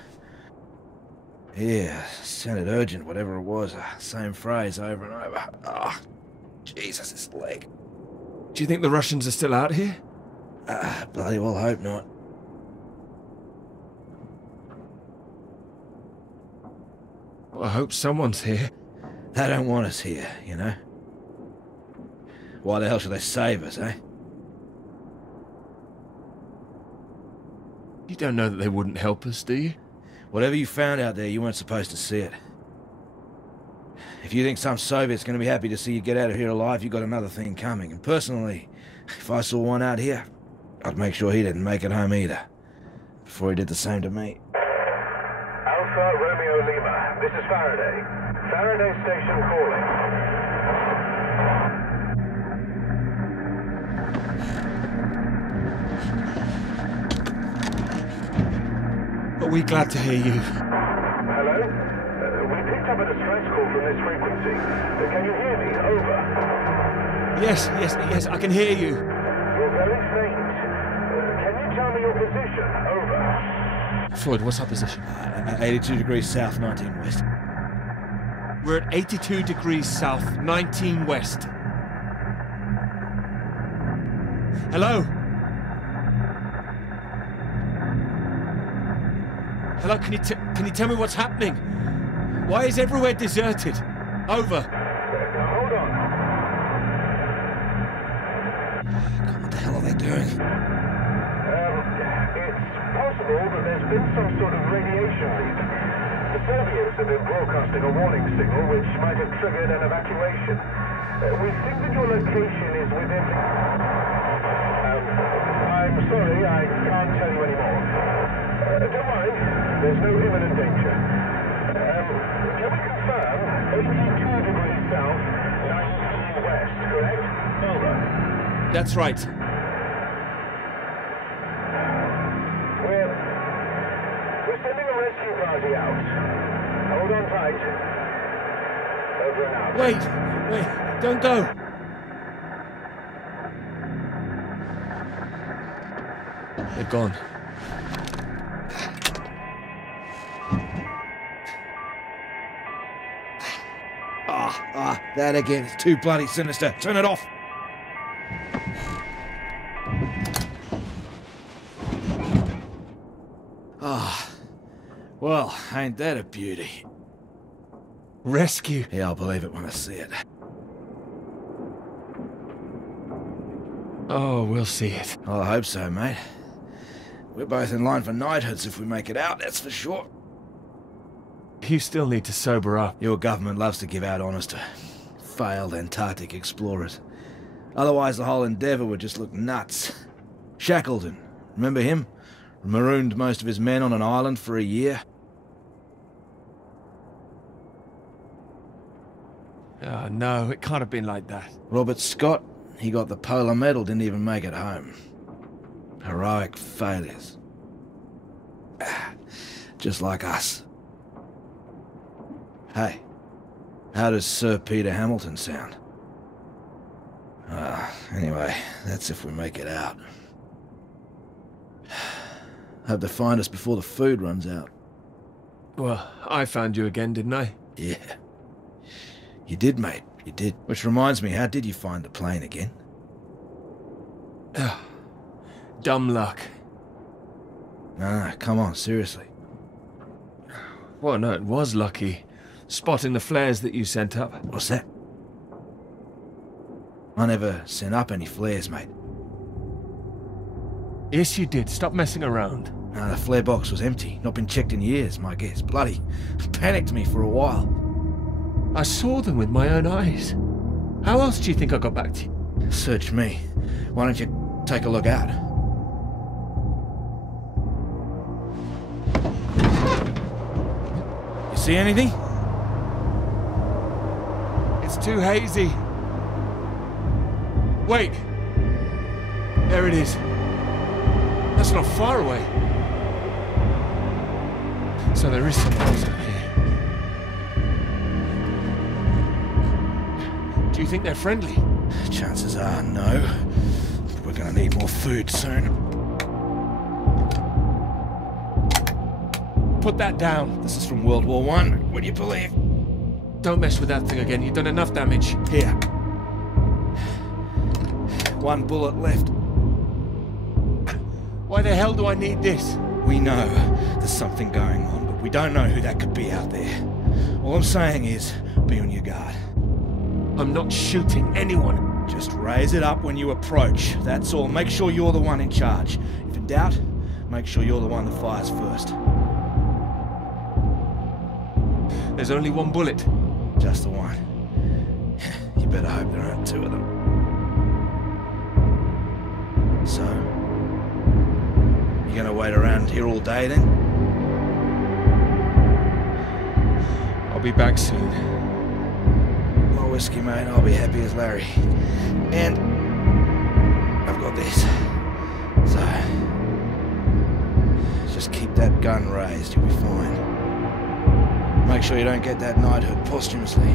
Yeah, sounded urgent, whatever it was. Same phrase over and over. Ah, Jesus, this leg. Do you think the Russians are still out here? Bloody well hope not. Well, I hope someone's here. They don't want us here, you know? Why the hell should they save us, eh? You don't know that they wouldn't help us, do you? Whatever you found out there, you weren't supposed to see it. If you think some Soviet's gonna be happy to see you get out of here alive, you got another thing coming. And personally, if I saw one out here, I'd make sure he didn't make it home either. Before he did the same to me. Alpha Romeo Lima, this is Faraday. Faraday Station calling. Are we glad to hear you? Hello? up a distress call from this frequency. Can you hear me? Over. Yes, I can hear you. You're very faint. Can you tell me your position? Over. Floyd, what's our position? 82 degrees south, 19 west. We're at 82 degrees south, 19 west. Hello? Hello, can you tell me what's happening? Why is everywhere deserted? Over. Hold on. God, what the hell are they doing? It's possible that there's been some sort of radiation leak. The Soviets have been broadcasting a warning signal which might have triggered an evacuation. We think that your location is within... I'm sorry, I can't tell you anymore. Don't worry, there's no imminent danger. Can we confirm 82 degrees south, 19 west, correct? Over. That's right. We're sending a rescue party out. Hold on tight. Over and out. Wait, don't go. They're gone. That again. It's too bloody sinister. Turn it off. Well, ain't that a beauty? Rescue? Yeah, I'll believe it when I see it. Oh, we'll see it. Well, I hope so, mate. We're both in line for knighthoods if we make it out, that's for sure. You still need to sober up. Your government loves to give out honours to failed Antarctic explorers. Otherwise, the whole endeavour would just look nuts. Shackleton, remember him? Marooned most of his men on an island for a year. Oh, no, it can't have been like that. Robert Scott, he got the Polar Medal, didn't even make it home. Heroic failures. Just like us. Hey, how does Sir Peter Hamilton sound? Anyway, that's if we make it out. Hope they find us before the food runs out. Well, I found you again, didn't I? Yeah. You did, mate. You did. Which reminds me, how did you find the plane again? Dumb luck. Nah, come on, seriously. Well, no, it was lucky. Spotting the flares that you sent up. What's that? I never sent up any flares, mate. Yes, you did. Stop messing around. Nah, the flare box was empty. Not been checked in years, my guess. Bloody panicked me for a while. I saw them with my own eyes. How else do you think I got back to you? Search me. Why don't you take a look out? You see anything? It's too hazy. Wait. There it is. That's not far away. So there is something else out here. Do you think they're friendly? Chances are no. But we're gonna need more food soon. Put that down. This is from World War I. What do you believe? Don't mess with that thing again. You've done enough damage. Here. One bullet left. Why the hell do I need this? We know there's something going on, but we don't know who that could be out there. All I'm saying is, be on your guard. I'm not shooting anyone. Just raise it up when you approach. That's all. Make sure you're the one in charge. If in doubt, make sure you're the one that fires first. There's only one bullet. Just the one. You better hope there aren't two of them. So, you gonna wait around here all day then? I'll be back soon. More whiskey, mate. I'll be happy as Larry. And I've got this. So, just keep that gun raised. You'll be fine. Make sure you don't get that knighthood posthumously.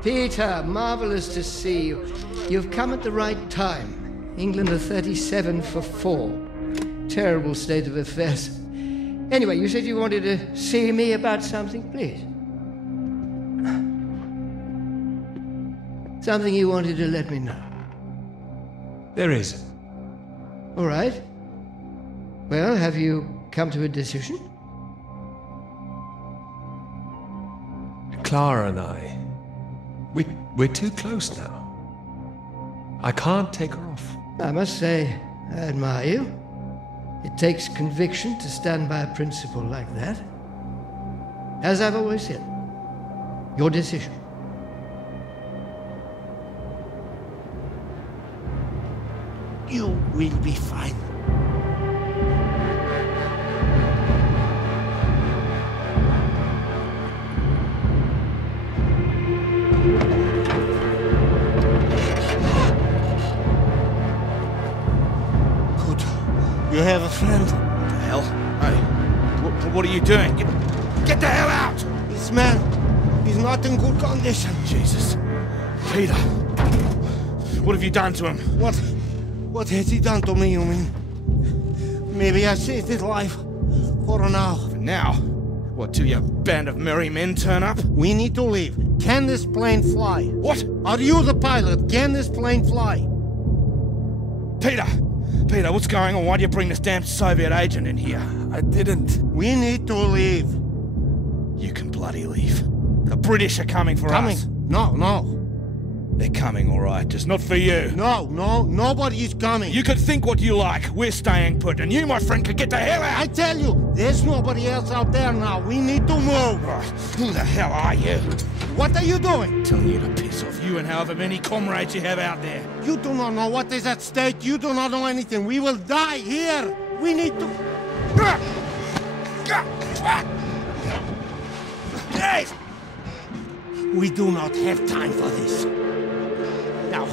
Peter, marvelous to see you. You've come at the right time. England are 37 for 4. Terrible state of affairs. Anyway, you said you wanted to see me about something, please. Something you wanted to let me know. There is. All right. Well, have you come to a decision? Clara and I, we're too close now. I can't take her off. I must say, I admire you. It takes conviction to stand by a principle like that. As I've always said, your decision. You will be fine. Good. You have a friend. What the hell? Hey, what are you doing? Get the hell out! This man is not in good condition. Jesus. Peter, what have you done to him? What has he done to me, you mean? Maybe I saved his life. For now. For now? What, till your band of merry men turn up? We need to leave. Can this plane fly? What? Are you the pilot? Can this plane fly? Peter, what's going on? Why do you bring this damn Soviet agent in here? I didn't. We need to leave. You can bloody leave. The British are coming for us. No. They're coming, all right, just not for you. No, nobody is coming. You could think what you like. We're staying put, and you, my friend, could get the hell out. I tell you, there's nobody else out there now. We need to move. Who the hell are you? What are you doing? Telling you to piss off, you and however many comrades you have out there. You do not know what is at stake. You do not know anything. We will die here. We need to... We do not have time for this. Now,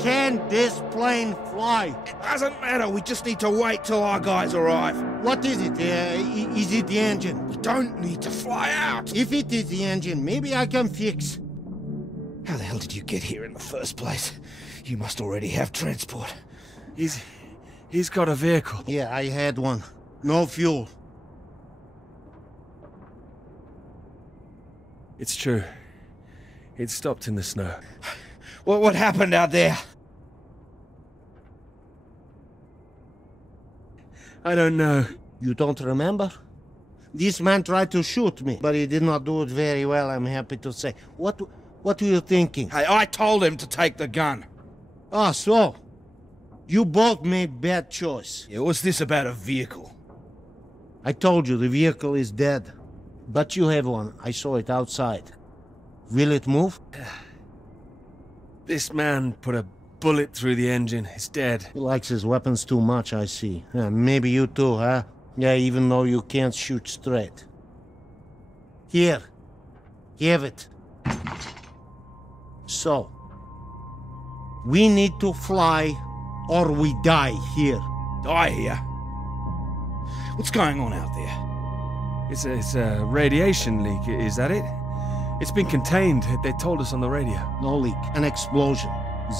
can this plane fly? It doesn't matter. We just need to wait till our guys arrive. What is it? Is it the engine? We don't need to fly out. If it is the engine, maybe I can fix. How the hell did you get here in the first place? You must already have transport. He's got a vehicle. Yeah, I had one. No fuel. It's true. It stopped in the snow. What happened out there? I don't know. You don't remember? This man tried to shoot me, but he did not do it very well, I'm happy to say. What were you thinking? Hey, I told him to take the gun. Ah, so? You both made bad choice. Yeah, what's this about a vehicle? I told you, the vehicle is dead. But you have one. I saw it outside. Will it move? This man put a bullet through the engine. It's dead. He likes his weapons too much, I see. Yeah, maybe you too, huh? Yeah, even though you can't shoot straight. Here. Have it. So. We need to fly, or we die here. Die here? What's going on out there? It's a radiation leak, is that it? It's been contained. They told us on the radio. No leak. An explosion.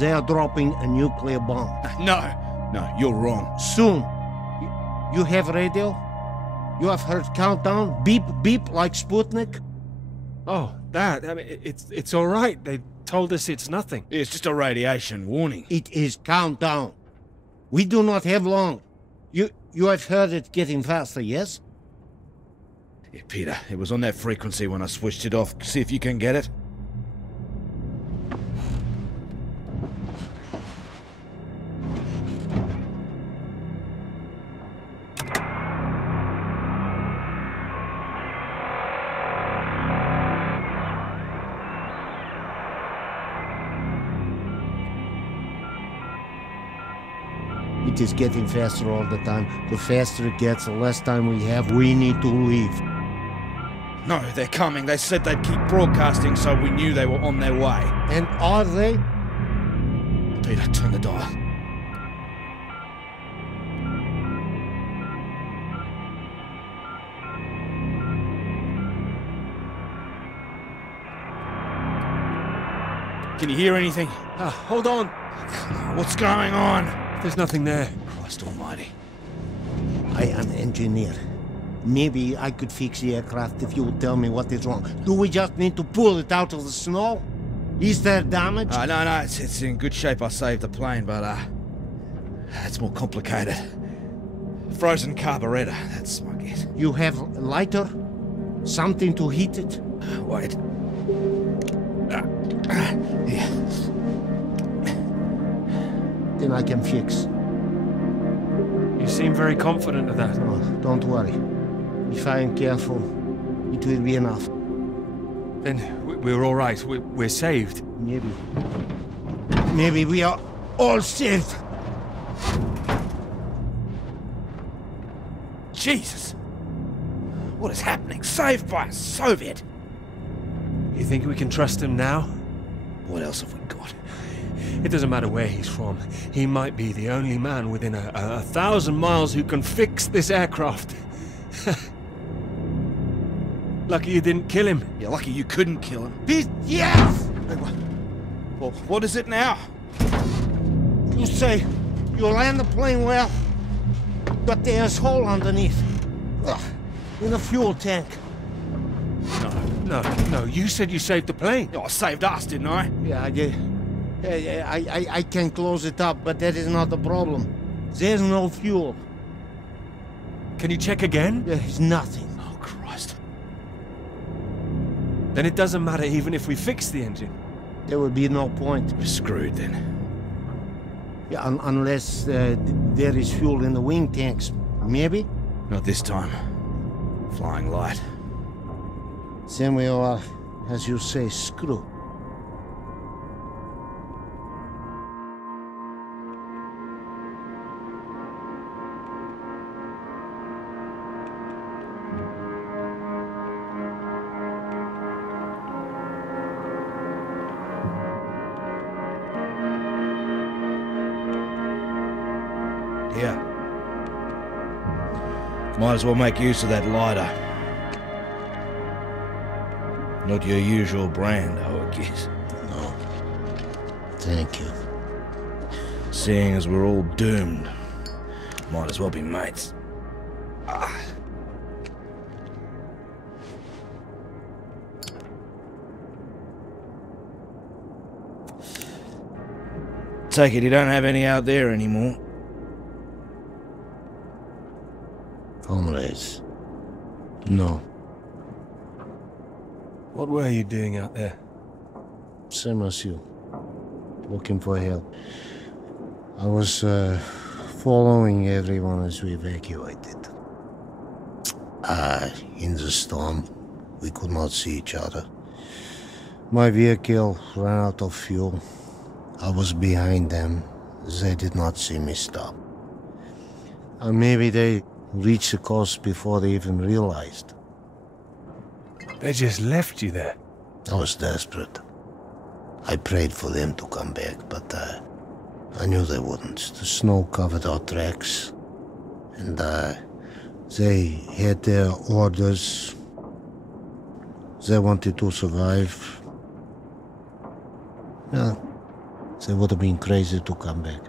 They are dropping a nuclear bomb. No, you're wrong. Soon. You have radio? You have heard countdown? Beep, beep, like Sputnik? Oh, that. I mean, it's all right. They told us it's nothing. It's just a radiation warning. It is countdown. We do not have long. You have heard it getting faster, yes? Yeah, Peter, it was on that frequency when I switched it off. See if you can get it. It is getting faster all the time. The faster it gets, the less time we have. We need to leave. No, they're coming. They said they'd keep broadcasting, so we knew they were on their way. And are they? Peter, turn the dial. Can you hear anything? Hold on. What's going on? There's nothing there. Christ almighty. I am engineer. Maybe I could fix the aircraft if you would tell me what is wrong. Do we just need to pull it out of the snow? Is there damage? No, it's in good shape. I saved the plane, but it's more complicated. Frozen carburetor, that's my guess. You have a lighter? Something to heat it? Wait. Here. Then I can fix. You seem very confident of that. Oh, don't worry. If I am careful, it will be enough. Then we're all right. We're saved. Maybe. Maybe we are all saved. Jesus! What is happening? Saved by a Soviet! You think we can trust him now? What else have we got? It doesn't matter where he's from. He might be the only man within 1,000 miles who can fix this aircraft. Lucky you didn't kill him. Yeah, lucky you couldn't kill him. Yes! Well, what is it now? You say you land the plane well, but there's a hole underneath. In the fuel tank. No, you said you saved the plane. Oh, I saved us, didn't I? Yeah, I did. I can close it up, but that is not the problem. There's no fuel. Can you check again? There's nothing. Oh, Christ. Then it doesn't matter even if we fix the engine. There would be no point. We're screwed then. Yeah, unless there is fuel in the wing tanks. Maybe? Not this time. Flying light. Then we are, as you say, screwed. Yeah. Might as well make use of that lighter. Not your usual brand, I would guess. No. Thank you. Seeing as we're all doomed, might as well be mates. Take it you don't have any out there anymore. Comrades, No. What were you doing out there? Same as you. Looking for help. I was following everyone as we evacuated. In the storm, we could not see each other. My vehicle ran out of fuel. I was behind them. They did not see me stop. Maybe they reached the coast before they even realized. They just left you there? I was desperate. I prayed for them to come back, but I knew they wouldn't. The snow covered our tracks, and they had their orders. They wanted to survive. Yeah, they would have been crazy to come back.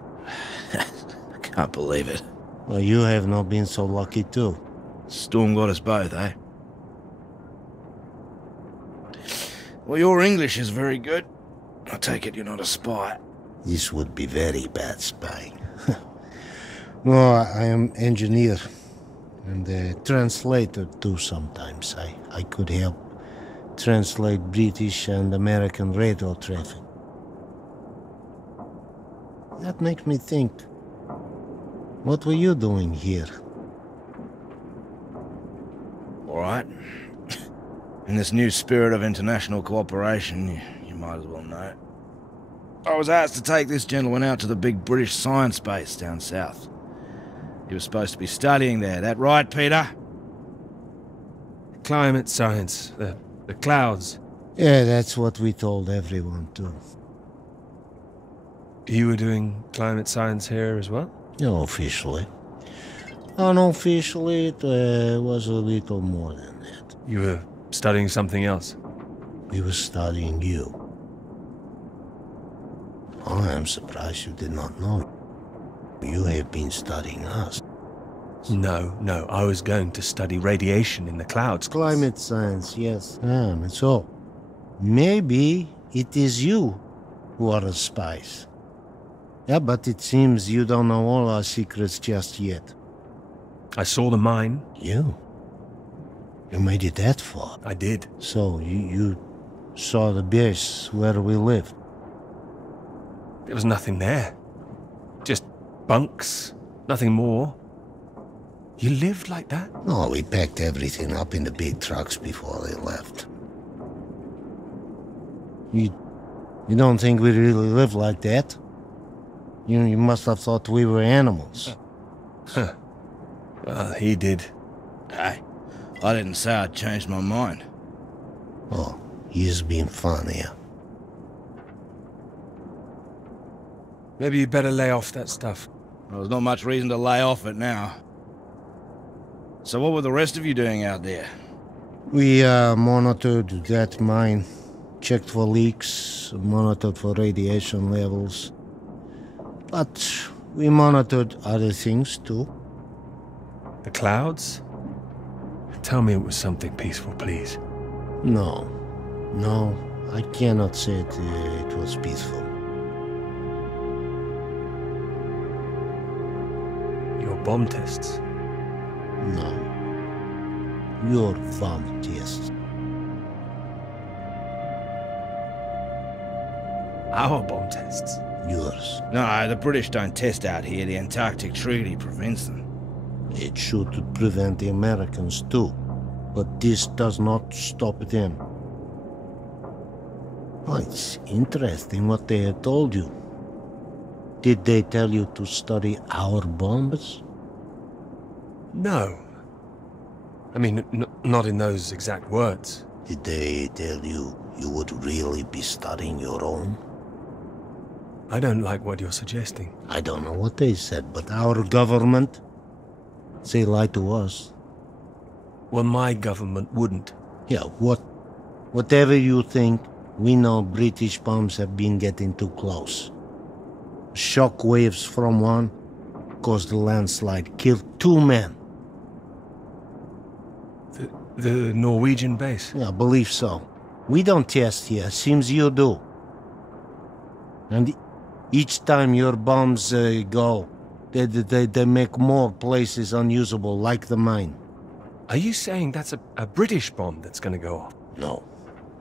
I can't believe it. Well, you have not been so lucky too. Storm got us both, eh? Well, your English is very good. I take it you're not a spy. This would be very bad spying. No, I am engineer and a translator too sometimes. I could help translate British and American radio traffic. That makes me think. What were you doing here? All right. In this new spirit of international cooperation, you might as well know. I was asked to take this gentleman out to the big British science base down south. He was supposed to be studying there. That right, Peter? Climate science, the clouds. Yeah, that's what we told everyone too. You were doing climate science here as well? No, officially. Unofficially, it was a little more than that. You were studying something else? We were studying you. I am surprised you did not know. You have been studying us. No, I was going to study radiation in the clouds. Climate science, yes. So, maybe it is you who are the spies. Yeah, but it seems you don't know all our secrets just yet. I saw the mine. You made it that far? I did. So, you saw the base where we lived? There was nothing there. Just bunks, nothing more. You lived like that? No, we packed everything up in the big trucks before they left. You don't think we really lived like that? You must have thought we were animals. Huh. Well, he did. Hey, I didn't say I'd changed my mind. Oh, he's being fun here. Maybe you better lay off that stuff. Well, there's not much reason to lay off it now. So what were the rest of you doing out there? We monitored that mine, checked for leaks, monitored for radiation levels. But we monitored other things too. The clouds? Tell me it was something peaceful, please. No, I cannot say it was peaceful. Your bomb tests? No. Your bomb tests. Our bomb tests? Yours. No, the British don't test out here. The Antarctic Treaty prevents them. It should prevent the Americans too. But this does not stop them. Oh, it's interesting what they had told you. Did they tell you to study our bombs? No. I mean, not in those exact words. Did they tell you you would really be studying your own? I don't like what you're suggesting. I don't know what they said, but our government, they lied to us. Well, my government wouldn't. Yeah, whatever you think, we know British bombs have been getting too close. Shock waves from one caused a landslide, killed 2 men. The Norwegian base? Yeah, I believe so. We don't test here, seems you do. And each time your bombs go, they make more places unusable, like the mine. Are you saying that's a British bomb that's gonna go off? No.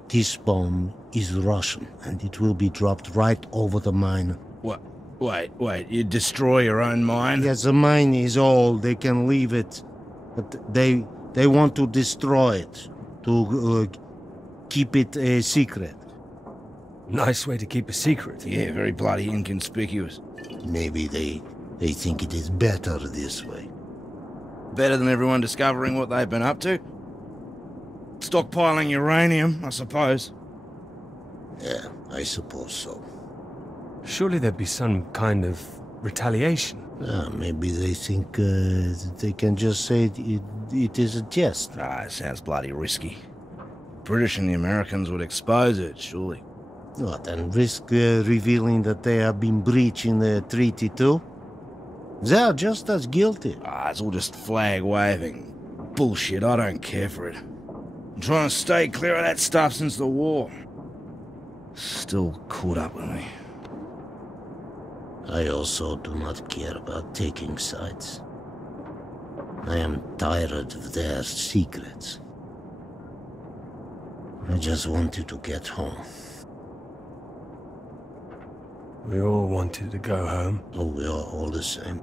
This bomb is Russian, and it will be dropped right over the mine. What? Wait, you destroy your own mine? Yes, the mine is old, they can leave it. But they want to destroy it, to keep it a secret. Nice way to keep a secret. Yeah, very bloody inconspicuous. Maybe they think it is better this way. Better than everyone discovering what they've been up to? Stockpiling uranium, I suppose. Yeah, I suppose so. Surely there'd be some kind of retaliation. Maybe they think they can just say it is a jest. It sounds bloody risky. British and the Americans would expose it, surely. What, and risk revealing that they have been breaching the treaty too? They are just as guilty. It's all just flag-waving bullshit. I don't care for it. I'm trying to stay clear of that stuff since the war. Still caught up with me. I also do not care about taking sides. I am tired of their secrets. I just wanted to get home. We all wanted to go home. Oh, we are all the same.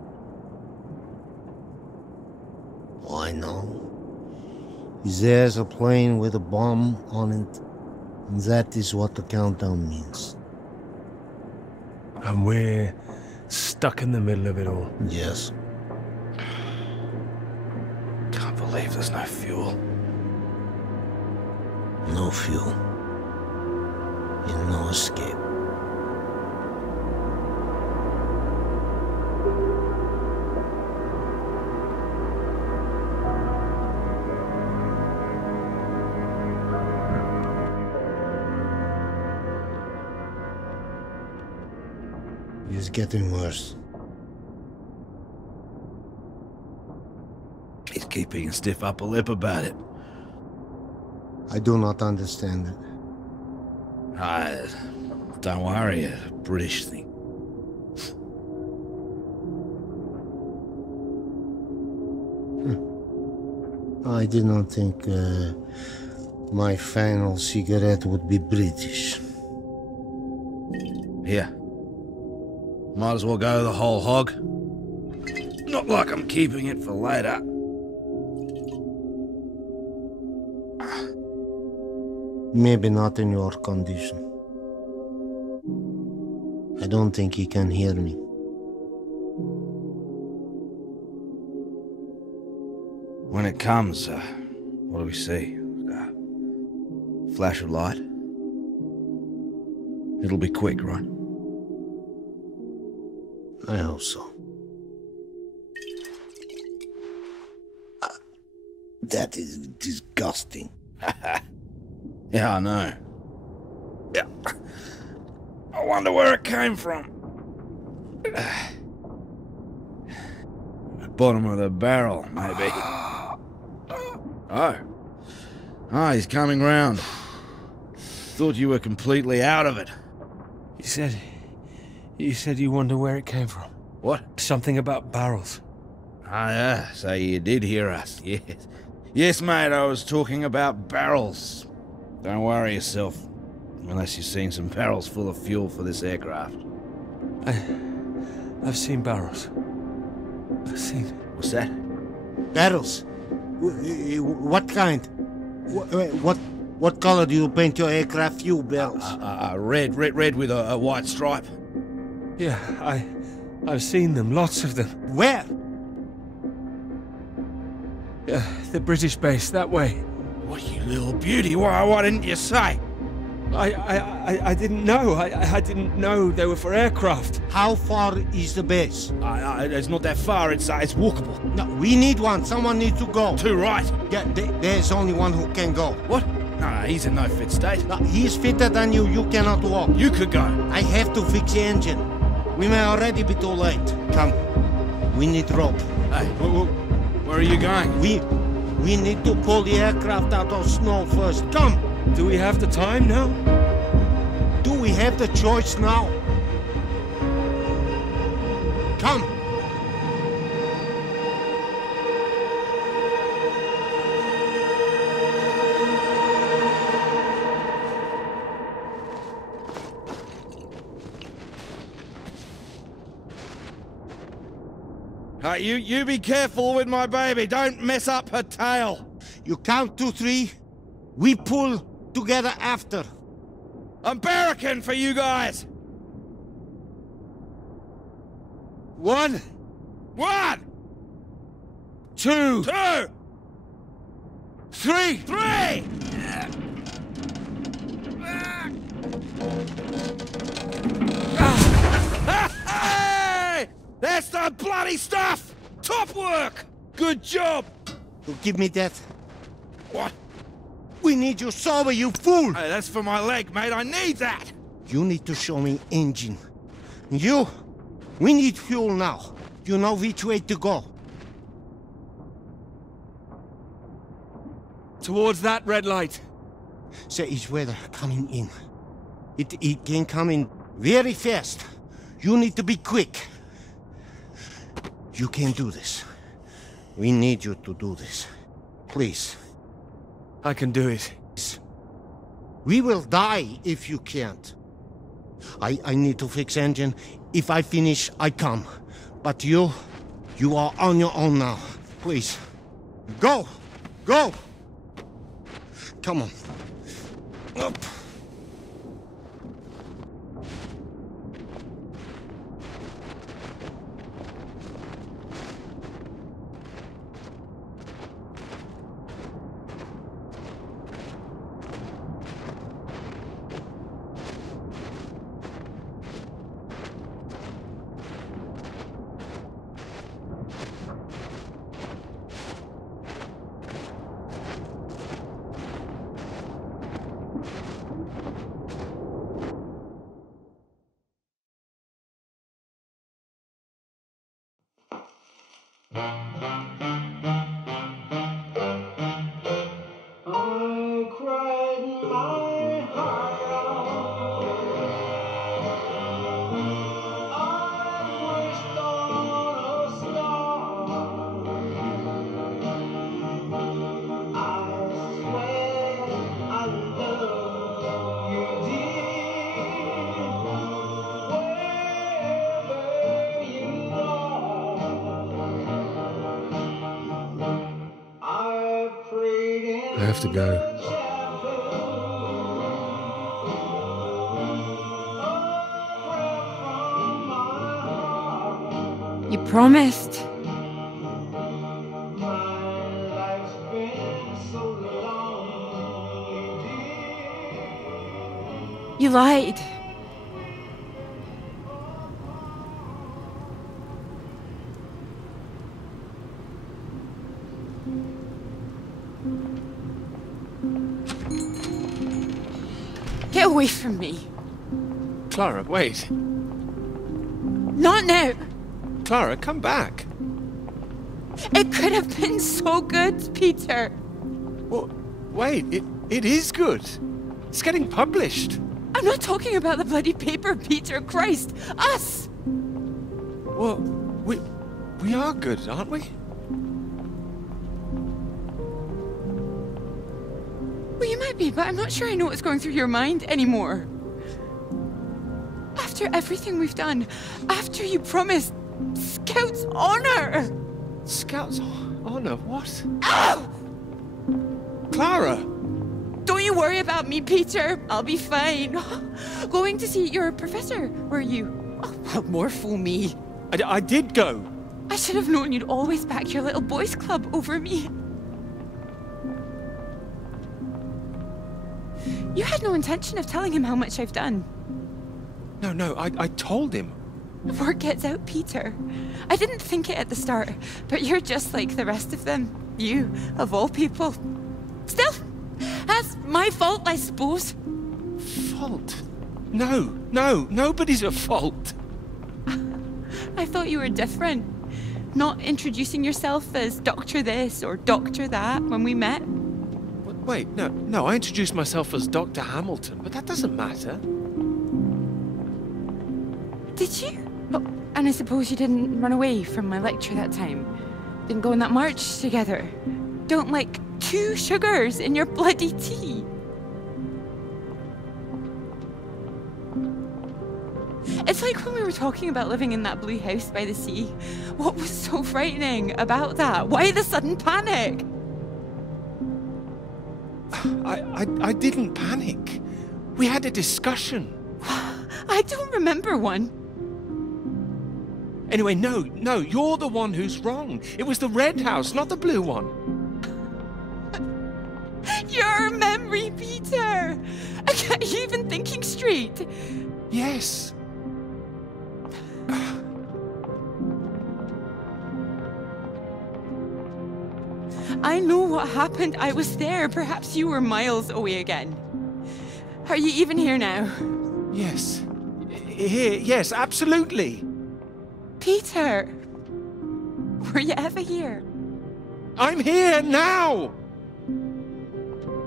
Why no? There's a plane with a bomb on it, and that is what the countdown means. And we're stuck in the middle of it all. Yes. Can't believe there's no fuel. No fuel. And no escape. It's getting worse. He's keeping a stiff upper lip about it. I do not understand it. Don't worry, a British thing. I did not think my final cigarette would be British. Here. Might as well go the whole hog. Not like I'm keeping it for later. Maybe not in your condition. I don't think he can hear me. When it comes, what do we see? Flash of light? It'll be quick, right? I hope so. That is disgusting. Yeah, I know. Yeah. I wonder where it came from. The bottom of the barrel, maybe. Oh, he's coming round. Thought you were completely out of it. You said you wonder where it came from. What? Something about barrels. Yeah, so you did hear us, yes. Yes, mate, I was talking about barrels. Don't worry yourself, unless you've seen some barrels full of fuel for this aircraft. I've seen barrels. What's that? Barrels? What kind? What color do you paint your aircraft fuel barrels? Red with a white stripe. Yeah, I've seen them, lots of them. Where? The British base, that way. What, you little beauty? Why didn't you say? I didn't know. I didn't know they were for aircraft. How far is the base? It's not that far. It's walkable. No, we need one. Someone needs to go. Two, right? Yeah, there's only one who can go. What? No, he's in no fit state. No, he's fitter than you. You cannot walk. You could go. I have to fix the engine. We may already be too late. Come. We need rope. Hey, where are you going? We need to pull the aircraft out of snow first. Come! Do we have the time now? Do we have the choice now? Come! You be careful with my baby. Don't mess up her tail. You count 2, 3. We pull together after. I'm barracking for you guys. 1. 1. 2. 2. 3. 3. Hey! That's the bloody stuff! Top work! Good job! You give me that. What? We need you sober, you fool! Hey, that's for my leg, mate. I need that! You need to show me engine. You, we need fuel now. You know which way to go. Towards that red light. There is weather coming in. It can come in very fast. You need to be quick. You can do this. We need you to do this. Please. I can do it. We will die if you can't. I need to fix engine. If I finish, I come. But you are on your own now. Please. Go! Go! Come on. Up. I have to go. You promised. You lied. Get away from me. Clara, wait. Not now. Clara, come back. It could have been so good, Peter. Well, wait, it is good. It's getting published. I'm not talking about the bloody paper, Peter. Christ. Us! Well, we are good, aren't we? Well, you might be, but I'm not sure I know what's going through your mind anymore. After everything we've done, after you promised Scout's honor! Scout's honor? What? Ow! Clara! Don't you worry about me, Peter. I'll be fine. Going to see your professor, were you? Oh, well, more fool me. I did go. I should have known you'd always back your little boys club over me. You had no intention of telling him how much I've done. No, I told him. Word gets out, Peter. I didn't think it at the start, but you're just like the rest of them. You, of all people. Still, that's my fault, I suppose. Fault? No, nobody's at fault. I thought you were different. Not introducing yourself as Doctor this or Doctor that when we met. Wait, no, I introduced myself as Dr. Hamilton, but that doesn't matter. Did you? Oh, and I suppose you didn't run away from my lecture that time? Didn't go on that march together? Don't like 2 sugars in your bloody tea? It's like when we were talking about living in that blue house by the sea. What was so frightening about that? Why the sudden panic? I didn't panic. We had a discussion. I don't remember one. Anyway, no, you're the one who's wrong. It was the red house, not the blue one. Your memory, Peter! Are you even thinking straight? Yes. I know what happened. I was there. Perhaps you were miles away again. Are you even here now? Yes. Here, yes, absolutely. Peter! Were you ever here? I'm here now!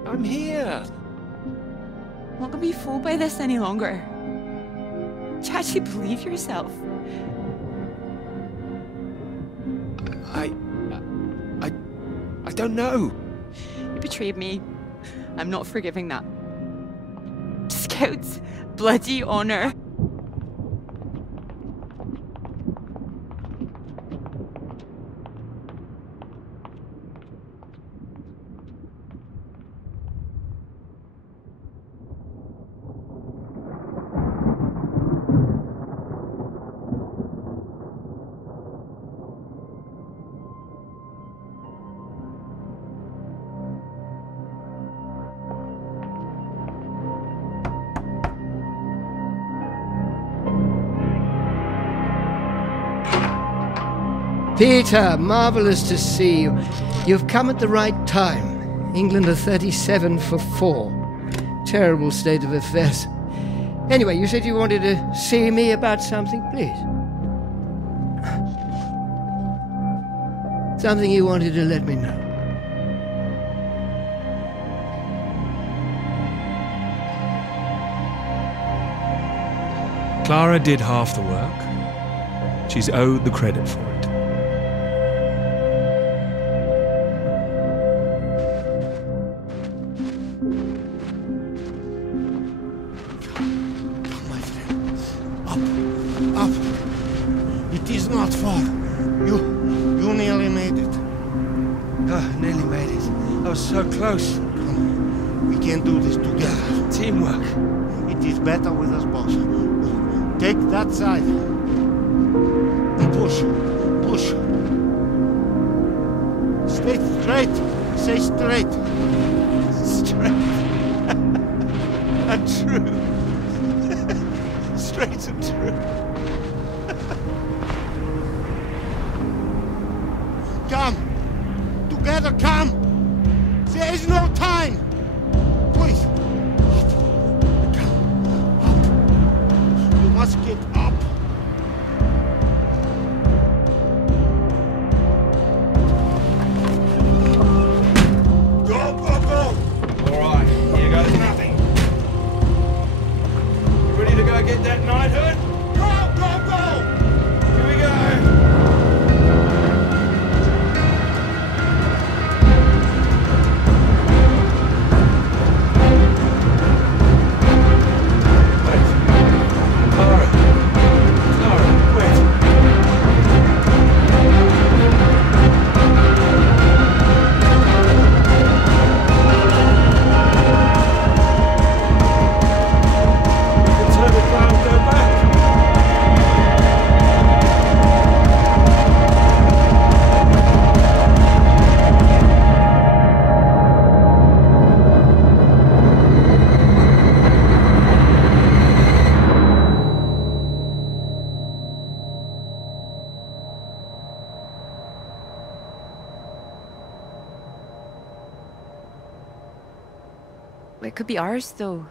I'm here. I'm not gonna be fooled by this any longer. Do you actually believe yourself? I don't know. You betrayed me. I'm not forgiving that. Scout's bloody honor. Peter, marvellous to see you. You've come at the right time. England are 37 for 4. Terrible state of affairs. Anyway, you said you wanted to see me about something, please. Something you wanted to let me know. Clara did half the work. She's owed the credit for it. It is not far. You nearly made it. Nearly made it. I was so close. Come, we can do this together. Teamwork. It is better with us, boss. Take that side. And push. Stay straight. Stay straight. Straight. And true. Straight and true. Come! Together, come! There is no time! Please! Come! Up! You must get up! Go! Alright, here goes nothing. You ready to go get that knighthood? Go! Here we go! It could be ours, though.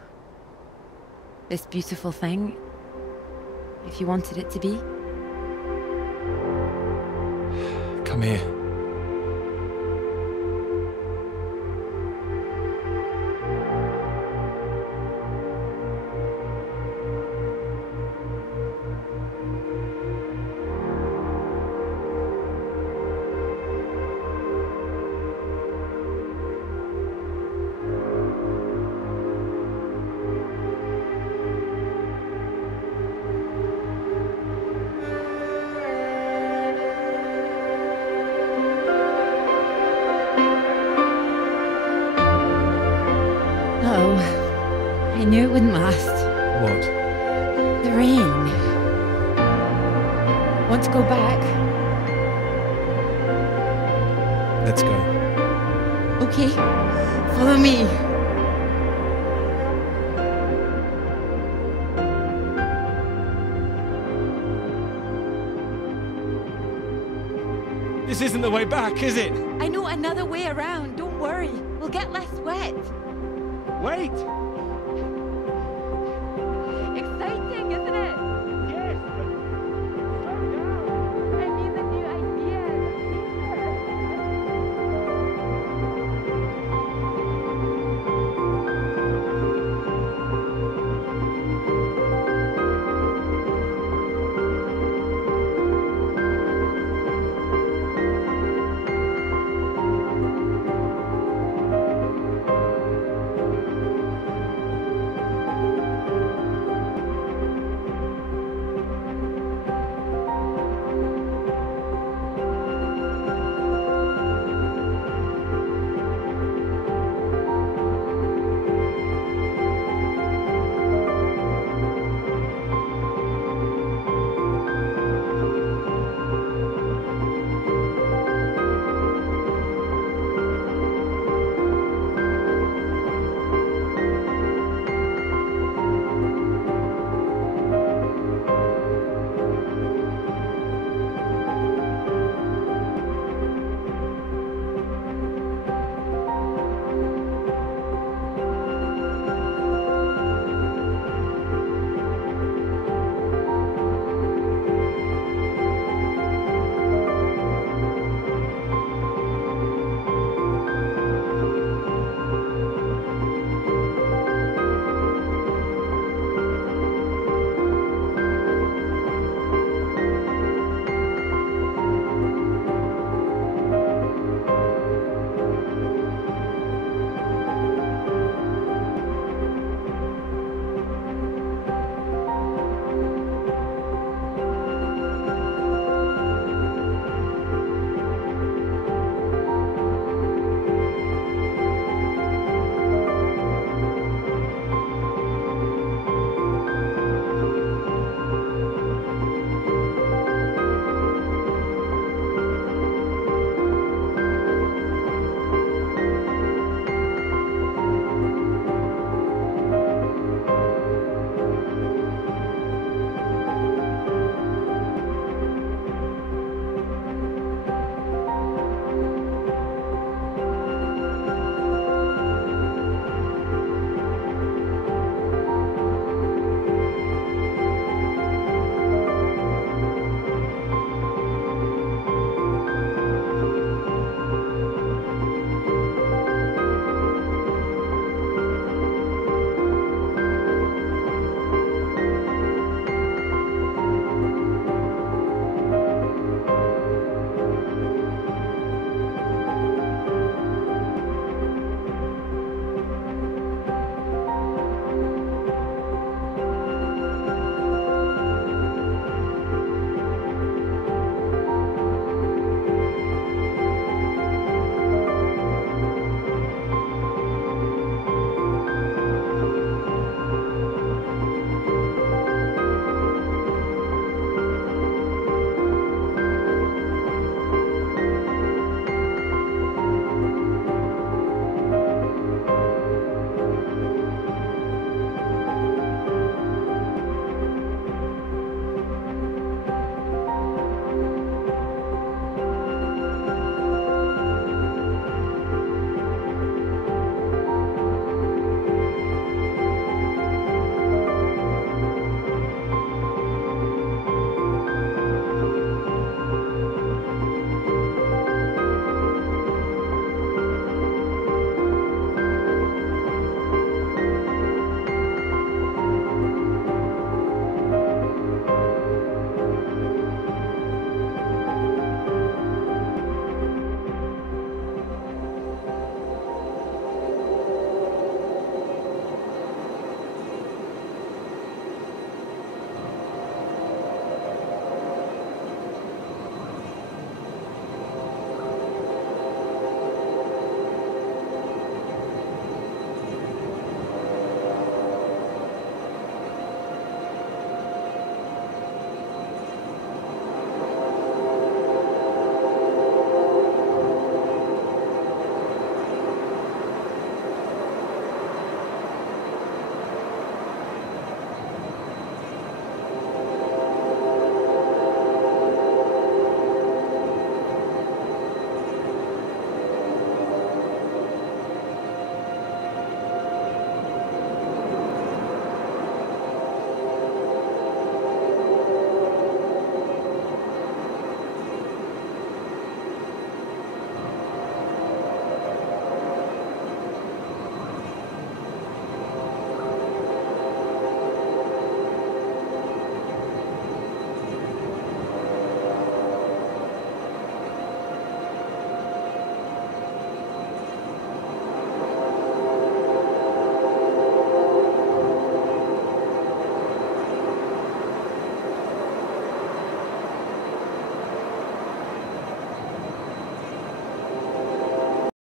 This beautiful thing. If you wanted it to be. Come here. rain. Want to go back? Let's go. Okay, follow me. This isn't the way back, is it? I know another way around. Don't worry. We'll get less wet. Wait!